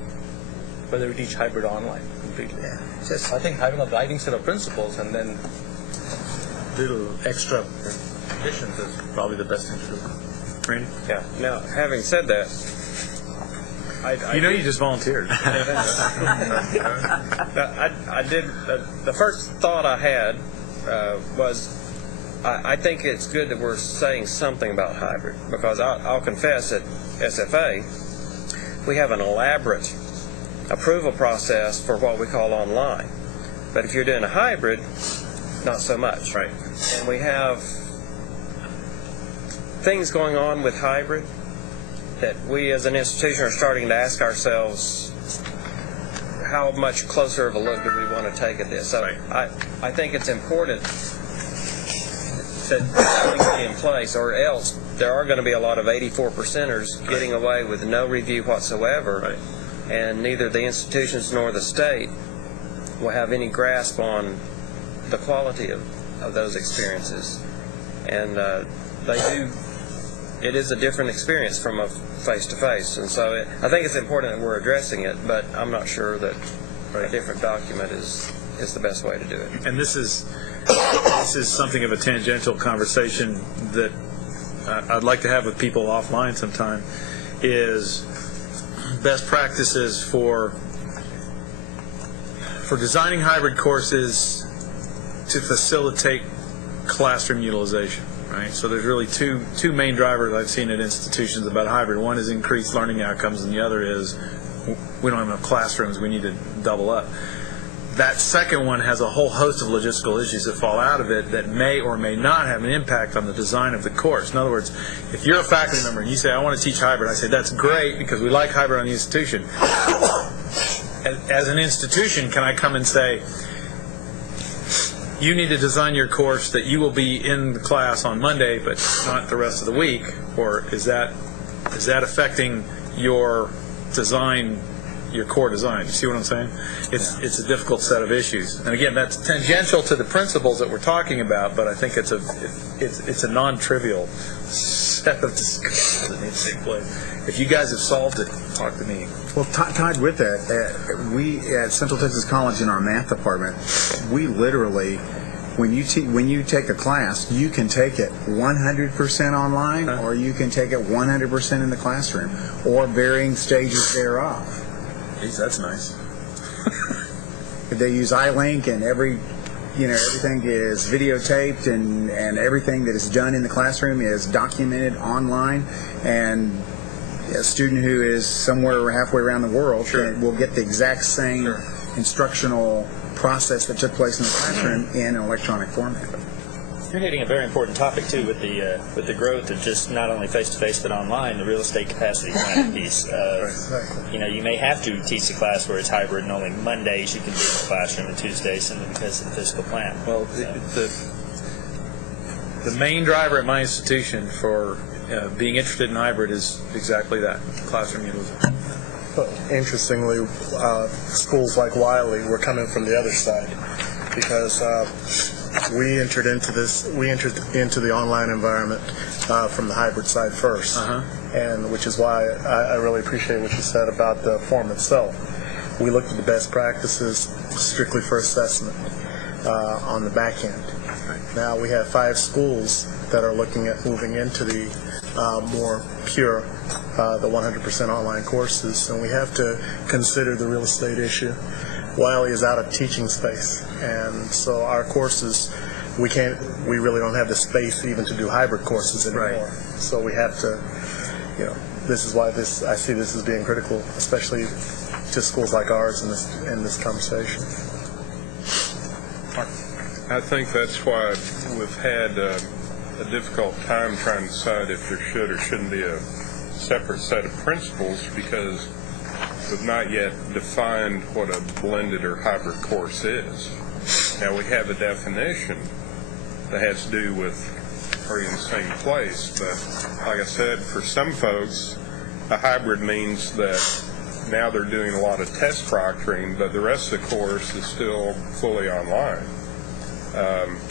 whether we teach hybrid or online completely. Yeah. I think having a guiding set of principles and then little extra additions is probably the best thing to do. Randy? Yeah. Now, having said that, you just volunteered. I did. The first thought I had was, I think it's good that we're saying something about hybrid, because I'll confess at SFA we have an elaborate approval process for what we call online. But if you're doing a hybrid, not so much. Right. And we have things going on with hybrid that we as an institution are starting to ask ourselves, how much closer of a look do we want to take at this? So I think it's important that something be in place, or else there are going to be a lot of 84%ers getting away with no review whatsoever, and neither the institutions nor the state will have any grasp on the quality of those experiences. And it is a different experience from a face-to-face, and so I think it's important that we're addressing it, but I'm not sure that a different document is the best way to do it. And this is something of a tangential conversation that I'd like to have with people offline sometime, is best practices for designing hybrid courses to facilitate classroom utilization. Right? So there's really two main drivers I've seen at institutions about hybrid. One is increased learning outcomes, and the other is we don't have enough classrooms, we need to double up. That second one has a whole host of logistical issues that fall out of it that may or may not have an impact on the design of the course. In other words, if you're a faculty member and you say, I want to teach hybrid, I say, that's great because we like hybrid on the institution. As an institution, can I come and say, you need to design your course that you will be in the class on Monday, but not the rest of the week? Or is that affecting your design, your core design? You see what I'm saying? It's a difficult set of issues. And again, that's tangential to the principles that we're talking about, but I think it's a non-trivial set of discussions that needs to take place. If you guys have solved it, talk to me. Well, tied with that, we at Central Texas College in our math department, we literally, when you take a class, you can take it 100% online, or you can take it 100% in the classroom, or varying stages thereof. Geez, that's nice. They use iLink, and every everything is videotaped and everything that is done in the classroom is documented online, and a student who is somewhere halfway around the world will get the exact same instructional process that took place in the classroom in an electronic format. You're hitting a very important topic too with the growth of just not only face-to-face but online, the real estate capacity planning piece. You may have to teach a class where it's hybrid and only Mondays you can be in the classroom and Tuesdays simply because of the physical plant. Well, the main driver at my institution for being interested in hybrid is exactly that, classroom utilization. Interestingly, schools like Wiley were coming from the other side because we entered into the online environment from the hybrid side first, and which is why I really appreciate what you said about the form itself. We looked at the best practices strictly for assessment on the back end. Now we have 5 schools that are looking at moving into the more pure, the 100% online courses, and we have to consider the real estate issue. Wiley is out of teaching space, and so our courses, we really don't have the space even to do hybrid courses anymore. So we have to, this is why I see this as being critical, especially to schools like ours in this conversation. I think that's why we've had a difficult time trying to decide if there should or shouldn't be a separate set of principles, because we've not yet defined what a blended or hybrid course is. Now, we have a definition that has to do with are you in the same place, but like I said, for some folks, a hybrid means that now they're doing a lot of test proctoring, but the rest of the course is still fully online.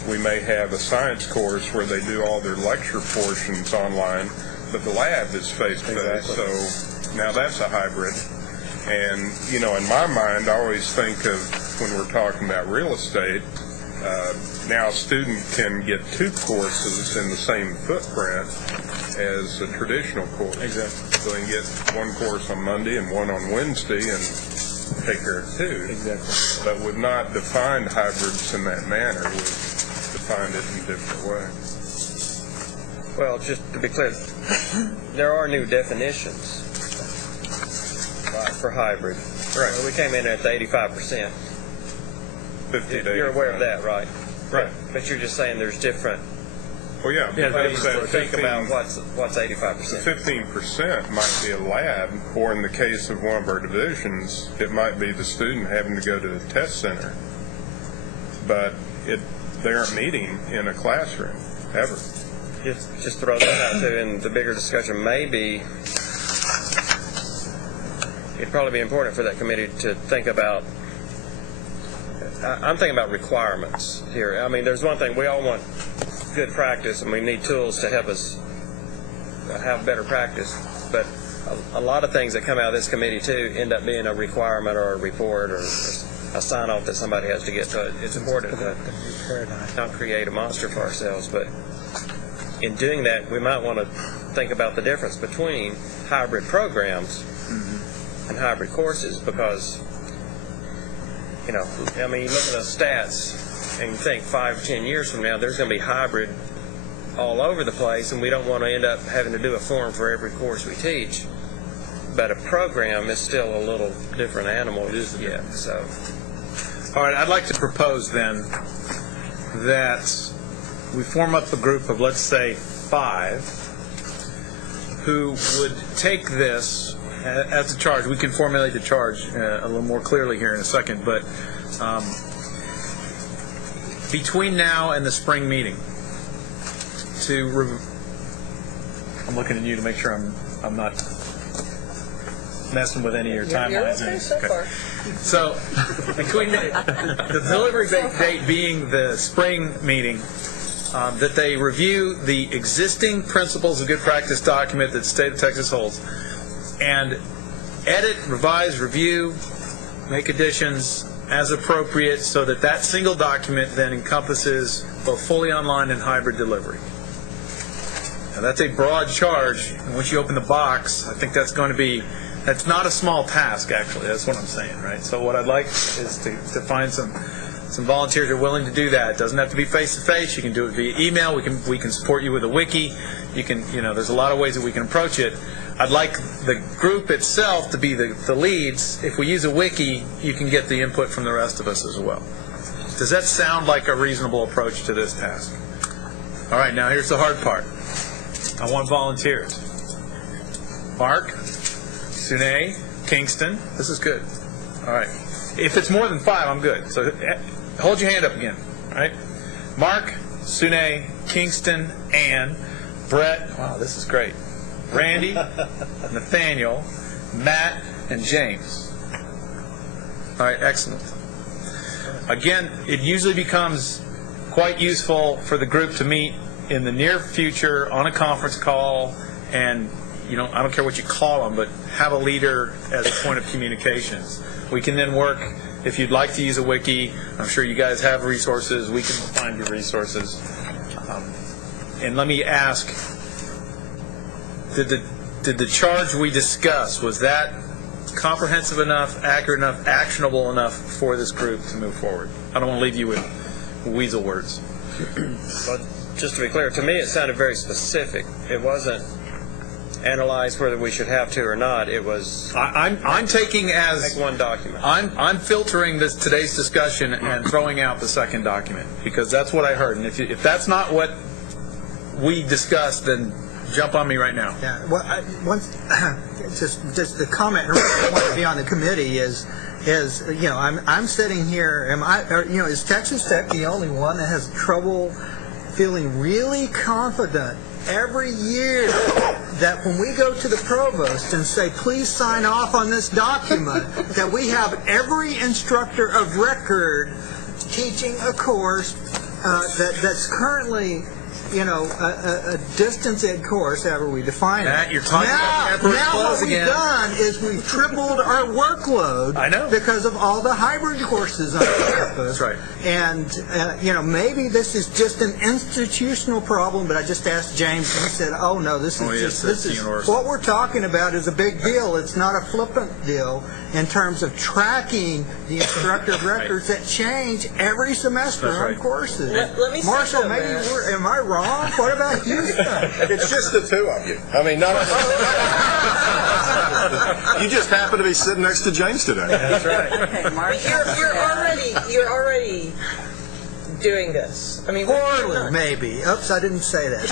We may have a science course where they do all their lecture portions online, but the lab is face-to-face, so now that's a hybrid. And, in my mind, I always think of, when we're talking about real estate, now a student can get 2 courses in the same footprint as a traditional course. Exactly. So they can get 1 course on Monday and 1 on Wednesday and take care of 2. Exactly. But we've not defined hybrids in that manner. We've defined it in a different way. Well, just to be clear, there are new definitions for hybrid. Right. We came in at the 85%. 50 to You're aware of that, right? Right. But you're just saying there's different. Well, yeah. Ways to think about what's 85%. 15% might be a lab, or in the case of one of our divisions, it might be the student having to go to the test center. But they aren't meeting in a classroom ever. Just throw that out too, and the bigger discussion may be, it'd probably be important for that committee to think about, I'm thinking about requirements here. I mean, there's one thing, we all want good practice, and we need tools to help us have better practice, but a lot of things that come out of this committee too end up being a requirement or a report or a sign-off that somebody has to get. So it's important to not create a monster for ourselves, but in doing that, we might want to think about the difference between hybrid programs and hybrid courses, because, you look at the stats and you think 5 or 10 years from now, there's going to be hybrid all over the place, and we don't want to end up having to do a form for every course we teach. But a program is still a little different animal. Yeah. So. All right, I'd like to propose then that we form up a group of, let's say, 5 who would take this as a charge. We can formulate the charge a little more clearly here in a second, but between now and the spring meeting, I'm looking at you to make sure I'm not messing with any of your timelines. You're okay so far. So, between the delivery date being the spring meeting, that they review the existing Principles of Good Practice document that the state of Texas holds, and edit, revise, review, make additions as appropriate, so that that single document then encompasses both fully online and hybrid delivery. Now, that's a broad charge, and once you open the box, I think that's not a small task, actually. That's what I'm saying, right? So what I'd like is to find some volunteers are willing to do that. It doesn't have to be face-to-face. You can do it via email. We can support you with a wiki. You can, there's a lot of ways that we can approach it. I'd like the group itself to be the leads. If we use a wiki, you can get the input from the rest of us as well. Does that sound like a reasonable approach to this task? All right, now here's the hard part. I want volunteers. Mark, Sune, Kingston. This is good. All right. If it's more than 5, I'm good. So hold your hand up again. All right. Mark, Sune, Kingston, Ann, Brett. Wow, this is great. Randy, Nathaniel, Matt, and James. All right, excellent. Again, it usually becomes quite useful for the group to meet in the near future on a conference call, and I don't care what you call them, but have a leader as a point of communications. We can then work, if you'd like to use a wiki, I'm sure you guys have resources, we can find your resources. And let me ask, did the charge we discussed, was that comprehensive enough, accurate enough, actionable enough for this group to move forward? I don't want to leave you with weasel words. Well, just to be clear, to me it sounded very specific. It wasn't analyze whether we should have to or not. It was I'm taking as one document. I'm filtering today's discussion and throwing out the second document because that's what I heard. And if that's not what we discussed, then jump on me right now. Yeah. Well, just the comment I want to be on the committee is I'm sitting here. Is Texas Tech the only one that has trouble feeling really confident every year that when we go to the provost and say, please sign off on this document, that we have every instructor of record teaching a course that's currently, a distance ed course, however we define it. You're talking about the Emperor's Clothes again. Now what we've done is we've tripled our workload. I know. Because of all the hybrid courses on campus. That's right. And, maybe this is just an institutional problem, but I just asked James, and he said, oh, no, this is what we're talking about is a big deal. It's not a flippant deal in terms of tracking the instructor of records that change every semester on courses. Let me say Marshall, so, maybe man. am I wrong? What about Houston? It's just the two of you. I mean, you just happen to be sitting next to James today. That's right. Okay, Mark. You're already doing this. I mean, Poorly, maybe. Oops, I didn't say that.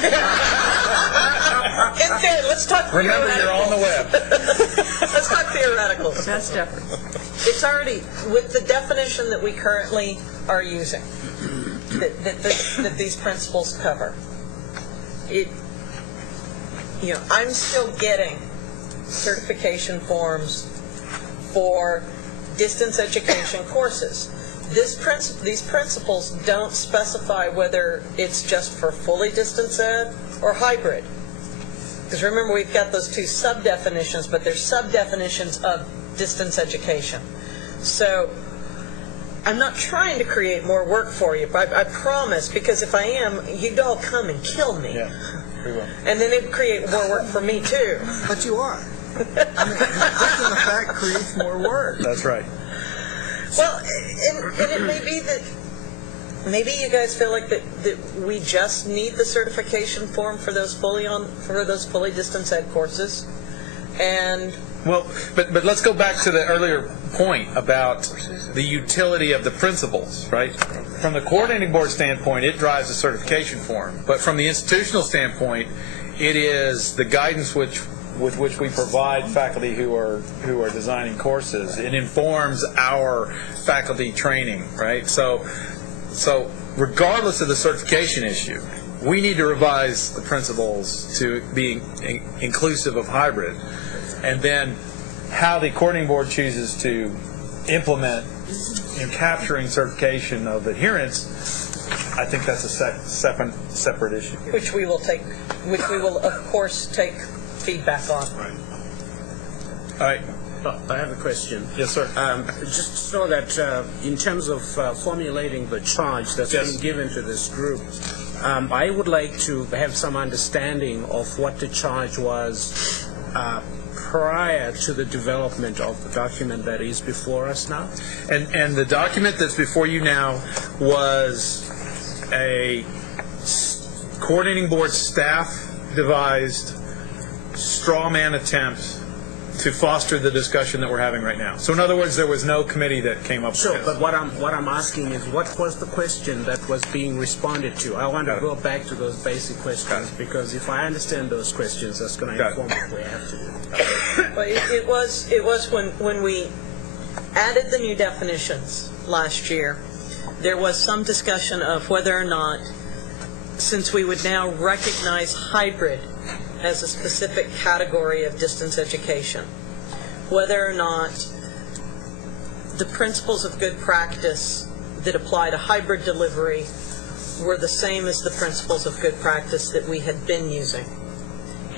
And then let's talk. Remember, you're on the web. Let's talk theoreticals. Best effort. It's already with the definition that we currently are using that these principles cover. I'm still getting certification forms for distance education courses. These principles don't specify whether it's just for fully distance ed or hybrid. Because remember, we've got those two sub-definitions, but they're sub-definitions of distance education. So I'm not trying to create more work for you, but I promise, because if I am, you'd all come and kill me. Yeah, we will. And then it'd create more work for me, too. But you are. This in fact creates more work. That's right. Well, and it may be that maybe you guys feel like that we just need the certification form for those fully distance ed courses, and but let's go back to the earlier point about the utility of the principles, right? From the coordinating board standpoint, it drives the certification form, but from the institutional standpoint, it is the guidance with which we provide faculty who are designing courses. It informs our faculty training, right? So regardless of the certification issue, we need to revise the principles to be inclusive of hybrid. And then how the coordinating board chooses to implement in capturing certification of adherence, I think that's a separate issue. which we will of course take feedback on. Right. All right. I have a question. Yes, sir. Just so that in terms of formulating the charge that's been given to this group, I would like to have some understanding of what the charge was prior to the development of the document that is before us now? And the document that's before you now was a coordinating board staff devised straw man attempt to foster the discussion that we're having right now. So in other words, there was no committee that came up with Sure, this. but what I'm asking is, what was the question that was being responded to? I want to go back to those basic questions, because if I understand those questions, that's going to inform what we have to do. Well, it was when we added the new definitions last year, there was some discussion of whether or not, since we would now recognize hybrid as a specific category of distance education, whether or not the principles of good practice that apply to hybrid delivery were the same as the principles of good practice that we had been using,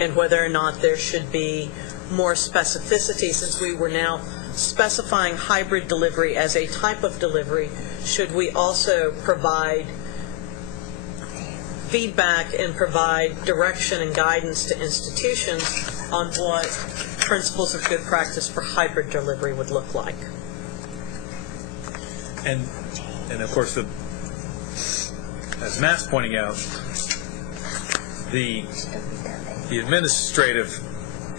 and whether or not there should be more specificity, since we were now specifying hybrid delivery as a type of delivery. Should we also provide feedback and provide direction and guidance to institutions on what principles of good practice for hybrid delivery would look like? And of course, as Matt's pointing out, the administrative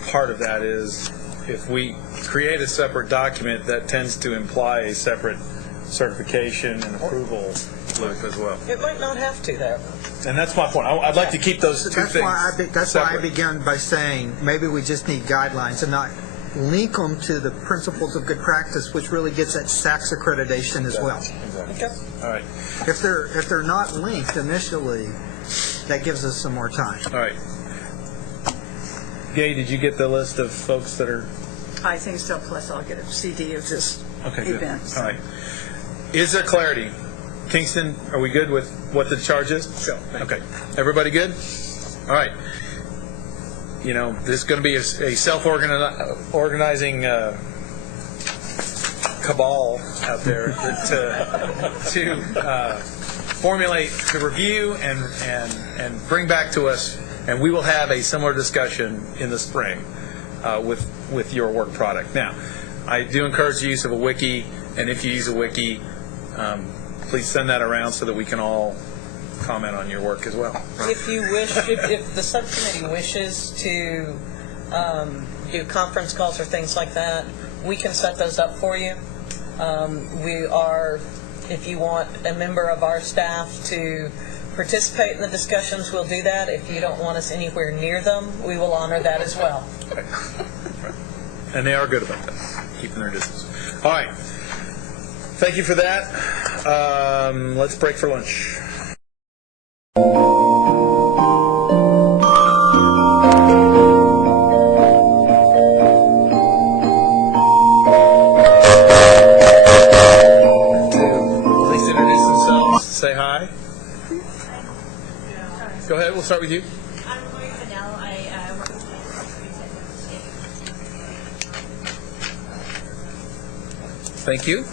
part of that is, if we create a separate document, that tends to imply a separate certification and approval loop as well. It might not have to, though. And that's my point. I'd like to keep those two things That's why I separate. began by saying maybe we just need guidelines and not link them to the principles of good practice, which really gets at SACS accreditation as well. Okay. All right. If they're not linked initially, that gives us some more time. All right. Gay, did you get the list of folks that are? I think so, plus I'll get a CD of this Good. event. All right. Is there clarity? Kingston, are we good with what the charge is? Sure. Okay. Everybody good? All right. You know, this is going to be a self-organizing cabal out there to formulate, to review, and bring back to us, and we will have a similar discussion in the spring with your work product. Now, I do encourage the use of a wiki, and if you use a wiki, please send that around so that we can all comment on your work as well. If you wish, if the subcommittee wishes to do conference calls or things like that, we can set those up for you. We are, if you want a member of our staff to participate in the discussions, we'll do that. If you don't want us anywhere near them, we will honor that as well. Okay. And they are good about that, keeping their distance. All right. Thank you for that. Let's break for lunch. Please introduce themselves. Say hi. Go ahead. We'll start with you. I'm Chloe Fennell. I work with Thank you.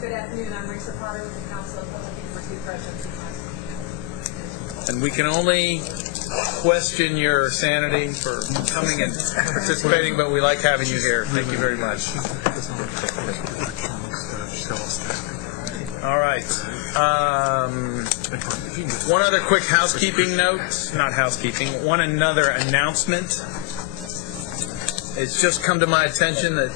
Good afternoon. I'm Lisa Potter with the Council of Public University Projects. And we can only question your sanity for coming and participating, but we like having you here. Thank you very much. All right. One other quick housekeeping note, not housekeeping, one another announcement. It's just come to my attention that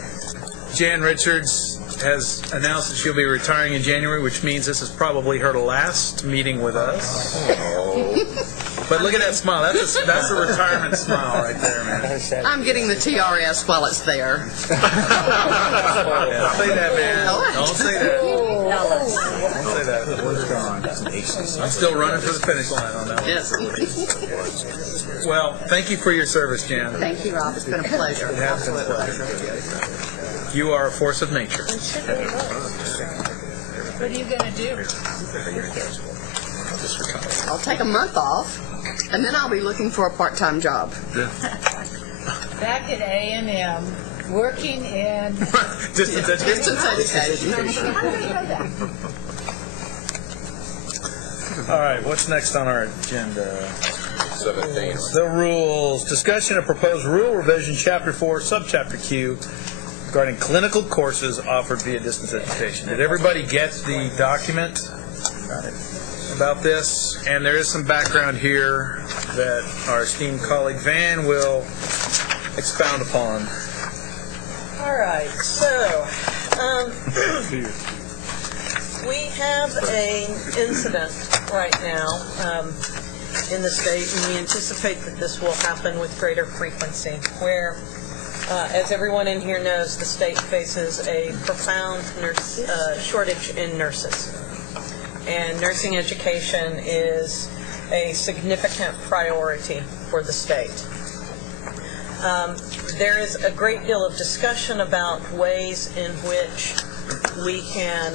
Jan Richards has announced that she'll be retiring in January, which means this is probably her last meeting with us. But look at that smile. That's a retirement smile right there, man. I'm getting the TRS while it's there. Don't say that, man. Don't say that. Don't say that. I'm still running for the finish line on that one. Yes. Well, thank you for your service, Jan. Thank you, Rob. It's been a pleasure. It has been a pleasure. You are a force of nature. What are you going to do? I'll take a month off, and then I'll be looking for a part-time job. Back at A&M, working in distance education. Distance education. How do you know that? All right, what's next on our agenda? 17. The rules. Discussion of proposed rule revision, Chapter 4, Subchapter Q, regarding clinical courses offered via distance education. Did everybody get the document about this? And there is some background here that our esteemed colleague Van will expound upon. All right, so we have an incident right now in the state, and we anticipate that this will happen with greater frequency, where, as everyone in here knows, the state faces a profound shortage in nurses. And nursing education is a significant priority for the state. There is a great deal of discussion about ways in which we can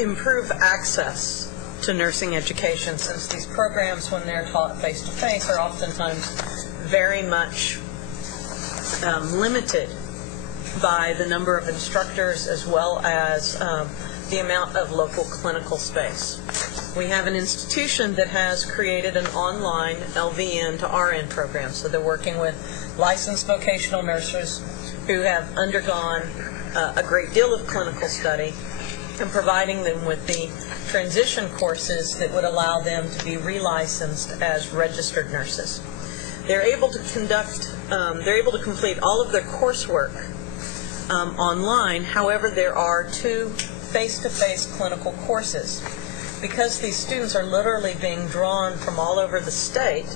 improve access to nursing education, since these programs, when they're taught face-to-face, are oftentimes very much limited by the number of instructors as well as the amount of local clinical space. We have an institution that has created an online LVN to RN program, so they're working with licensed vocational nurses who have undergone a great deal of clinical study and providing them with the transition courses that would allow them to be relicensed as registered nurses. They're able to complete all of their coursework online. However, there are 2 face-to-face clinical courses. Because these students are literally being drawn from all over the state,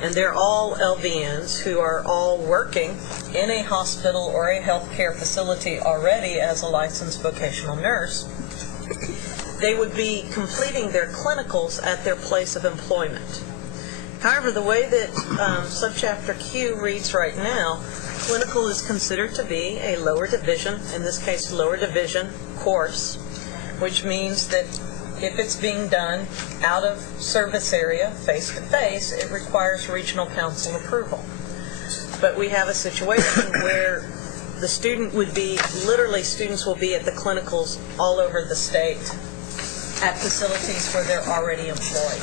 and they're all LVNs who are all working in a hospital or a healthcare facility already as a licensed vocational nurse, they would be completing their clinicals at their place of employment. However, the way that subchapter Q reads right now, clinical is considered to be a lower division, in this case lower division course, which means that if it's being done out of service area, face-to-face, it requires regional council approval. But we have a situation where the student would be, literally students will be at the clinicals all over the state at facilities where they're already employed.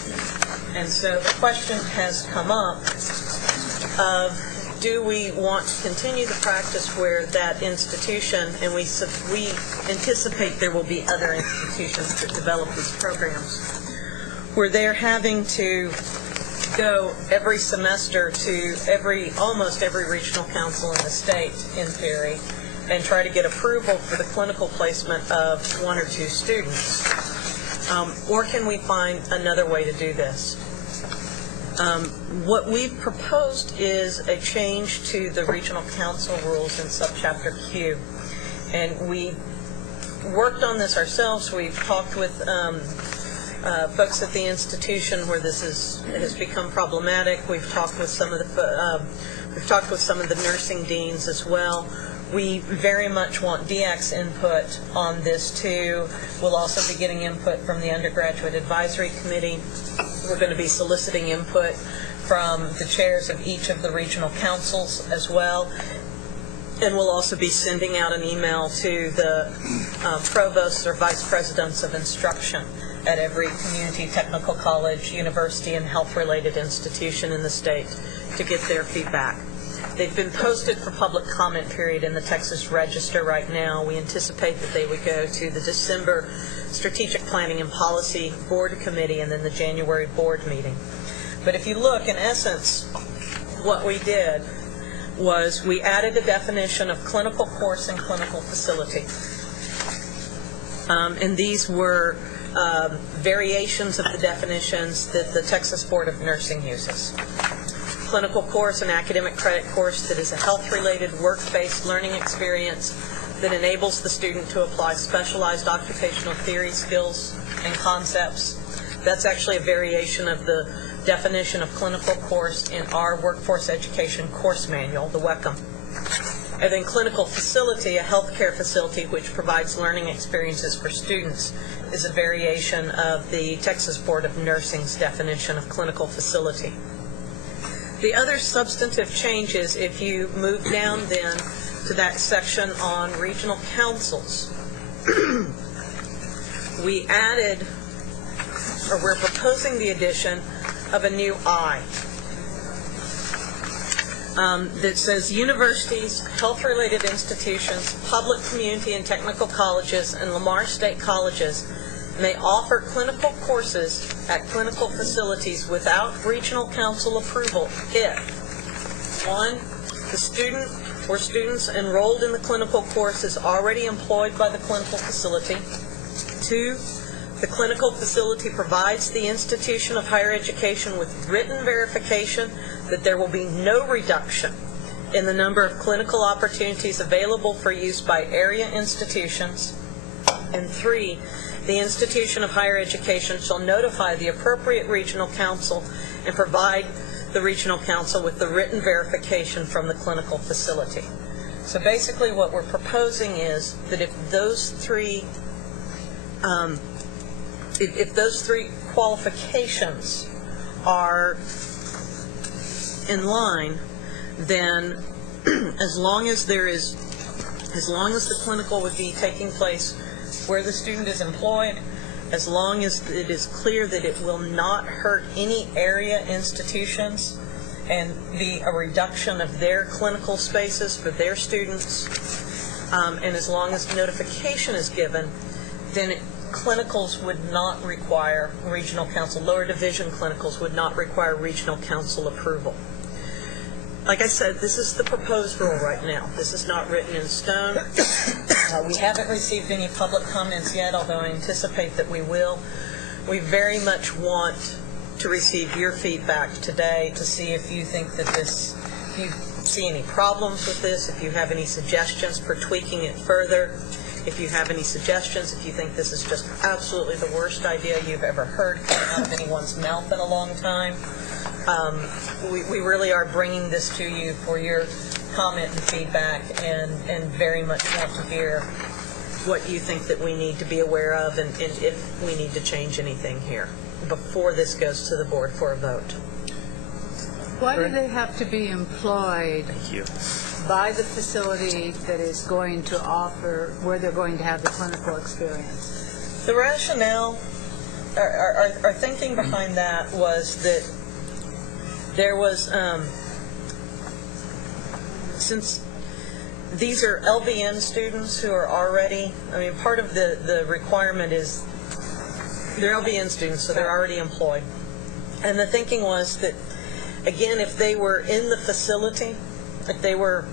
And so the question has come up of, do we want to continue the practice where that institution, and we anticipate there will be other institutions that develop these programs, where they're having to go every semester to almost every regional council in the state, in theory, and try to get approval for the clinical placement of 1 or 2 students? Or can we find another way to do this? What we've proposed is a change to the regional council rules in subchapter Q. And we worked on this ourselves. We've talked with folks at the institution where this has become problematic. We've talked with some of the nursing deans as well. We very much want DEAC's input on this too. We'll also be getting input from the Undergraduate Advisory Committee. We're going to be soliciting input from the chairs of each of the regional councils as well. And we'll also be sending out an email to the provosts or vice presidents of instruction at every community, technical college, university, and health-related institution in the state to get their feedback. They've been posted for public comment period in the Texas Register right now. We anticipate that they would go to the December Strategic Planning and Policy Board Committee and then the January board meeting. But if you look, in essence, what we did was we added a definition of clinical course and clinical facility. And these were variations of the definitions that the Texas Board of Nursing uses. Clinical course, an academic credit course that is a health-related, work-based learning experience that enables the student to apply specialized occupational theory skills and concepts. That's actually a variation of the definition of clinical course in our Workforce Education Course Manual, the WECM. And then clinical facility, a healthcare facility which provides learning experiences for students, is a variation of the Texas Board of Nursing's definition of clinical facility. The other substantive changes, if you move down then to that section on regional councils, we added, or we're proposing the addition of a new I that says universities, health-related institutions, public community and technical colleges, and Lamar State colleges may offer clinical courses at clinical facilities without regional council approval if 1. The student or students enrolled in the clinical course is already employed by the clinical facility. 2. The clinical facility provides the institution of higher education with written verification that there will be no reduction in the number of clinical opportunities available for use by area institutions. And 3. The institution of higher education shall notify the appropriate regional council and provide the regional council with the written verification from the clinical facility. So basically what we're proposing is that if those three qualifications are in line, then as long as the clinical would be taking place where the student is employed, as long as it is clear that it will not hurt any area institutions and be a reduction of their clinical spaces for their students, and as long as notification is given, then clinicals would not require regional council, lower division clinicals would not require regional council approval. Like I said, this is the proposed rule right now. This is not written in stone. We haven't received any public comments yet, although I anticipate that we will. We very much want to receive your feedback today to see if you think that this, if you see any problems with this, if you have any suggestions for tweaking it further, if you have any suggestions, if you think this is just absolutely the worst idea you've ever heard coming out of anyone's mouth in a long time. We really are bringing this to you for your comment and feedback, and very much want to hear what you think that we need to be aware of, and if we need to change anything here before this goes to the board for a vote. Why do they have to be employed Thank you. by the facility that is going to offer, where they're going to have the clinical experience? The rationale, our thinking behind that was that there was, since these are LVN students who are already, I mean, part of the requirement is they're LVN students, so they're already employed. And the thinking was that, again, if they were in the facility, if they were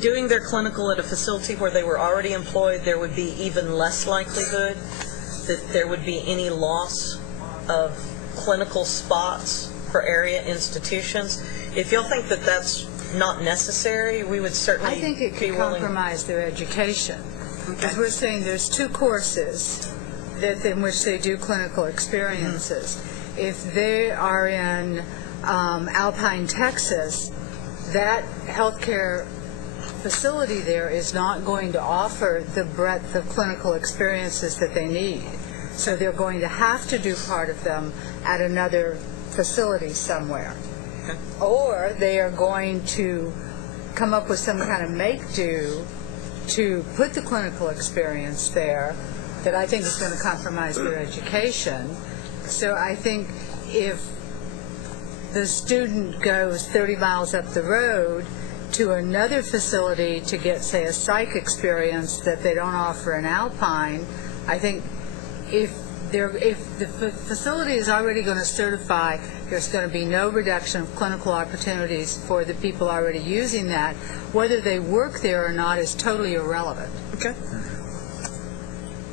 doing their clinical at a facility where they were already employed, there would be even less likelihood that there would be any loss of clinical spots for area institutions. If y'all think that that's not necessary, we would certainly I think it could compromise their education. Because we're saying there's 2 courses in which they do clinical experiences. If they are in Alpine, Texas, that healthcare facility there is not going to offer the breadth of clinical experiences that they need. So they're going to have to do part of them at another facility somewhere. Okay. Or they are going to come up with some kind of make-do to put the clinical experience there that I think is going to compromise their education. So I think if the student goes 30 miles up the road to another facility to get, say, a psych experience that they don't offer in Alpine, I think if the facility is already going to certify there's going to be no reduction of clinical opportunities for the people already using that, whether they work there or not is totally irrelevant. Okay.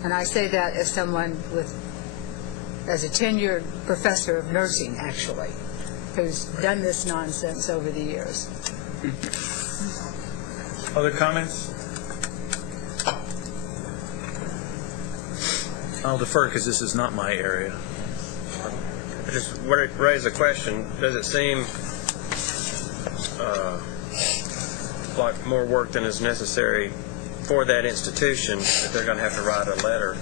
And I say that as someone as a tenured professor of nursing, actually, who's done this nonsense over the years. Other comments? I'll defer because this is not my area. I just raise a question. Does it seem like more work than is necessary for that institution if they're going to have to write a letter?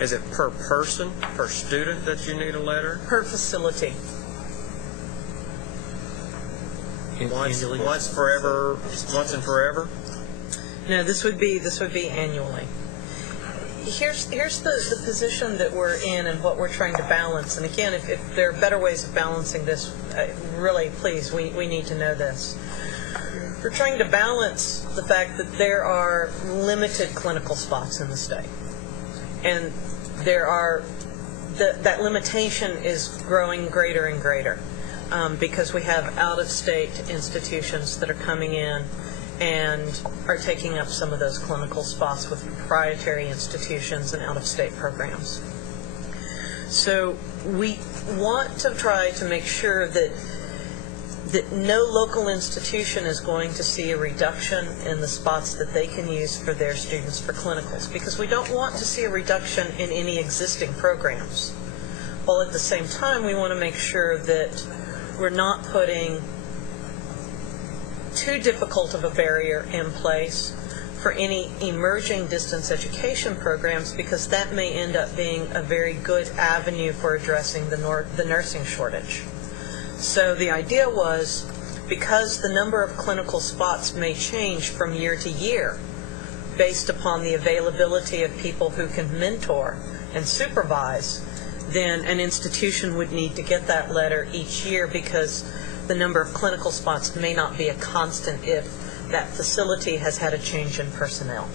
Is it per person, per student that you need a letter? Per facility. Once and forever? No, this would be annually. Here's the position that we're in and what we're trying to balance. And again, if there are better ways of balancing this, really, please, we need to know this. We're trying to balance the fact that there are limited clinical spots in the state. And that limitation is growing greater and greater because we have out-of-state institutions that are coming in and are taking up some of those clinical spots with proprietary institutions and out-of-state programs. So we want to try to make sure that no local institution is going to see a reduction in the spots that they can use for their students for clinicals, because we don't want to see a reduction in any existing programs. While at the same time, we want to make sure that we're not putting too difficult of a barrier in place for any emerging distance education programs, because that may end up being a very good avenue for addressing the nursing shortage. So the idea was, because the number of clinical spots may change from year to year based upon the availability of people who can mentor and supervise, then an institution would need to get that letter each year, because the number of clinical spots may not be a constant if that facility has had a change in personnel.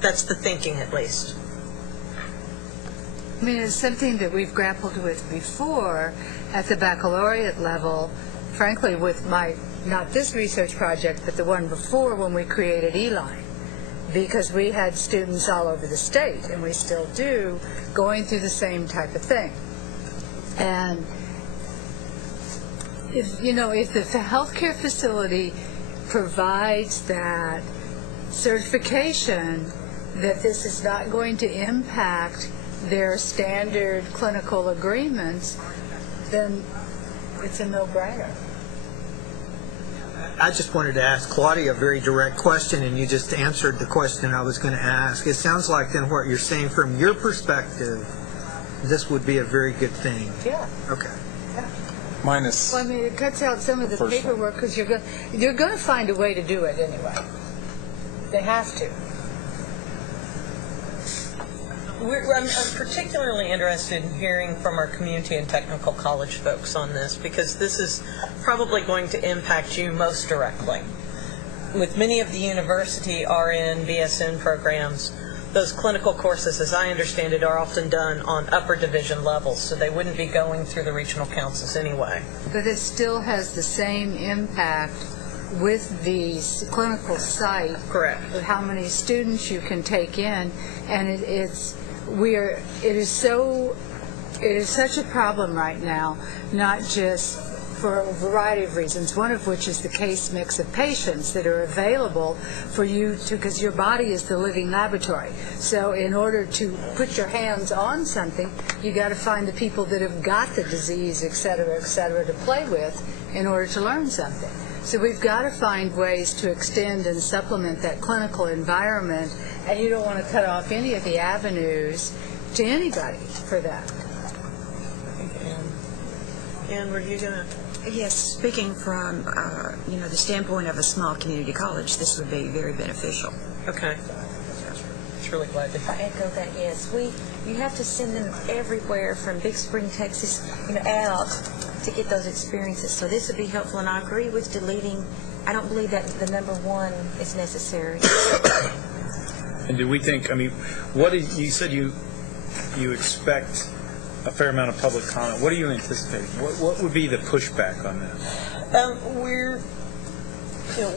That's the thinking, at least. I mean, it's something that we've grappled with before at the baccalaureate level, frankly, with not this research project, but the one before when we created E-Line, because we had students all over the state, and we still do, going through the same type of thing. And if the healthcare facility provides that certification that this is not going to impact their standard clinical agreements, then it's a no-brainer. I just wanted to ask Claudia a very direct question, and you just answered the question I was going to ask. It sounds like then what you're saying from your perspective, this would be a very good thing. Yeah. Okay. Minus. Well, I mean, it cuts out some of the paperwork, because you're going to find a way to do it anyway. They have to. I'm particularly interested in hearing from our community and technical college folks on this, because this is probably going to impact you most directly. With many of the university RN, BSN programs, those clinical courses, as I understand it, are often done on upper division levels, so they wouldn't be going through the regional councils anyway. But it still has the same impact with the clinical site. Correct. With how many students you can take in, and it is such a problem right now, not just for a variety of reasons, one of which is the case mix of patients that are available for you to, because your body is the living laboratory. So in order to put your hands on something, you got to find the people that have got the disease, et cetera, to play with in order to learn something. So we've got to find ways to extend and supplement that clinical environment, and you don't want to cut off any of the avenues to anybody for that. Ann, were you going to? Yes, speaking from the standpoint of a small community college, this would be very beneficial. Okay. It's really glad to hear. I echo that. Yes, you have to send them everywhere from Big Spring, Texas, out to get those experiences. So this would be helpful, and I agree with deleting. I don't believe that the number one is necessary. And do we think? I mean, what is, you said you expect a fair amount of public comment. What are you anticipating? What would be the pushback on that?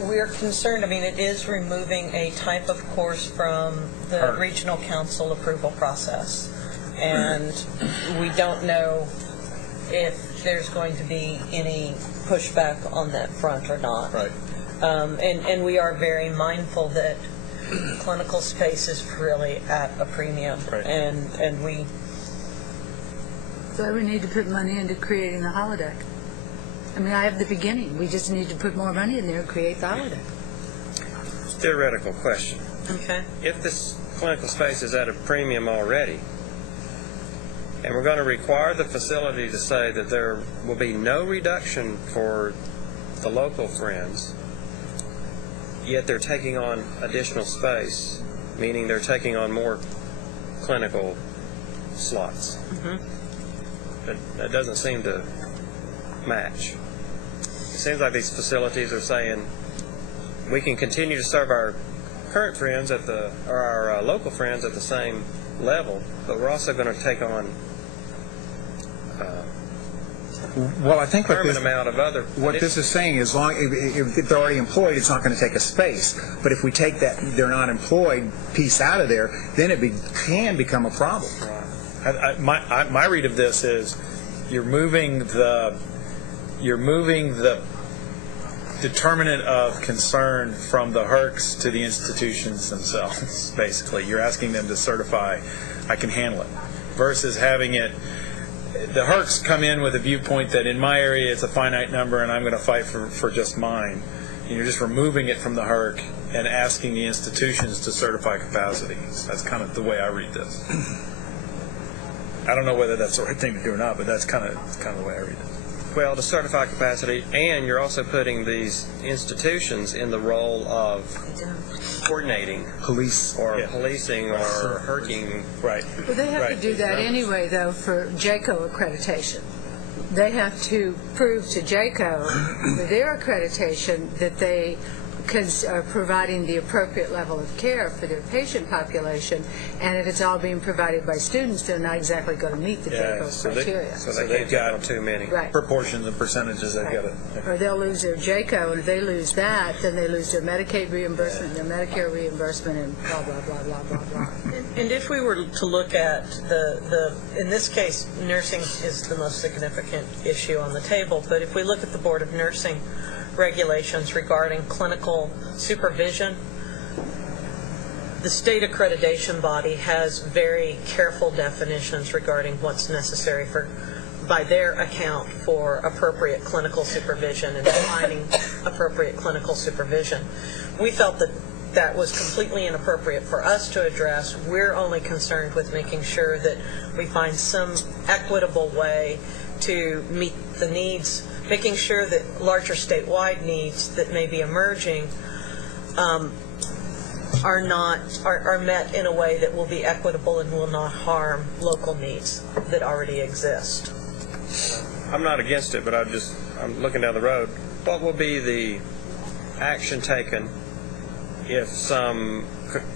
We're concerned. I mean, it is removing a type of course from the regional council approval process, and we don't know if there's going to be any pushback on that front or not. Right. And we are very mindful that clinical space is really at a premium, right. and we. So we need to put money into creating the holodeck. I mean, I have the beginning. We just need to put more money in there and create the holodeck. Theoretical question. Okay. If this clinical space is at a premium already, and we're going to require the facility to say that there will be no reduction for the local friends, yet they're taking on additional space, meaning they're taking on more clinical slots. That doesn't seem to match. It seems like these facilities are saying we can continue to serve our current friends or our local friends at the same level, but we're also going to take on Well, I think amount of other. What this is saying is, if they're already employed, it's not going to take a space. But if we take that they're not employed piece out of there, then it can become a problem. My read of this is you're moving the determinant of concern from the HERCs to the institutions themselves. Basically, you're asking them to certify, I can handle it, versus having it. The HERCs come in with a viewpoint that in my area it's a finite number and I'm going to fight for just mine. And you're just removing it from the HERC and asking the institutions to certify capacity. So that's kind of the way I read this. I don't know whether that's the right thing to do or not, but that's kind of the way I read it. Well, to certify capacity, and you're also putting these institutions in the role of coordinating policing or herking. Right. Well, they have to do that anyway, though, for JACO accreditation. They have to prove to JACO with their accreditation that they are providing the appropriate level of care for their patient population, and if it's all being provided by students, they're not exactly going to meet the JACO criteria. So they can't get on too many. Right. Proportions and percentages, they've got it. Or they'll lose their JACO, and if they lose that, then they lose their Medicaid reimbursement, their Medicare reimbursement, and blah, blah, blah, blah, blah, blah. And if we were to look at in this case, nursing is the most significant issue on the table, but if we look at the Board of Nursing regulations regarding clinical supervision, the state accreditation body has very careful definitions regarding what's necessary by their account for appropriate clinical supervision and defining appropriate clinical supervision. We felt that was completely inappropriate for us to address. We're only concerned with making sure that we find some equitable way to meet the needs, making sure that larger statewide needs that may be emerging are met in a way that will be equitable and will not harm local needs that already exist. I'm not against it, but I'm looking down the road. What will be the action taken if some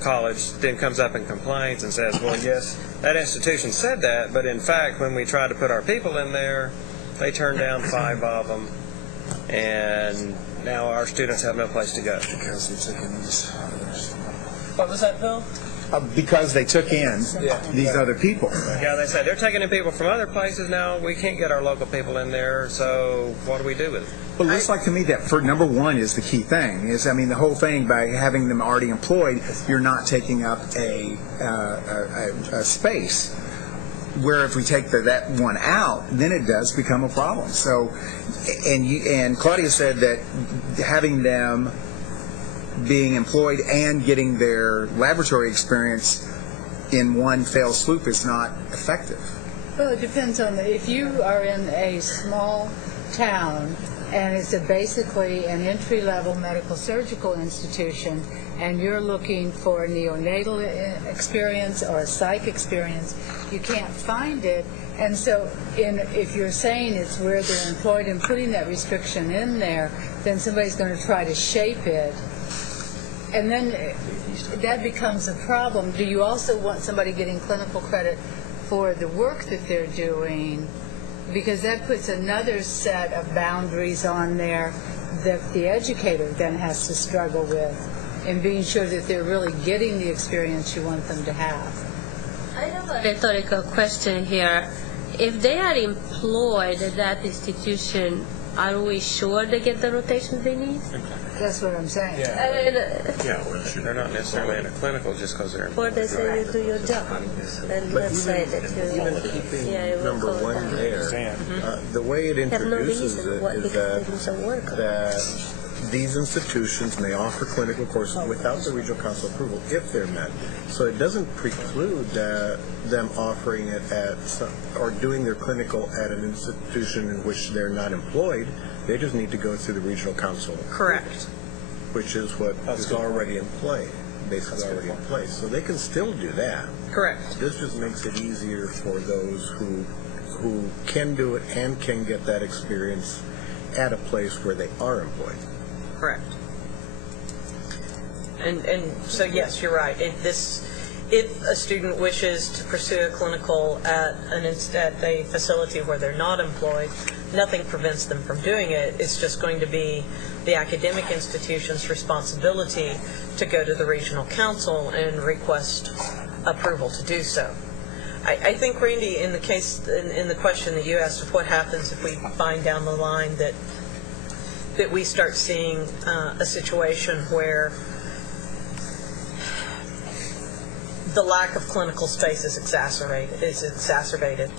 college then comes up and complains and says, well, yes, that institution said that, but in fact, when we tried to put our people in there, they turned down 5 of them, and now our students have no place to go. Because they took in these others. What was that, Bill? Because they took in these other people. Yeah, they said they're taking in people from other places now. We can't get our local people in there, so what do we do with it? Well, it looks like to me that for number one is the key thing. The whole thing by having them already employed, you're not taking up a space. Where if we take that one out, then it does become a problem. So, and Claudia said that having them being employed and getting their laboratory experience in one fell swoop is not effective. Well, it depends on if you are in a small town and it's basically an entry-level medical surgical institution, and you're looking for a neonatal experience or a psych experience, you can't find it. And so if you're saying it's where they're employed and putting that restriction in there, then somebody's going to try to shape it. And then that becomes a problem. Do you also want somebody getting clinical credit for the work that they're doing? Because that puts another set of boundaries on there that the educator then has to struggle with in being sure that they're really getting the experience you want them to have. I have a rhetorical question here. If they are employed at that institution, are we sure they get the rotation they need? That's what I'm saying. They're not necessarily in a clinical just because they're Or they say you do your job. And let's say that even keeping number one there, the way it introduces it is that these institutions may offer clinical courses without the regional council approval if they're met. So it doesn't preclude them offering it or doing their clinical at an institution in which they're not employed. They just need to go through the regional council. Correct. which is what is already in play, basically already in place. So they can still do that. Correct. This just makes it easier for those who can do it and can get that experience at a place where they are employed. Correct. And so yes, you're right. If a student wishes to pursue a clinical at a facility where they're not employed, nothing prevents them from doing it. It's just going to be the academic institution's responsibility to go to the regional council and request approval to do so. I think, Randy, in the question that you asked of what happens if we find down the line that we start seeing a situation where the lack of clinical space is exacerbated.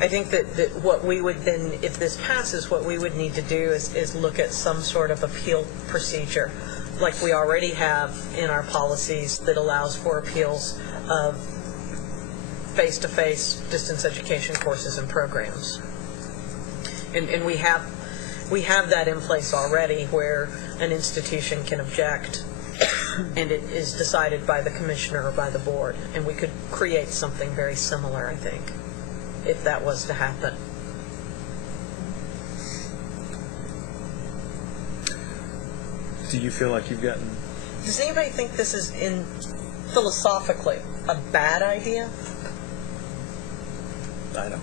I think that what we would then, if this passes, what we would need to do is look at some sort of appeal procedure, like we already have in our policies that allows for appeals of face-to-face distance education courses and programs. And we have that in place already, where an institution can object and it is decided by the commissioner or by the board. And we could create something very similar, I think, if that was to happen. Do you feel like you've gotten... Does anybody think this is, philosophically, a bad idea? I don't.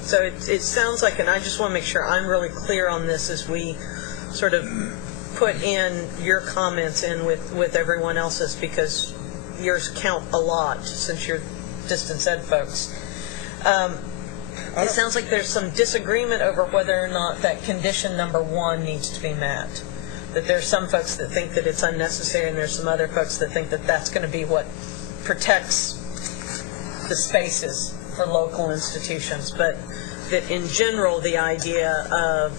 So it sounds like, and I just want to make sure I'm really clear on this as we sort of put in your comments in with everyone else's, because yours count a lot since you're distance ed folks. It sounds like there's some disagreement over whether or not that condition number 1 needs to be met. That there's some folks that think that it's unnecessary, and there's some other folks that think that that's going to be what protects the spaces for local institutions. But that in general, the idea of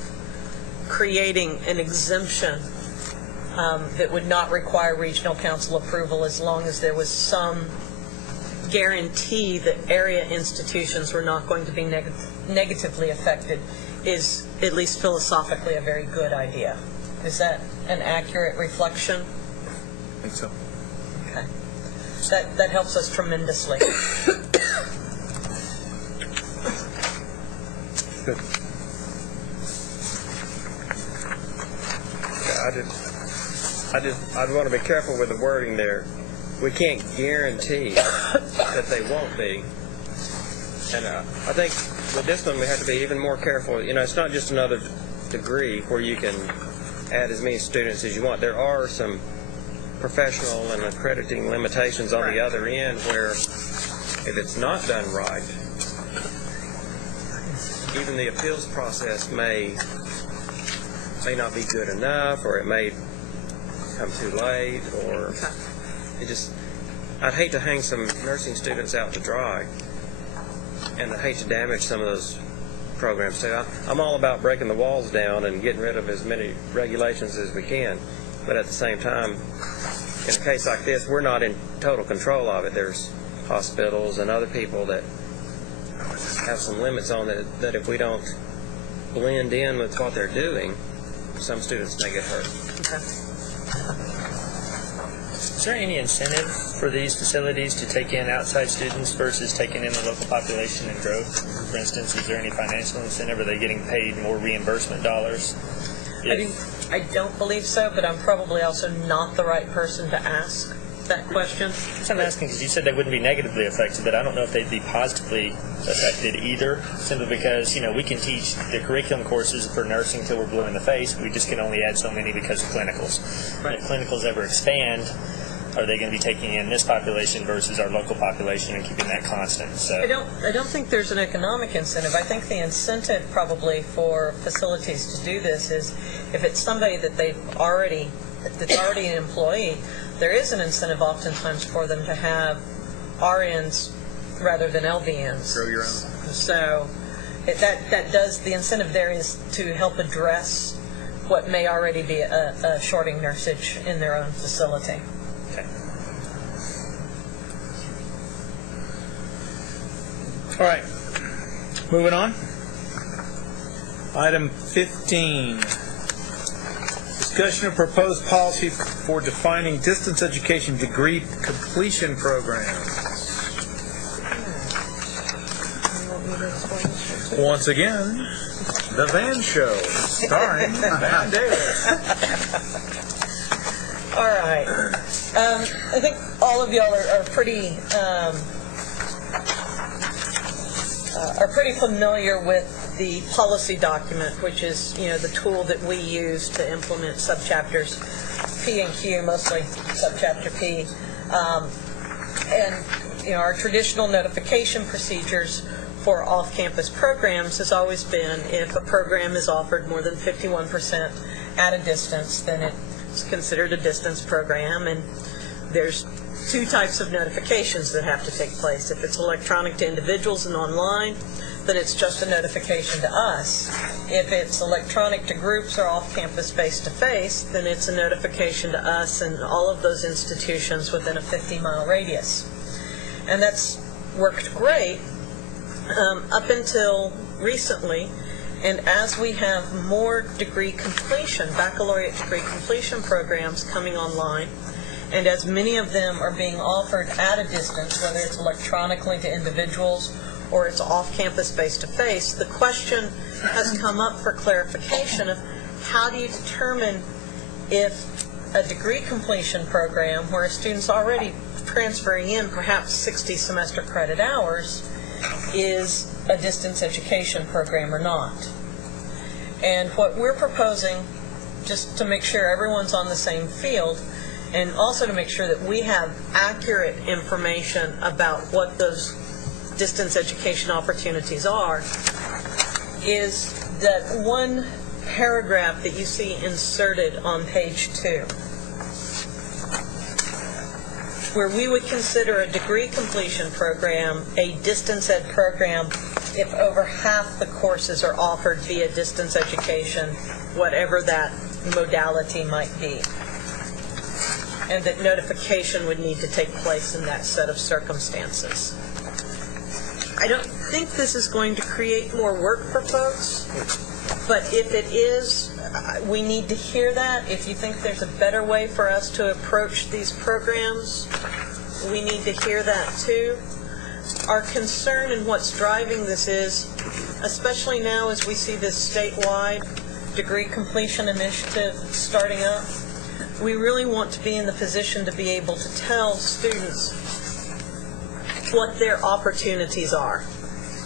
creating an exemption that would not require regional council approval, as long as there was some guarantee that area institutions were not going to be negatively affected, is, at least philosophically, a very good idea. Is that an accurate reflection? I think so. Okay. That helps us tremendously. Good. I'd want to be careful with the wording there. We can't guarantee that they won't be. And I think with this one we have to be even more careful. You know, it's not just another degree where you can add as many students as you want. There are some professional and accrediting limitations on the other end where, if it's not done right, even the appeals process may not be good enough, or it may come too late, or I'd hate to hang some nursing students out to dry, and I'd hate to damage some of those programs too. I'm all about breaking the walls down and getting rid of as many regulations as we can, but at the same time, in a case like this, we're not in total control of it. There's hospitals and other people that have some limits on it, that if we don't blend in with what they're doing, some students may get hurt. Okay. Is there any incentive for these facilities to take in outside students versus taking in the local population and growth? For instance, is there any financial incentive? Are they getting paid more reimbursement dollars? I don't believe so, but I'm probably also not the right person to ask that question. So I'm asking because you said they wouldn't be negatively affected, but I don't know if they'd be positively affected either, simply because, you know, we can teach the curriculum courses for nursing till we're blue in the face. We just can only add so many because of clinicals. Right. If clinicals ever expand, are they going to be taking in this population versus our local population and keeping that constant? So I don't think there's an economic incentive. I think the incentive probably for facilities to do this is if it's somebody that's already an employee, there is an incentive oftentimes for them to have RNs rather than LVNs. Grow your own. So the incentive there is to help address what may already be a shorting nursage in their own facility. Okay. All right. Moving on. Item 15. Discussion of proposed policy for defining distance education degree completion programs. Once again, The Van Show, starring Van Davis. All right. I think all of y'all are pretty familiar with the policy document, which is, the tool that we use to implement subchapters P and Q, mostly subchapter P. And our traditional notification procedures for off-campus programs has always been if a program is offered more than 51% at a distance, then it's considered a distance program, and there's two types of notifications that have to take place. If it's electronic to individuals and online, then it's just a notification to us. If it's electronic to groups or off-campus face-to-face, then it's a notification to us and all of those institutions within a 50-mile radius. And that's worked great up until recently. And as we have more degree completion, baccalaureate degree completion programs coming online, and as many of them are being offered at a distance, whether it's electronically to individuals or it's off-campus face-to-face, the question has come up for clarification of how do you determine if a degree completion program where a student's already transferring in perhaps 60 semester credit hours is a distance education program or not. And what we're proposing, just to make sure everyone's on the same field, and also to make sure that we have accurate information about what those distance education opportunities are, is that one paragraph that you see inserted on page 2, where we would consider a degree completion program a distance ed program if over half the courses are offered via distance education, whatever that modality might be, and that notification would need to take place in that set of circumstances. I don't think this is going to create more work for folks, but if it is, we need to hear that. If you think there's a better way for us to approach these programs, we need to hear that too. Our concern and what's driving this is, especially now as we see this statewide degree completion initiative starting up, we really want to be in the position to be able to tell students what their opportunities are.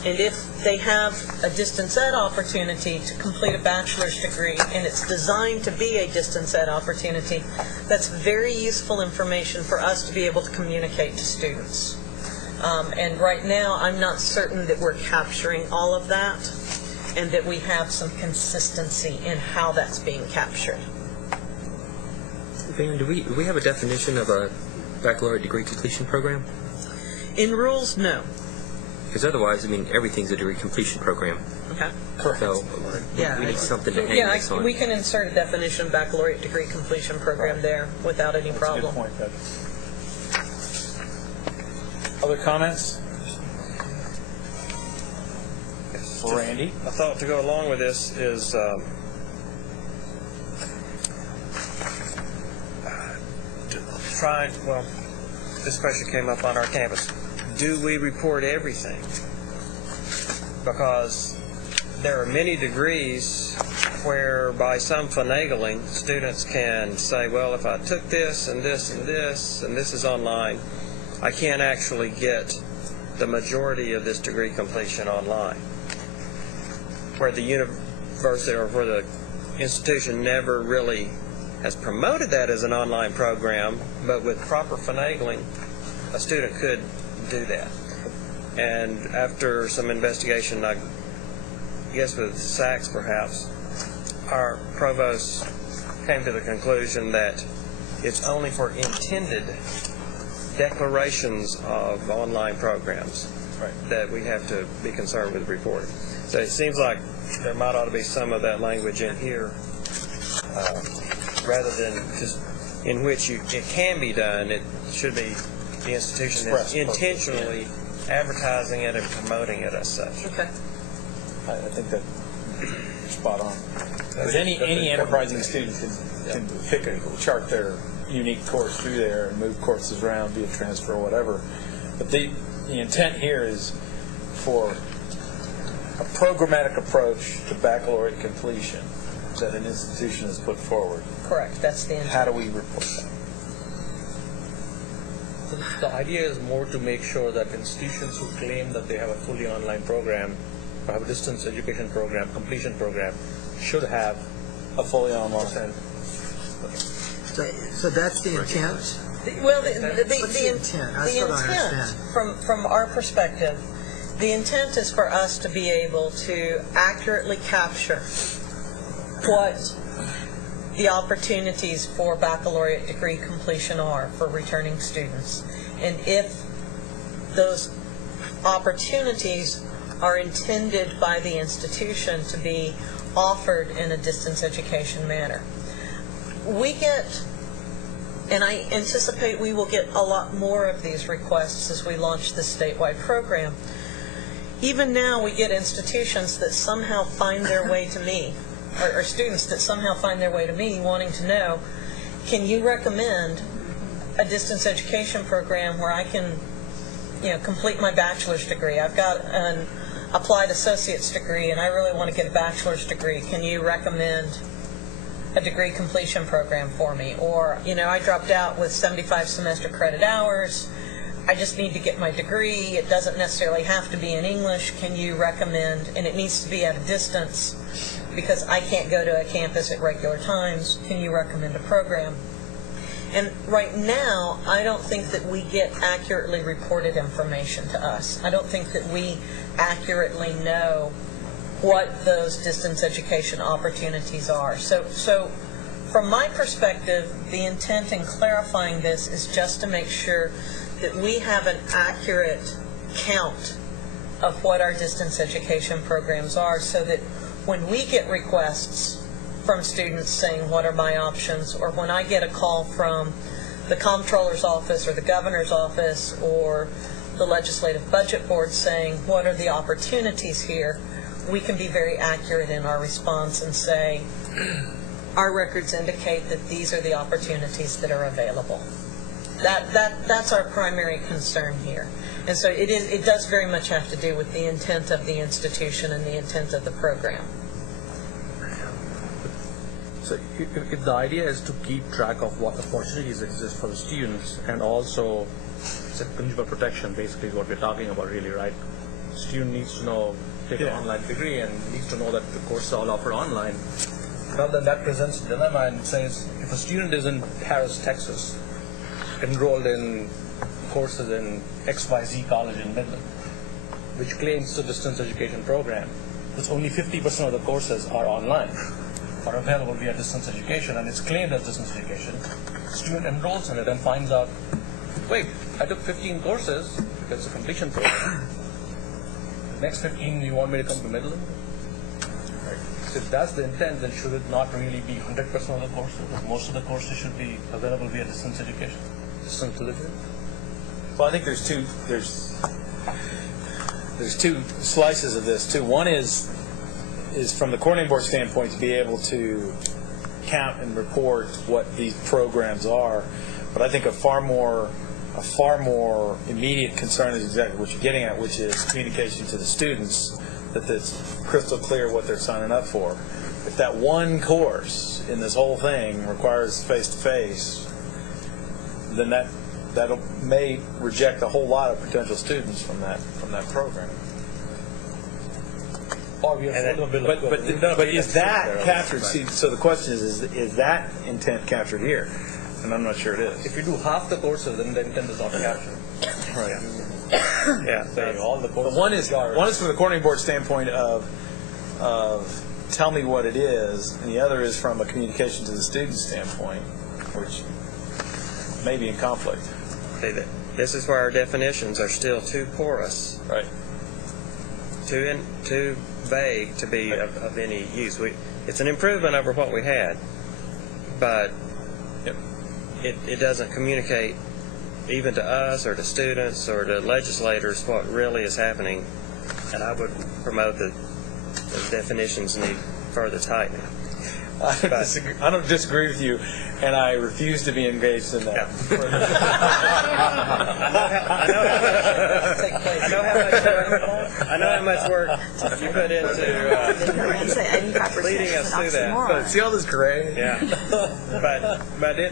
And if they have a distance ed opportunity to complete a bachelor's degree and it's designed to be a distance ed opportunity, that's very useful information for us to be able to communicate to students. And right now, I'm not certain that we're capturing all of that and that we have some consistency in how that's being captured. Van, do we have a definition of a baccalaureate degree completion program? In rules, no. Because otherwise, everything's a degree completion program. Okay. So we need something to hang this on. We can insert a definition of baccalaureate degree completion program there without any problem. That's a good point, Other comments? Randy? A thought to go along with this is this question came up on our campus. Do we report everything? Because there are many degrees where by some finagling, students can say, well, if I took this and this and this, and this is online, I can't actually get the majority of this degree completion online. Where the university or where the institution never really has promoted that as an online program, but with proper finagling, a student could do that. And after some investigation, I guess with SACS perhaps, our provost came to the conclusion that it's only for intended declarations of online programs that we have to be concerned with reporting. So it seems like there might ought to be some of that language in here, rather than just in which it can be done. It should be the institution that's intentionally advertising it and promoting it as such. Okay. I think that Spot on. Because any enterprising student can pick chart their unique course through there and move courses around via transfer or whatever. But the intent here is for a programmatic approach to baccalaureate completion that an institution has put forward. Correct. That's the intent. How do we report that? So the idea is more to make sure that institutions who claim that they have a fully online program or have a distance education program, completion program, should have a fully online. So that's the intent? Well, What's the intent? That's what I understand. from our perspective, the intent is for us to be able to accurately capture what the opportunities for baccalaureate degree completion are for returning students. And if those opportunities are intended by the institution to be offered in a distance education manner. We get, and I anticipate we will get a lot more of these requests as we launch this statewide program. Even now we get institutions that somehow find their way to me, or students that somehow find their way to me wanting to know, can you recommend a distance education program where I can, complete my bachelor's degree? I've got an applied associate's degree and I really want to get a bachelor's degree. Can you recommend a degree completion program for me? Or, I dropped out with 75 semester credit hours. I just need to get my degree. It doesn't necessarily have to be in English. Can you recommend, and it needs to be at a distance because I can't go to a campus at regular times. Can you recommend a program? And right now, I don't think that we get accurately reported information to us. I don't think that we accurately know what those distance education opportunities are. So from my perspective, the intent in clarifying this is just to make sure that we have an accurate count of what our distance education programs are, so that when we get requests from students saying, what are my options, or when I get a call from the comptroller's office or the governor's office or the legislative budget board saying, what are the opportunities here, we can be very accurate in our response and say, our records indicate that these are the opportunities that are available. That's our primary concern here. And so it does very much have to do with the intent of the institution and the intent of the program. So if the idea is to keep track of what opportunities exist for the students, and also consumer protection basically is what we're talking about really, right? The student needs to know, take an online degree and needs to know that the courses are all offered online. Now then that presents a dilemma and says, if a student is in Paris, Texas, enrolled in courses in XYZ college in Midland, which claims the distance education program, but only 50% of the courses are online, are available via distance education, and it's claimed as distance education. The student enrolls in it and finds out, wait, I took 15 courses because it's a completion program. The next 15, you want me to come to Midland? Right. So if that's the intent, then should it not really be 100% of the courses? Most of the courses should be available via distance education, distance delivery? Well, I think there's two slices of this too. One is from the coordinating board standpoint to be able to count and report what these programs are. But I think a far more immediate concern is exactly what you're getting at, which is communication to the students, that it's crystal clear what they're signing up for. If that one course in this whole thing requires face-to-face, then that may reject a whole lot of potential students from that program. But is that captured? See, so the question is that intent captured here? And I'm not sure it is. If you do half the courses, then the intent is not captured. Right. Yeah. All the courses. But one is from the coordinating board standpoint of tell me what it is, and the other is from a communication to the student standpoint, which may be in conflict. This is where our definitions are still too porous. Right. Too vague to be of any use. It's an improvement over what we had, but it doesn't communicate even to us or to students or to legislators what really is happening. And I would promote that those definitions need further tightening. I don't disagree with you, and I refuse to be engaged in that. I know how much work you put into leading us through that. See all this gray? Yeah, but it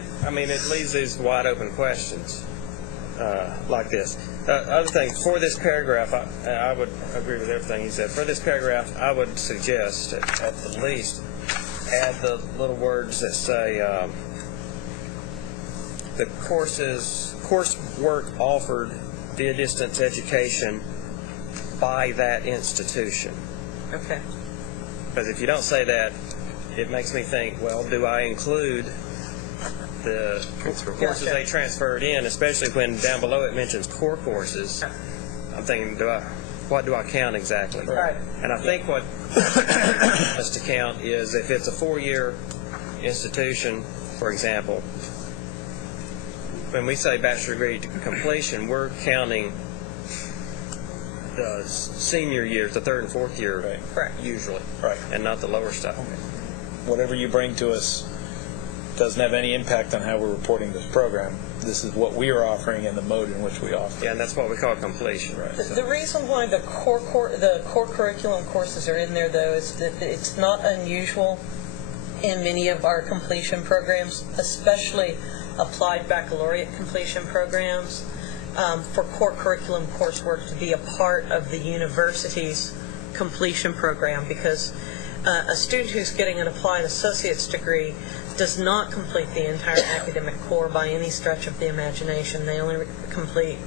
leaves these wide open questions like this. Other thing, for this paragraph, I would agree with everything he said. For this paragraph, I would suggest at the least add the little words that say the coursework offered via distance education by that institution. Okay. Because if you don't say that, it makes me think, well, do I include the courses they transferred in, especially when down below it mentions core courses? I'm thinking, what do I count exactly? Right. And I think what has to count is if it's a 4-year institution, for example, when we say bachelor degree to completion, we're counting the senior years, the 3rd and 4th year, usually, and not the lower stuff. Whatever you bring to us doesn't have any impact on how we're reporting this program. This is what we are offering and the mode in which we offer. Yeah, and that's what we call completion. Right. The reason why the core curriculum courses are in there, though, is that it's not unusual in many of our completion programs, especially applied baccalaureate completion programs, for core curriculum coursework to be a part of the university's completion program, because a student who's getting an applied associate's degree does not complete the entire academic core by any stretch of the imagination. They only complete,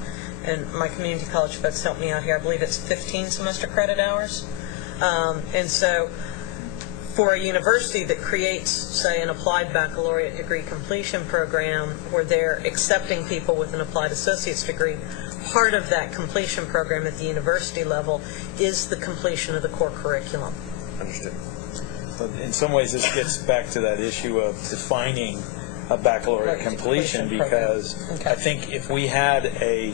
and my community college folks help me out here, I believe it's 15 semester credit hours. And so for a university that creates, say, an applied baccalaureate degree completion program where they're accepting people with an applied associate's degree, part of that completion program at the university level is the completion of the core curriculum. Understood. But in some ways, this gets back to that issue of defining a baccalaureate completion, because I think if we had a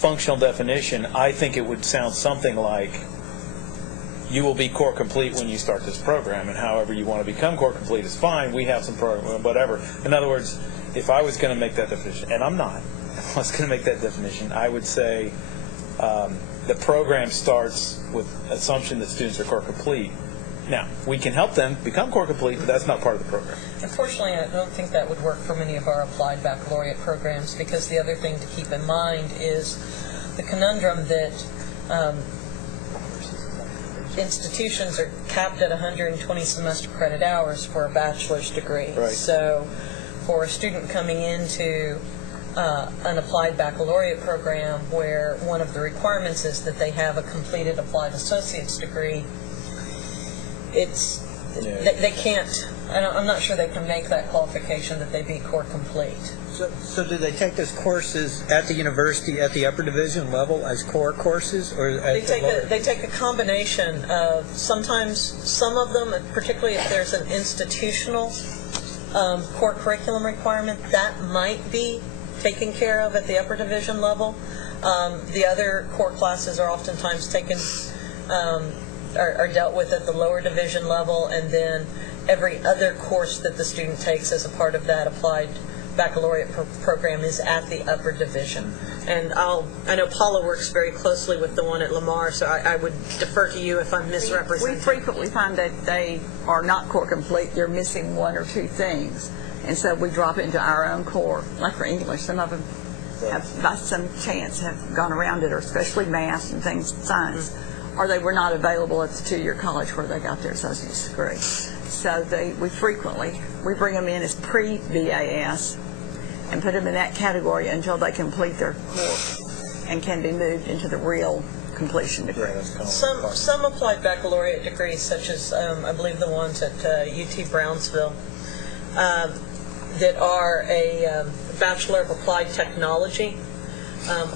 functional definition, I think it would sound something like, you will be core complete when you start this program, and however you want to become core complete is fine. We have some program, whatever. In other words, if I was going to make that definition, and I'm not, if I was going to make that definition, I would say the program starts with assumption that students are core complete. Now, we can help them become core complete, but that's not part of the program. Unfortunately, I don't think that would work for many of our applied baccalaureate programs, because the other thing to keep in mind is the conundrum that institutions are capped at 120 semester credit hours for a bachelor's degree. Right. So for a student coming into an applied baccalaureate program where one of the requirements is that they have a completed applied associate's degree, they can't, I'm not sure they can make that qualification that they be core complete. So do they take those courses at the university at the upper division level as core courses, or They take a combination of, sometimes some of them, particularly if there's an institutional core curriculum requirement, that might be taken care of at the upper division level. The other core classes are oftentimes taken, are dealt with at the lower division level, and then every other course that the student takes as a part of that applied baccalaureate program is at the upper division. And I know Paula works very closely with the one at Lamar, so I would defer to you if I'm misrepresenting. We frequently find that they are not core complete. They're missing one or two things. And so we drop it into our own core. Like for English, some of them have, by some chance, have gone around it, or especially math and things, science, or they were not available at the two-year college where they got their associate's degree. So we bring them in as pre-BAS and put them in that category until they complete their core and can be moved into the real completion degree. Some applied baccalaureate degrees, such as I believe the ones at UT Brownsville, that are a Bachelor of Applied Technology.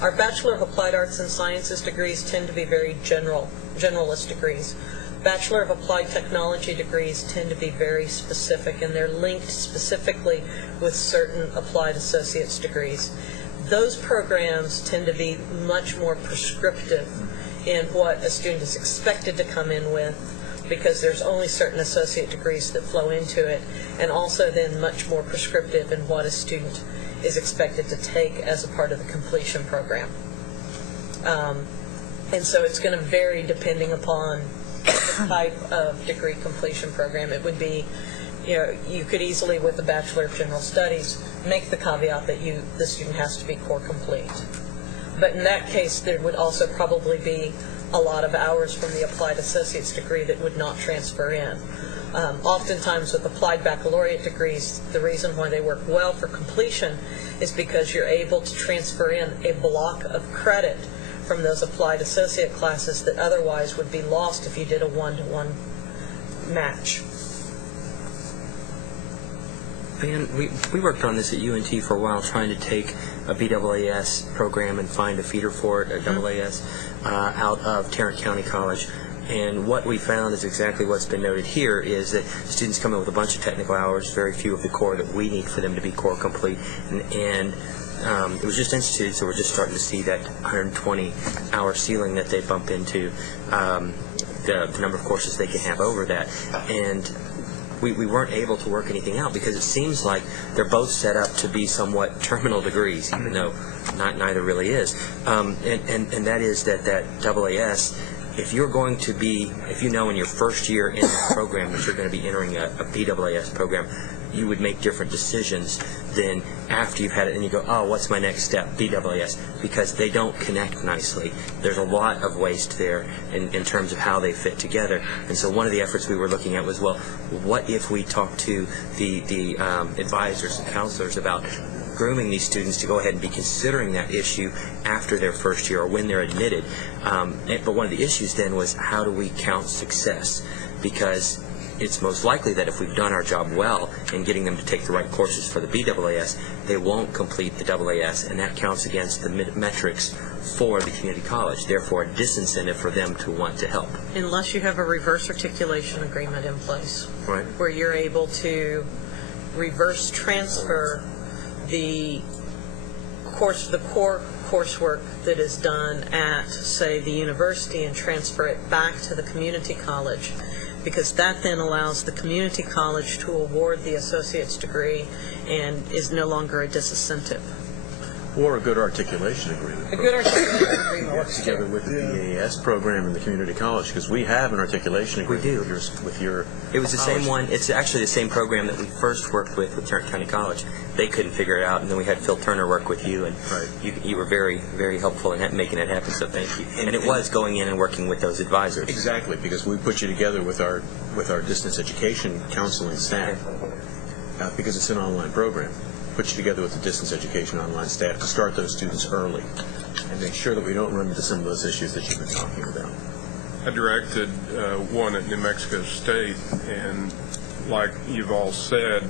Our Bachelor of Applied Arts and Sciences degrees tend to be very generalist degrees. Bachelor of Applied Technology degrees tend to be very specific, and they're linked specifically with certain applied associate's degrees. Those programs tend to be much more prescriptive in what a student is expected to come in with, because there's only certain associate degrees that flow into it, and also then much more prescriptive in what a student is expected to take as a part of the completion program. And so it's going to vary depending upon the type of degree completion program. It would be, you could easily, with the Bachelor of General Studies, make the caveat that the student has to be core complete. But in that case, there would also probably be a lot of hours from the applied associate's degree that would not transfer in. Oftentimes with applied baccalaureate degrees, the reason why they work well for completion is because you're able to transfer in a block of credit from those applied associate classes that otherwise would be lost if you did a one-to-one match. And we worked on this at UNT for a while, trying to take a BAAS program and find a feeder for it, a AAS, out of Tarrant County College. And what we found is exactly what's been noted here, is that students come in with a bunch of technical hours, very few of the core that we need for them to be core complete. And it was just instituted, so we're just starting to see that 120-hour ceiling that they bump into, the number of courses they can have over that. And we weren't able to work anything out because it seems like they're both set up to be somewhat terminal degrees, even though neither really is. And that is that AAS, if you're going to be, if you know in your first year in the program that you're going to be entering a BAAS program, you would make different decisions than after you've had it and you go, oh, what's my next step? BAAS, because they don't connect nicely. There's a lot of waste there in terms of how they fit together. And so one of the efforts we were looking at was, well, what if we talk to the advisors and counselors about grooming these students to go ahead and be considering that issue after their first year or when they're admitted. But one of the issues then was, how do we count success? Because it's most likely that if we've done our job well in getting them to take the right courses for the BAAS, they won't complete the AAS, and that counts against the metrics for the community college, therefore a disincentive for them to want to help. Unless you have a reverse articulation agreement in place, right, where you're able to reverse transfer the core coursework that is done at, say, the university and transfer it back to the community college, because that then allows the community college to award the associate's degree and is no longer a disincentive. Or a good articulation agreement. A good articulation agreement Work works together too. with the BAAS program in the community college, because we have an articulation agreement. We do. With your It was the same one. It's actually the same program that we first worked with Tarrant County College. They couldn't figure it out, and then we had Phil Turner work with you, and you were very, very helpful in making it happen, so thank you. And it was going in and working with those advisors. Exactly, because we put you together with our distance education counseling staff, because it's an online program. Put you together with the distance education online staff to start those students early and make sure that we don't run into some of those issues that you've been talking about. I directed one at New Mexico State, and like you've all said,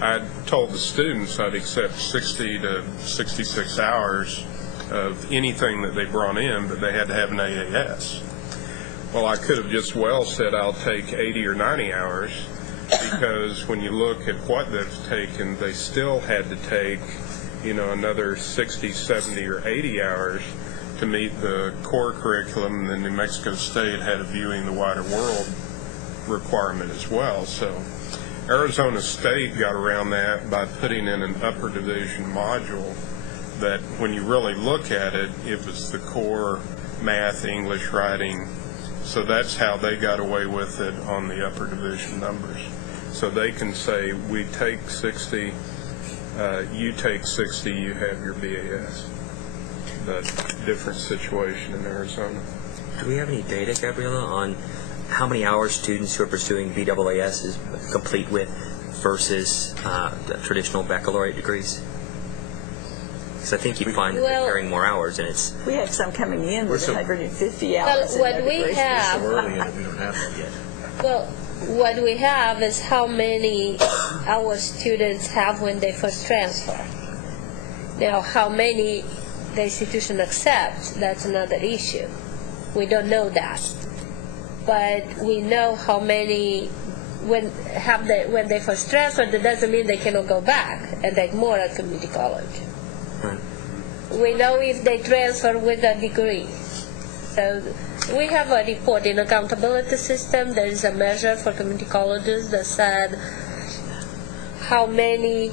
I told the students I'd accept 60 to 66 hours of anything that they brought in, but they had to have an AAS. Well, I could have just well said I'll take 80 or 90 hours, because when you look at what they've taken, they still had to take, another 60, 70, or 80 hours to meet the core curriculum. And then New Mexico State had a Viewing the Wider World requirement as well. So Arizona State got around that by putting in an upper division module that, when you really look at it, it was the core math, English, writing. So that's how they got away with it on the upper division numbers. So they can say, we take 60, you take 60, you have your BAS. But different situation in Arizona. Do we have any data, Gabriella, on how many hours students who are pursuing BAAS is complete with versus the traditional baccalaureate degrees? Because I think you find that they're carrying more hours, and it's... We have some coming in with 150 hours. Well, what we have... So early in it, we don't have that yet. Well, what we have is how many hours students have when they first transfer. Now, how many the institution accepts, that's another issue. We don't know that. But we know how many when they first transfer. That doesn't mean they cannot go back and take more at community college. We know if they transfer with a degree. So we have a reporting accountability system. There is a measure for community colleges that said how many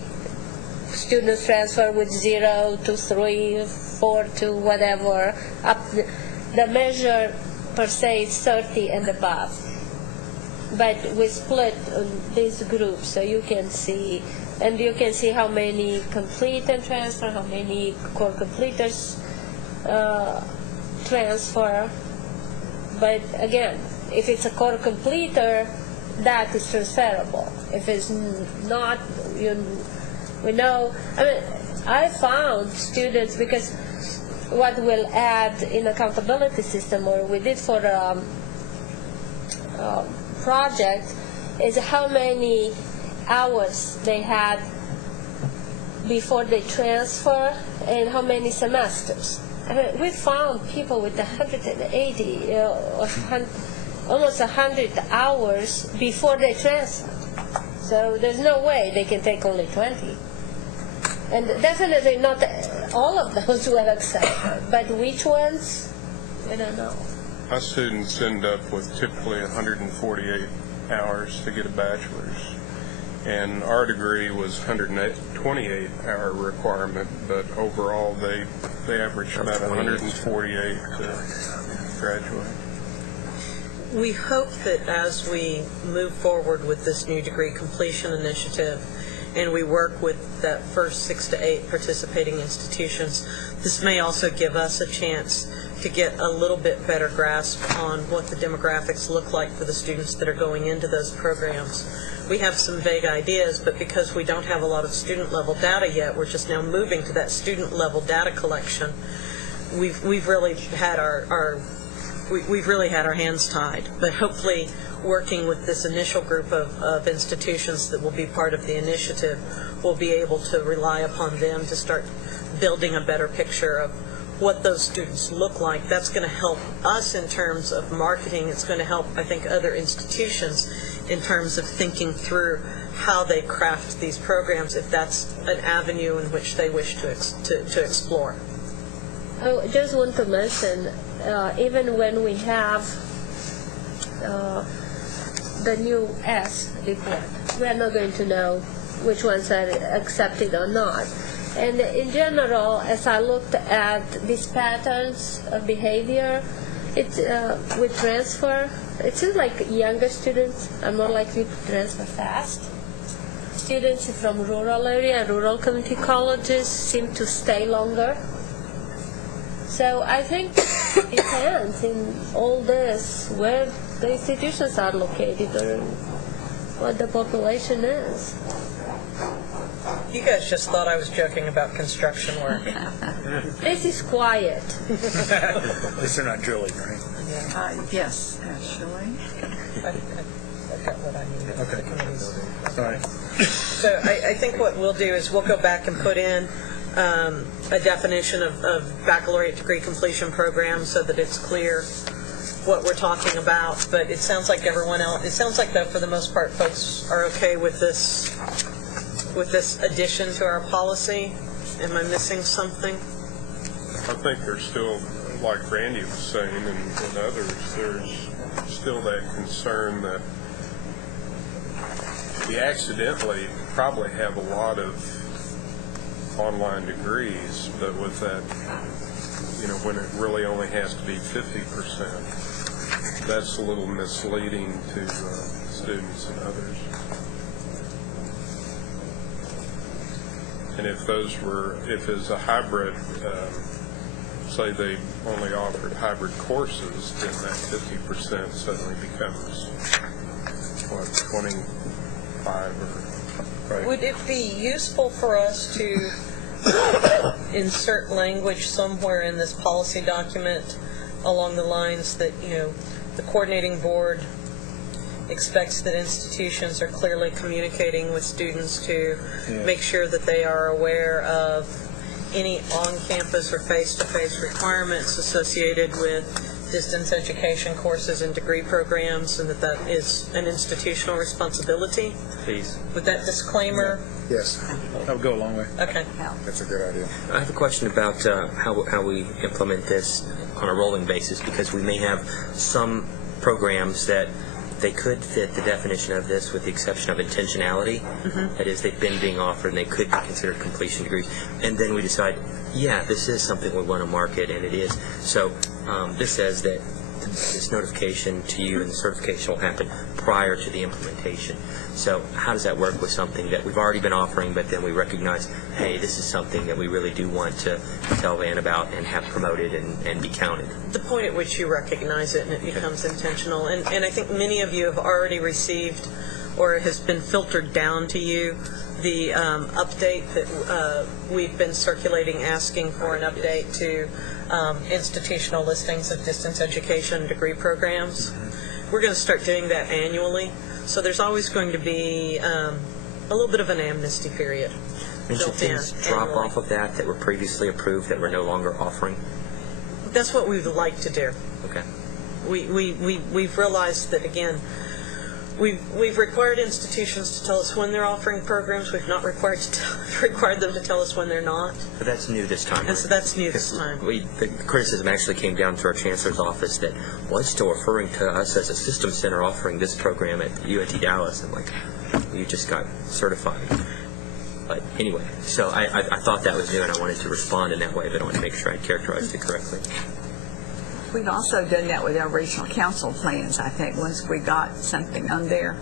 students transfer with 0 to 3, 4 to whatever. The measure per se is 30 and above. But we split these groups so you can see, and you can see how many complete and transfer, how many core completers transfer. But again, if it's a core completer, that is transferable. If it's not, we know. I mean, I found students, because what we'll add in accountability system, or we did for project, is how many hours they had before they transfer and how many semesters. I mean, we found people with 180 or almost 100 hours before they transfer. So there's no way they can take only 20. And definitely not all of those will accept, but which ones, we don't know. My students end up with typically 148 hours to get a bachelor's, and our degree was 128-hour requirement, but overall they average about 148 to graduate. We hope that as we move forward with this new degree completion initiative, and we work with that first 6 to 8 participating institutions, this may also give us a chance to get a little bit better grasp on what the demographics look like for the students that are going into those programs. We have some vague ideas, but because we don't have a lot of student-level data yet, we're just now moving to that student-level data collection. We've really had we've really had our hands tied, but hopefully working with this initial group of institutions that will be part of the initiative, we'll be able to rely upon them to start building a better picture of what those students look like. That's going to help us in terms of marketing. It's going to help, I think, other institutions in terms of thinking through how they craft these programs, if that's an avenue in which they wish to explore. I just want to mention, even when we have the new S report, we are not going to know which ones are accepted or not. And in general, as I looked at these patterns of behavior, with transfer, it seems like younger students are more likely to transfer fast. Students from rural area, rural community colleges seem to stay longer. So I think it depends in all this where the institutions are located or what the population is. You guys just thought I was joking about construction work. This is quiet. At least they're not drilling, right? Yes, actually. I've got what I need. Okay. Sorry. So I think what we'll do is we'll go back and put in a definition of baccalaureate degree completion program so that it's clear what we're talking about. But it sounds like everyone else, it sounds like, though, for the most part, folks are okay with this addition to our policy. Am I missing something? I think there's still, like Randy was saying, and others, there's still that concern that we accidentally probably have a lot of online degrees, but with that, when it really only has to be 50%, that's a little misleading to students and others. And if it's a hybrid, say they only offered hybrid courses, then that 50% suddenly becomes, 25 or... Right. Would it be useful for us to insert language somewhere in this policy document along the lines that, the coordinating board expects that institutions are clearly communicating with students to make sure that they are aware of any on-campus or face-to-face requirements associated with distance education courses and degree programs, and that is an institutional responsibility? Please. With that disclaimer? Yes. That would go a long way. Okay. That's a good idea. I have a question about how we implement this on a rolling basis, because we may have some programs that they could fit the definition of this, with the exception of intentionality. That is, they've been being offered and they could be considered completion degrees. And then we decide, yeah, this is something we want to market, and it is. So this says that this notification to you and the certification will happen prior to the implementation. So how does that work with something that we've already been offering, but then we recognize, hey, this is something that we really do want to tell Van about and have promoted and be counted? The point at which you recognize it and it becomes intentional. And I think many of you have already received, or has been filtered down to you, the update that we've been circulating, asking for an update to institutional listings of distance education degree programs. We're going to start doing that annually. So there's always going to be a little bit of an amnesty period. And should things drop off of that were previously approved that we're no longer offering? That's what we would like to do. Okay. We've realized that, again, we've required institutions to tell us when they're offering programs. We've not required them to tell us when they're not. But that's new this time. And so that's new this time. The criticism actually came down to our chancellor's office that was still referring to us as a system center offering this program at UNT Dallas. I'm like, you just got certified. But anyway, so I thought that was new, and I wanted to respond in that way, but I wanted to make sure I characterized it correctly. We've also done that with our regional council plans, I think. Once we got something on there,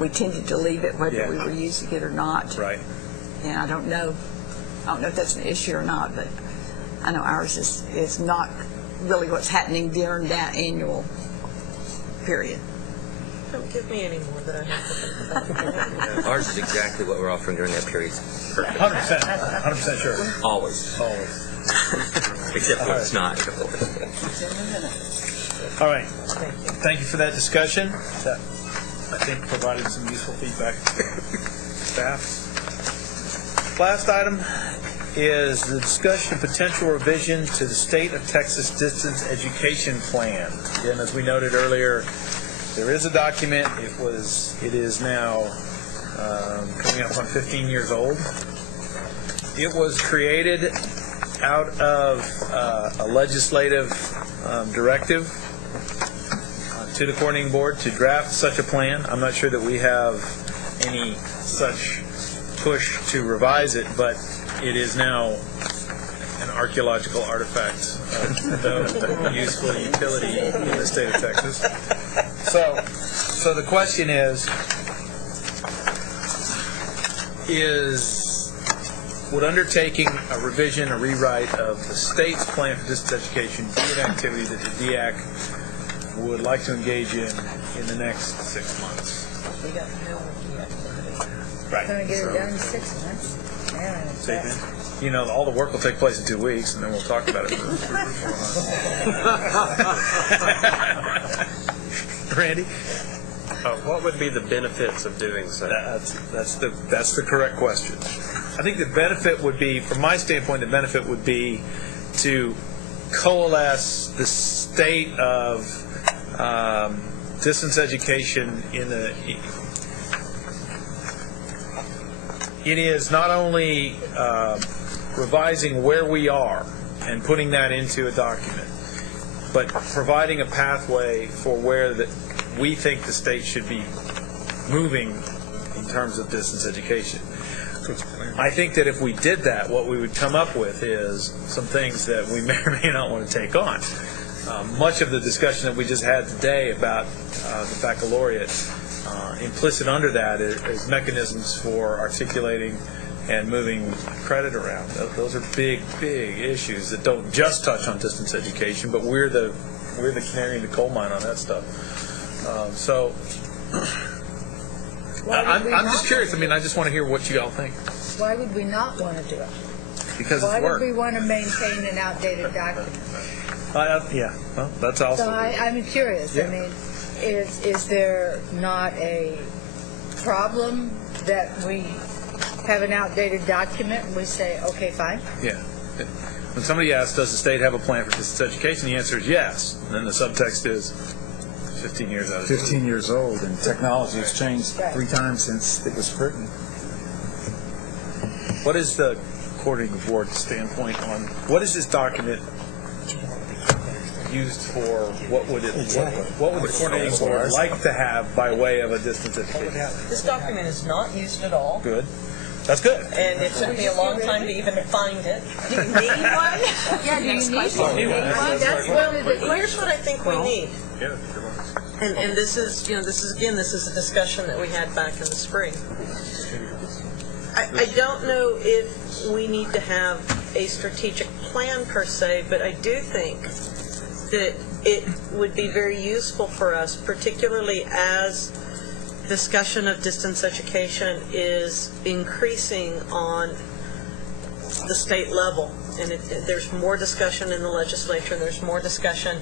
we tended to leave it whether we were using it or not. Right. And I don't know if that's an issue or not, but I know ours is not really what's happening during that annual period. Don't give me any more that I have to think about. Ours is exactly what we're offering during that period. 100% sure. Always. Except when it's not. All right. Thank you for that discussion. That, I think, provided some useful feedback to staff. Last item is the discussion of potential revision to the State of Texas Distance Education Plan. Again, as we noted earlier, there is a document. It is now coming up on 15 years old. It was created out of a legislative directive to the coordinating board to draft such a plan. I'm not sure that we have any such push to revise it, but it is now an archaeological artifact of no useful utility in the state of Texas. So the question is would undertaking a revision, a rewrite of the state's plan for distance education be an activity that the DEAC would like to engage in the next 6 months? We don't know yet. Right. Going to get it done in 6 months. Yeah, You know, all the work will take place in 2 weeks, and then we'll talk about it. Randy? What would be the benefits of doing so? That's the correct question. I think the benefit would be, from my standpoint, the benefit would be to coalesce the state of distance education it is not only revising where we are and putting that into a document, but providing a pathway for where we think the state should be moving in terms of distance education. I think that if we did that, what we would come up with is some things that we may or may not want to take on. Much of the discussion that we just had today about the baccalaureate, implicit under that is mechanisms for articulating and moving credit around. Those are big, big issues that don't just touch on distance education, but we're the canary in the coal mine on that stuff. I'm just curious. I mean, I just want to hear what you all think. Why would we not want to do it? Because Why it's work. would we want to maintain an outdated document? Yeah, well, that's also. So I'm curious. Yeah. I mean, is there not a problem that we have an outdated document and we say, okay, fine? Yeah. When somebody asks, does the state have a plan for distance education, the answer is yes. And then the subtext is 15 years out of 15 years old, and technology has changed 3 times since it was written. What is the coordinating board standpoint on what is this document used for, what would it, what would the coordinating board like to have by way of a distance education? This document is not used at all. Good. That's good. And it took me a long time to even find it. Do you need one? Yeah, do you need one? That's one of the Here's what I think we need. Yeah. And this is, this is a discussion that we had back in the spring. I don't know if we need to have a strategic plan per se, but I do think that it would be very useful for us, particularly as discussion of distance education is increasing on the state level. And there's more discussion in the legislature, and there's more discussion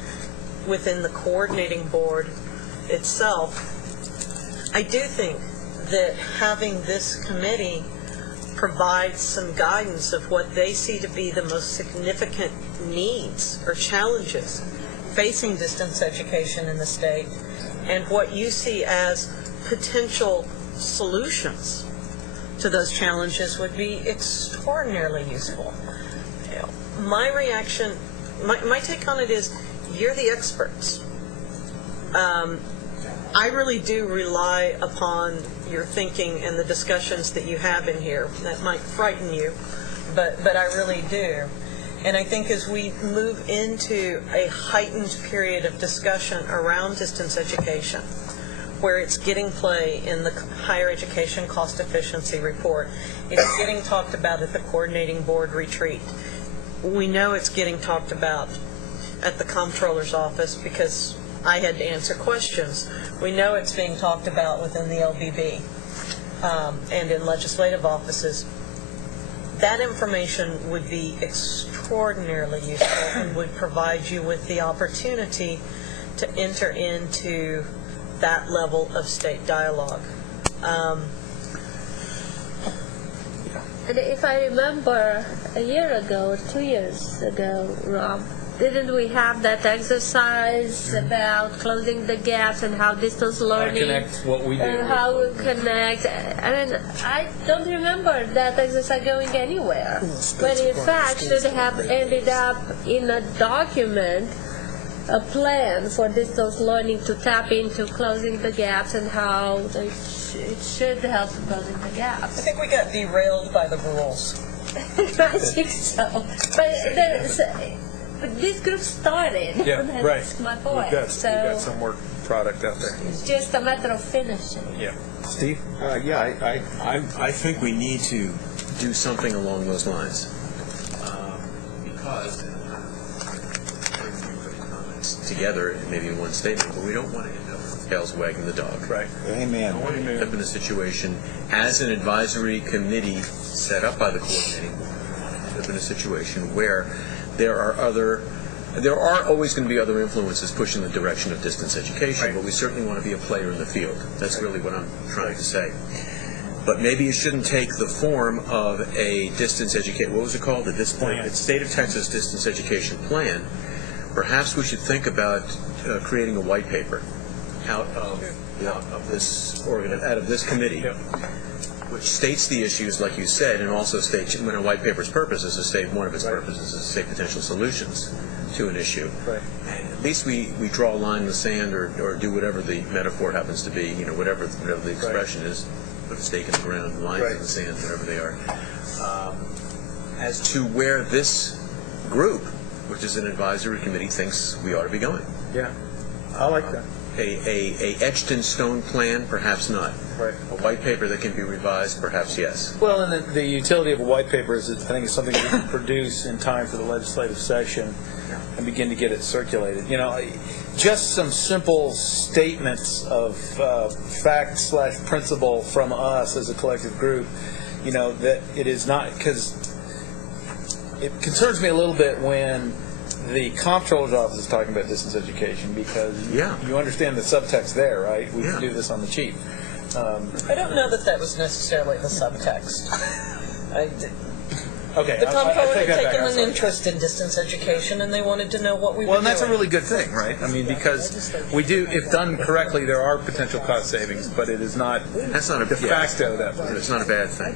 within the coordinating board itself. I do think that having this committee provide some guidance of what they see to be the most significant needs or challenges facing distance education in the state, and what you see as potential solutions to those challenges would be extraordinarily useful. My reaction, my take on it is, you're the experts. I really do rely upon your thinking and the discussions that you have in here. That might frighten you, but I really do. And I think as we move into a heightened period of discussion around distance education, where it's getting play in the higher education cost efficiency report, it's getting talked about at the coordinating board retreat. We know it's getting talked about at the comptroller's office because I had to answer questions. We know it's being talked about within the LBB and in legislative offices. That information would be extraordinarily useful and would provide you with the opportunity to enter into that level of state dialogue. And if I remember a year ago or 2 years ago, Rob, didn't we have that exercise about closing the gaps and how distance learning Connect what we do. and how we connect? I mean, I don't remember that exercise going anywhere. But in fact, should have ended up in a document, a plan for distance learning to tap into closing the gaps and how it should help closing the gaps. I think we got derailed by the rules. I think so. But this group started. Yeah, right. That's my point. We've got some work product out there. It's just a matter of finishing. Yeah. Steve? I think we need to do something along those lines. Because together, maybe in one statement, but we don't want to end up with tails wagging the dog. Right. Amen. I don't want to end up in a situation as an advisory committee set up by the coordinating board, end up in a situation where there are always going to be other influences pushing the direction of distance education, but we certainly want to be a player in the field. That's really what I'm trying to say. But maybe it shouldn't take the form of a distance education. What was it called? The State of Texas Distance Education Plan. Perhaps we should think about creating a white paper out of this committee, which states the issues, like you said, and also states when a white paper's purpose is to state one of its purposes is to state potential solutions to an issue. Right. And at least we draw a line in the sand or do whatever the metaphor happens to be, whatever the expression is, put a stake in the ground, lines in the sand, whatever they are, as to where this group, which is an advisory committee, thinks we ought to be going. Yeah, I like that. A etched in stone plan, perhaps not. Right. A white paper that can be revised, perhaps yes. Well, and the utility of a white paper is, I think, it's something we can produce in time for the legislative session and begin to get it circulated. Just some simple statements of fact/principle from us as a collective group, that it is not, because it concerns me a little bit when the comptroller's office is talking about distance education, because you understand the subtext there, right? We can do this on the cheap. I don't know that was necessarily the subtext. Okay, The I Comptroller take had that back. taken I'm an sorry. interest in distance education, and they wanted to know what we were Well, doing. and that's a really good thing, right? I mean, because we do, if done correctly, there are potential cost savings, but it is not That's not a de facto that. It's not a bad thing.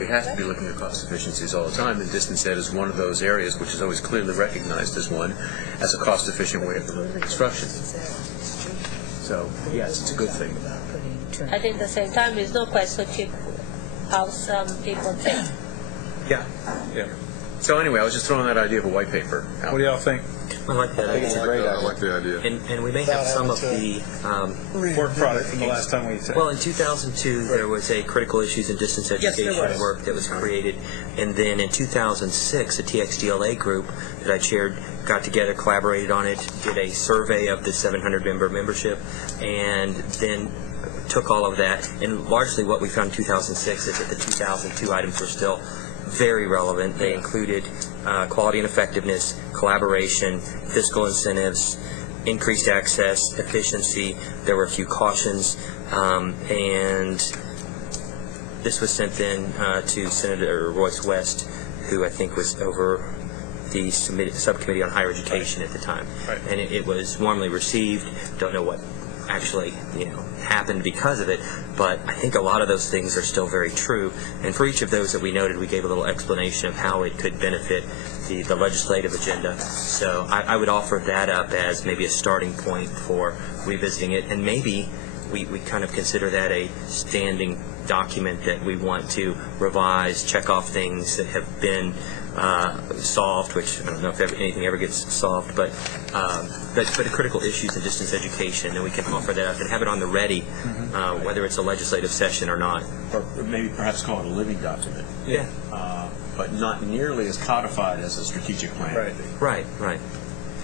We have to be looking at cost efficiencies all the time, and distance ed is one of those areas which is always clearly recognized as one, as a cost-efficient way of delivering instruction. So, yes, it's a good thing. I think at the same time, it's not quite so cheap how some people think. Yeah. So anyway, I was just throwing that idea of a white paper out. What do y'all think? I like that. I think it's a great idea. I like the idea. And we may have some of the work product from the last time we said. Well, in 2002, there was a critical issues in distance education work that was created. And then in 2006, a TXDLA group that I chaired got together, collaborated on it, did a survey of the 700-member membership, and then took all of that. And largely what we found in 2006 is that the 2002 items were still very relevant. They included quality and effectiveness, collaboration, fiscal incentives, increased access, efficiency. There were a few cautions, and this was sent then to Senator Royce West, who I think was over the subcommittee on higher education at the time. And it was warmly received. Don't know what actually happened because of it, but I think a lot of those things are still very true. And for each of those that we noted, we gave a little explanation of how it could benefit the legislative agenda. So I would offer that up as maybe a starting point for revisiting it, and maybe we kind of consider that a standing document that we want to revise, check off things that have been solved, which I don't know if anything ever gets solved, but critical issues in distance education, and we can offer that up and have it on the ready, whether it's a legislative session or not. Or maybe perhaps call it a living document. Yeah. But not nearly as codified as a strategic plan. Right.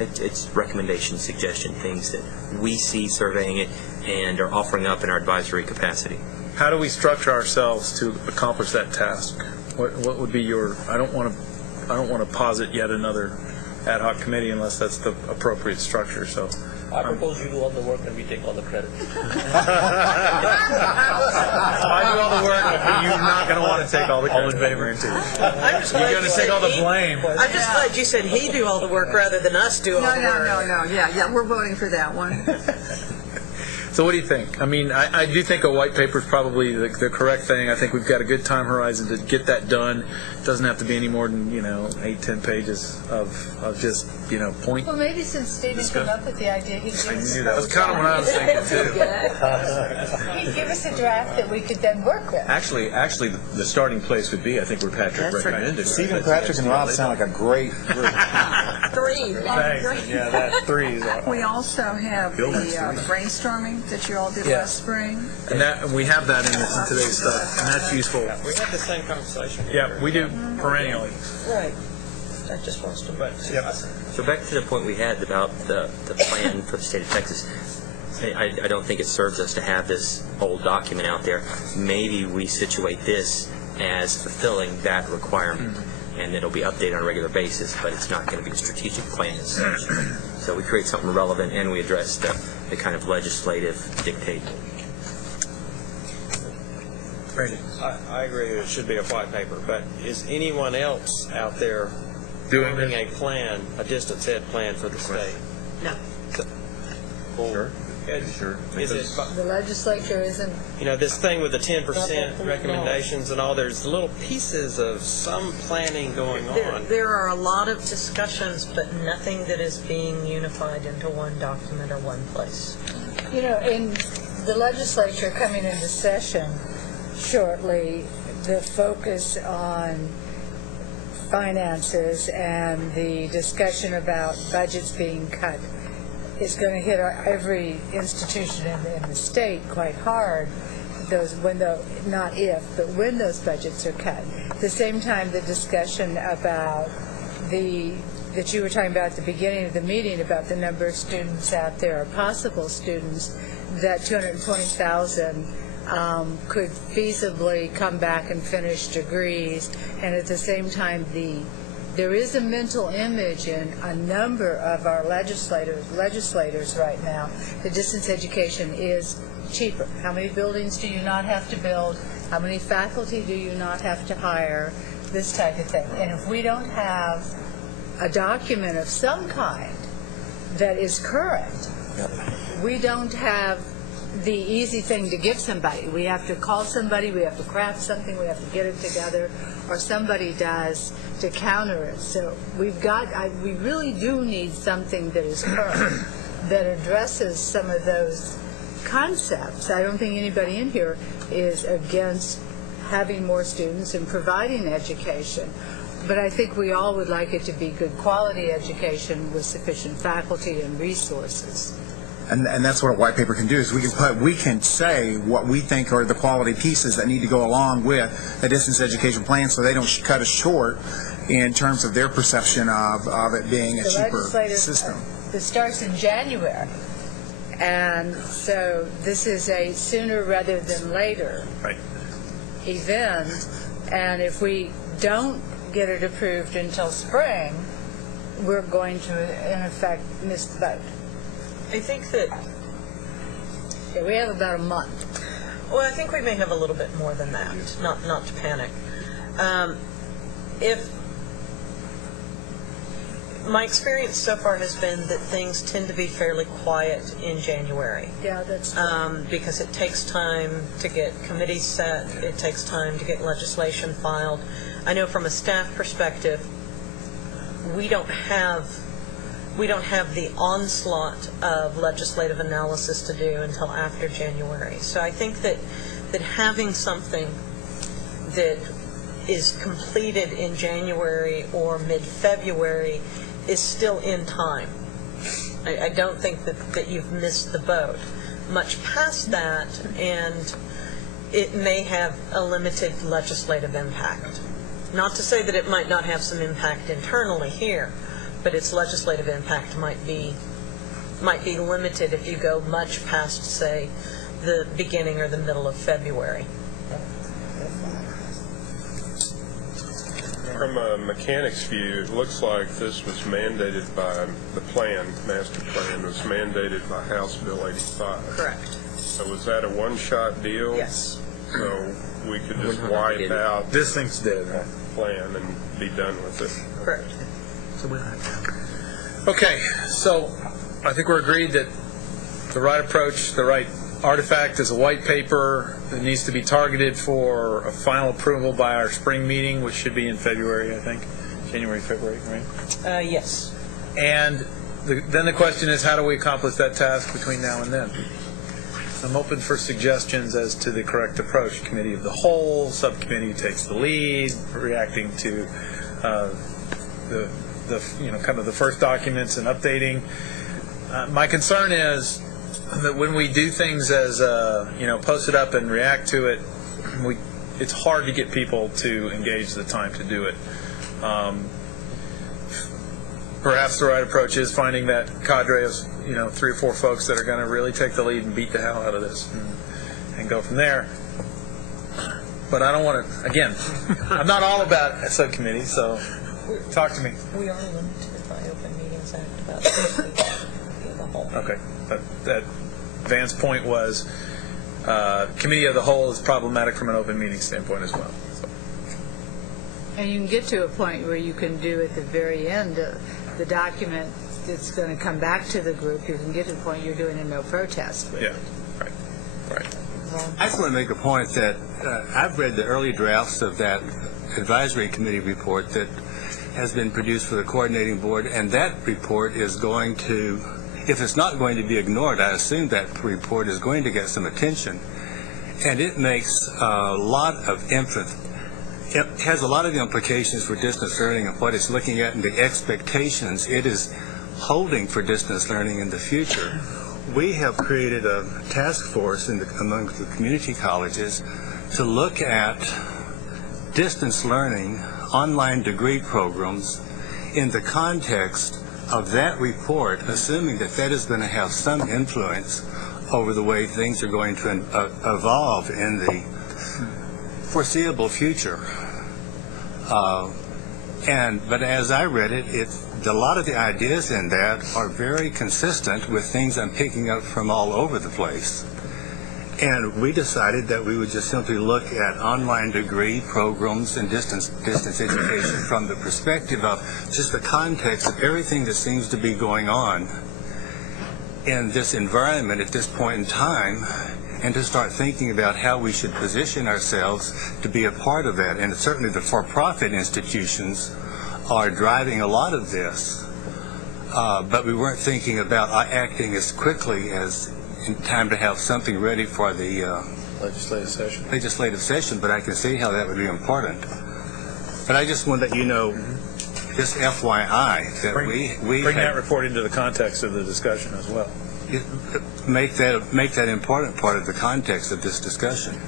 It's recommendation, suggestion, things that we see surveying it and are offering up in our advisory capacity. How do we structure ourselves to accomplish that task? What would be your? I don't want to posit yet another ad hoc committee unless that's the appropriate structure. So I propose you do all the work and we take all the credit. I do all the work, but you're not going to want to take all the credit. All in favor? You're going to take all the blame. I'm just glad you said he do all the work rather than us do all the work. No. Yeah, we're voting for that one. So what do you think? I mean, I do think a white paper is probably the correct thing. I think we've got a good time horizon to get that done. It doesn't have to be any more than 8-10 pages of just point. Well, maybe since Steve had come up with the idea, he'd give us That was kind of what I was thinking too. he'd give us a draft that we could then work with. Actually, the starting place would be, I think, where Patrick recommended. Stephen, Patrick, and Rob sound like a great group. Three. Thanks. Yeah, that three is We also have the brainstorming that you all did last spring. And we have that in today's stuff, and that's useful. We had the same conversation. Yeah, we do perennially. Right. That just wants to. So back to the point we had about the plan for the state of Texas. I don't think it serves us to have this old document out there. Maybe we situate this as fulfilling that requirement, and it'll be updated on a regular basis, but it's not going to be a strategic plan as such. So we create something relevant, and we address the kind of legislative dictate. I agree it should be a white paper, but is anyone else out there doing a plan, a distance ed plan for the state? No. Sure. Is it The legislature isn't. this thing with the 10% recommendations and all? There's little pieces of some planning going on. There are a lot of discussions, but nothing that is being unified into one document or one place. In the legislature coming into session shortly, the focus on finances and the discussion about budgets being cut is going to hit every institution in the state quite hard. When those budgets are cut. At the same time, the discussion about that you were talking about at the beginning of the meeting about the number of students out there, or possible students, that 220,000 could feasibly come back and finish degrees, and at the same time there is a mental image in a number of our legislators right now that distance education is cheaper. How many buildings do you not have to build How many faculty do you not have to hire? This type of thing. And if we don't have a document of some kind that is current, we don't have the easy thing to give somebody. We have to call somebody, we have to craft something, we have to get it together, or somebody does to counter it. So we really do need something that is current, that addresses some of those concepts. I don't think anybody in here is against having more students and providing education. But I think we all would like it to be good quality education with sufficient faculty and resources. And that's what a white paper can do, is we can say what we think are the quality pieces that need to go along with a distance education plan, so they don't cut us short in terms of their perception of it being a cheaper system. This starts in January. And so this is a sooner rather than later event. And if we don't get it approved until spring, we're going to, in effect, miss the boat. I think that we have about a month. Well, I think we may have a little bit more than that. Not to panic. If my experience so far has been that things tend to be fairly quiet in January. Yeah, that's true. Because it takes time to get committees set. It takes time to get legislation filed. I know from a staff perspective, we don't have the onslaught of legislative analysis to do until after January. So I think that having something that is completed in January or mid-February is still in time. I don't think that you've missed the boat. Much past that, and it may have a limited legislative impact. Not to say that it might not have some impact internally here, but its legislative impact might be limited if you go much past, say, the beginning or the middle of February. From a mechanic's view, it looks like this was mandated by the master plan was mandated by House Bill 85. Correct. So was that a one-shot deal? Yes. So we could just wipe out this thing's dead plan and be done with it. Correct. Okay, so I think we're agreed that the right approach, the right artifact is a white paper that needs to be targeted for a final approval by our spring meeting, which should be in February, I think. January, February, right? Yes. And then the question is, how do we accomplish that task between now and then? I'm open for suggestions as to the correct approach. Committee of the whole, subcommittee takes the lead, reacting to kind of the first documents and updating. My concern is that when we do things as post it up and react to it, it's hard to get people to engage the time to do it. Perhaps the right approach is finding that cadre of 3 or 4 folks that are going to really take the lead and beat the hell out of this and go from there. But I don't want to, again, I'm not all about a subcommittee, so talk to me. We are limited by Open Meetings Act about the whole. Okay. That Van's point was committee of the whole is problematic from an open meeting standpoint as well. So. And you can get to a point where you can do at the very end the document that's going to come back to the group. You can get to the point you're doing a no protest with it. Right. I just want to make a point that I've read the early drafts of that advisory committee report that has been produced for the coordinating board, and that report is going to, if it's not going to be ignored, I assume that report is going to get some attention. And it makes a lot of it has a lot of implications for distance learning and what it's looking at and the expectations it is holding for distance learning in the future. We have created a task force among the community colleges to look at distance learning, online degree programs in the context of that report, assuming that that is going to have some influence over the way things are going to evolve in the foreseeable future. But as I read it, a lot of the ideas in that are very consistent with things I'm picking up from all over the place. And we decided that we would just simply look at online degree programs and distance education from the perspective of just the context of everything that seems to be going on in this environment at this point in time, and to start thinking about how we should position ourselves to be a part of that. And certainly the for-profit institutions are driving a lot of this, but we weren't thinking about acting as quickly as in time to have something ready for the legislative session, but I can see how that would be important. But I just want to let you know, just FYI, that we bring that report into the context of the discussion as well. Make that important part of the context of this discussion.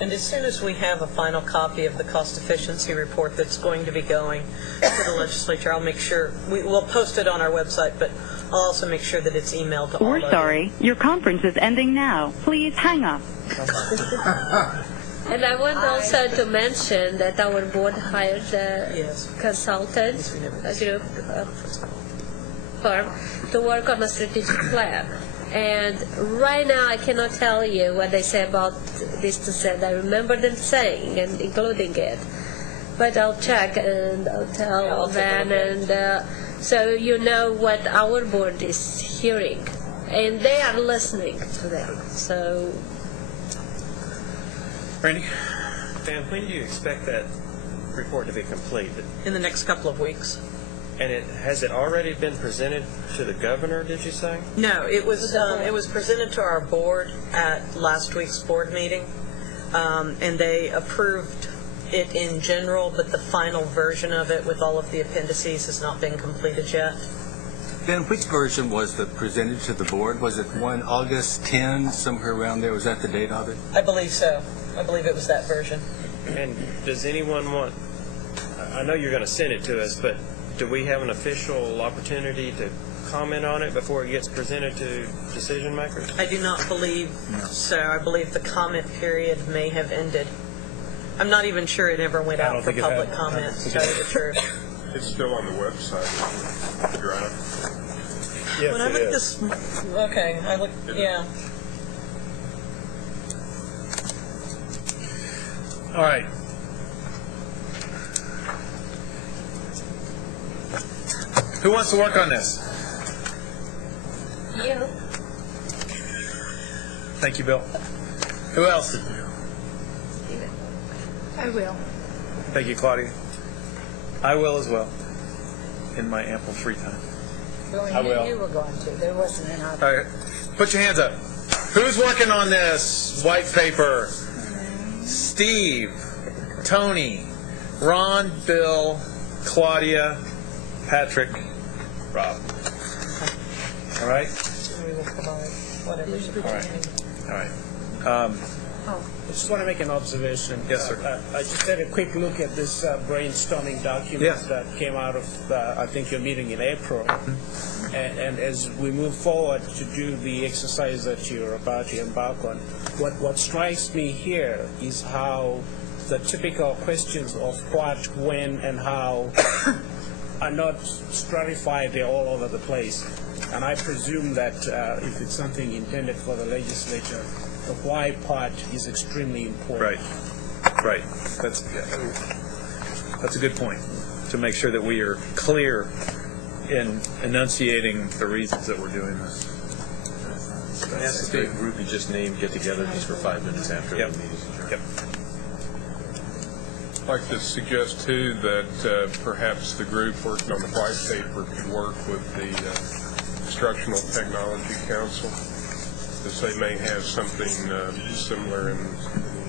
And as soon as we have a final copy of the cost efficiency report that's going to be going to the legislature, I'll make sure, we'll post it on our website, but I'll also make sure that it's emailed to all of you. We're sorry. Your conference is ending now. Please hang up. And I want also to mention that our board hired a consultant, a group firm, to work on a strategic plan. And right now I cannot tell you what they say about distance ed. I remember them saying and including it, but I'll check and I'll tell them, and so you know what our board is hearing, and they are listening to them. So, Randy? Dan, when do you expect that report to be complete? In the next couple of weeks. And has it already been presented to the governor, did you say? No, it was presented to our board at last week's board meeting, and they approved it in general, but the final version of it with all of the appendices has not been completed yet. Then which version was presented to the board? Was it one August 10, somewhere around there? Was that the date of it? I believe so. I believe it was that version. And does anyone want, I know you're going to send it to us, but do we have an official opportunity to comment on it before it gets presented to decision makers? I do not believe so. I believe the comment period may have ended. I'm not even sure it ever went out for public comment, to tell you the truth. It's still on the website, the draft. Yes, when I look this, okay, I look, yeah. All right. Who wants to work on this? You. Thank you, Bill. Who else? I will. Thank you, Claudia. I will as well, in my ample free time. Well, I will. You were going to. There wasn't an option. All right, put your hands up. Who's working on this white paper? Steve, Tony, Ron, Bill, Claudia, Patrick, Rob. All right? We will provide whatever. All right. I just want to make an observation. Yes, sir. I just had a quick look at this brainstorming document that came out of, I think, your meeting in April. And as we move forward to do the exercise that you're about to embark on, what strikes me here is how the typical questions of what, when, and how are not stratified. They're all over the place. And I presume that if it's something intended for the legislature, the why part is extremely important. Right. That's a good point, to make sure that we are clear in enunciating the reasons that we're doing this. Ask the group you just named get together just for 5 minutes after the meeting. Yep. I'd like to suggest, too, that perhaps the group working on the white paper could work with the Instructional Technology Council, because they may have something similar in the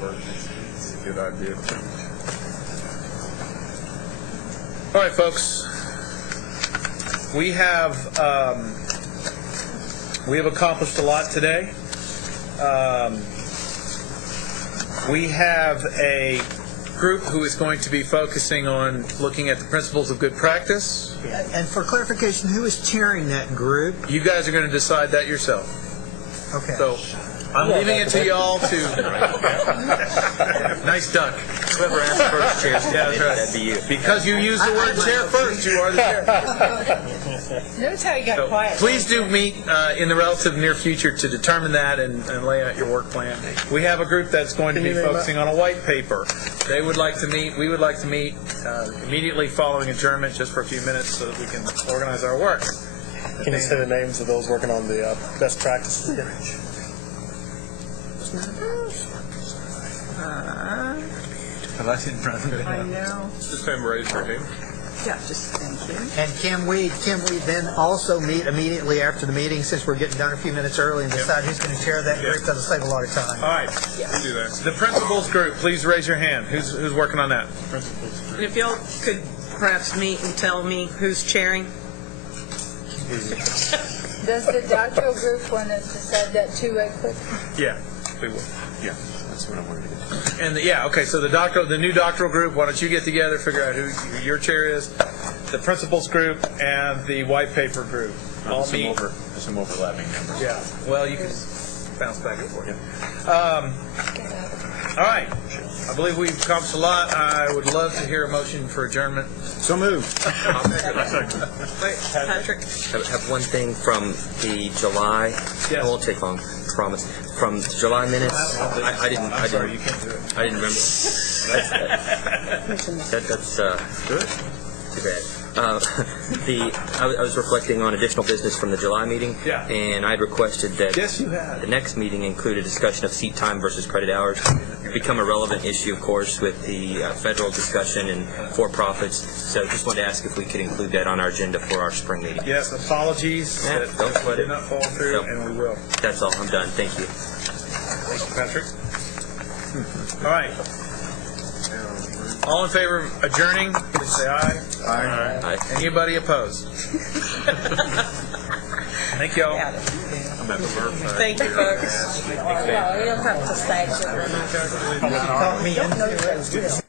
works. Good idea. All right, folks. We have accomplished a lot today. We have a group who is going to be focusing on looking at the principles of good practice. And for clarification, who is chairing that group? You guys are going to decide that yourself. Okay. So I'm leaving it to y'all to. Nice duck. Whoever asked first chair, that'd be you. Because you used the word chair first, you are the chair. Notice how you got quiet. Please do meet in the relative near future to determine that and lay out your work plan. We have a group that's going to be focusing on a white paper. They would like to meet. We would like to meet immediately following adjournment, just for a few minutes, so that we can organize our work. Can you say the names of those working on the best practices? I know. Just have them raise their hand. Yeah, just thank you. And can we then also meet immediately after the meeting, since we're getting done a few minutes early, and decide who's going to chair that group? That'll save a lot of time. All right. We'll do that. The principals group, please raise your hand. Who's working on that? And if y'all could perhaps meet and tell me who's chairing? Does the doctoral group want to decide that too right quick? Yeah, we will. Yeah, that's what I wanted to do. And okay, so the new doctoral group, why don't you get together, figure out who your chair is, the principals group, and the white paper group. All meet. Some overlapping numbers. Yeah, well, you can bounce back and forth. All right, I believe we've accomplished a lot. I would love to hear a motion for adjournment. So moved. Wait, Patrick? I have one thing from the July. Yes. It won't take long, promise. From the July minutes, I didn't remember. That's good. Too bad. I was reflecting on additional business from the July meeting, Yeah. and I'd requested that Yes, you had. the next meeting include a discussion of seat time versus credit hours. It's become a relevant issue, of course, with the federal discussion and for-profits. So just wanted to ask if we could include that on our agenda for our spring meeting. Yes, apologies Yeah, that don't sweat did it. not fall through, No. and we will. That's all. I'm done. Thank you. Thank you, Patrick. All right. All in favor of adjourning, please say aye. Aye. Anybody opposed? Thank y'all. Thank you, folks. Well, you don't have to say it. Caught me into it.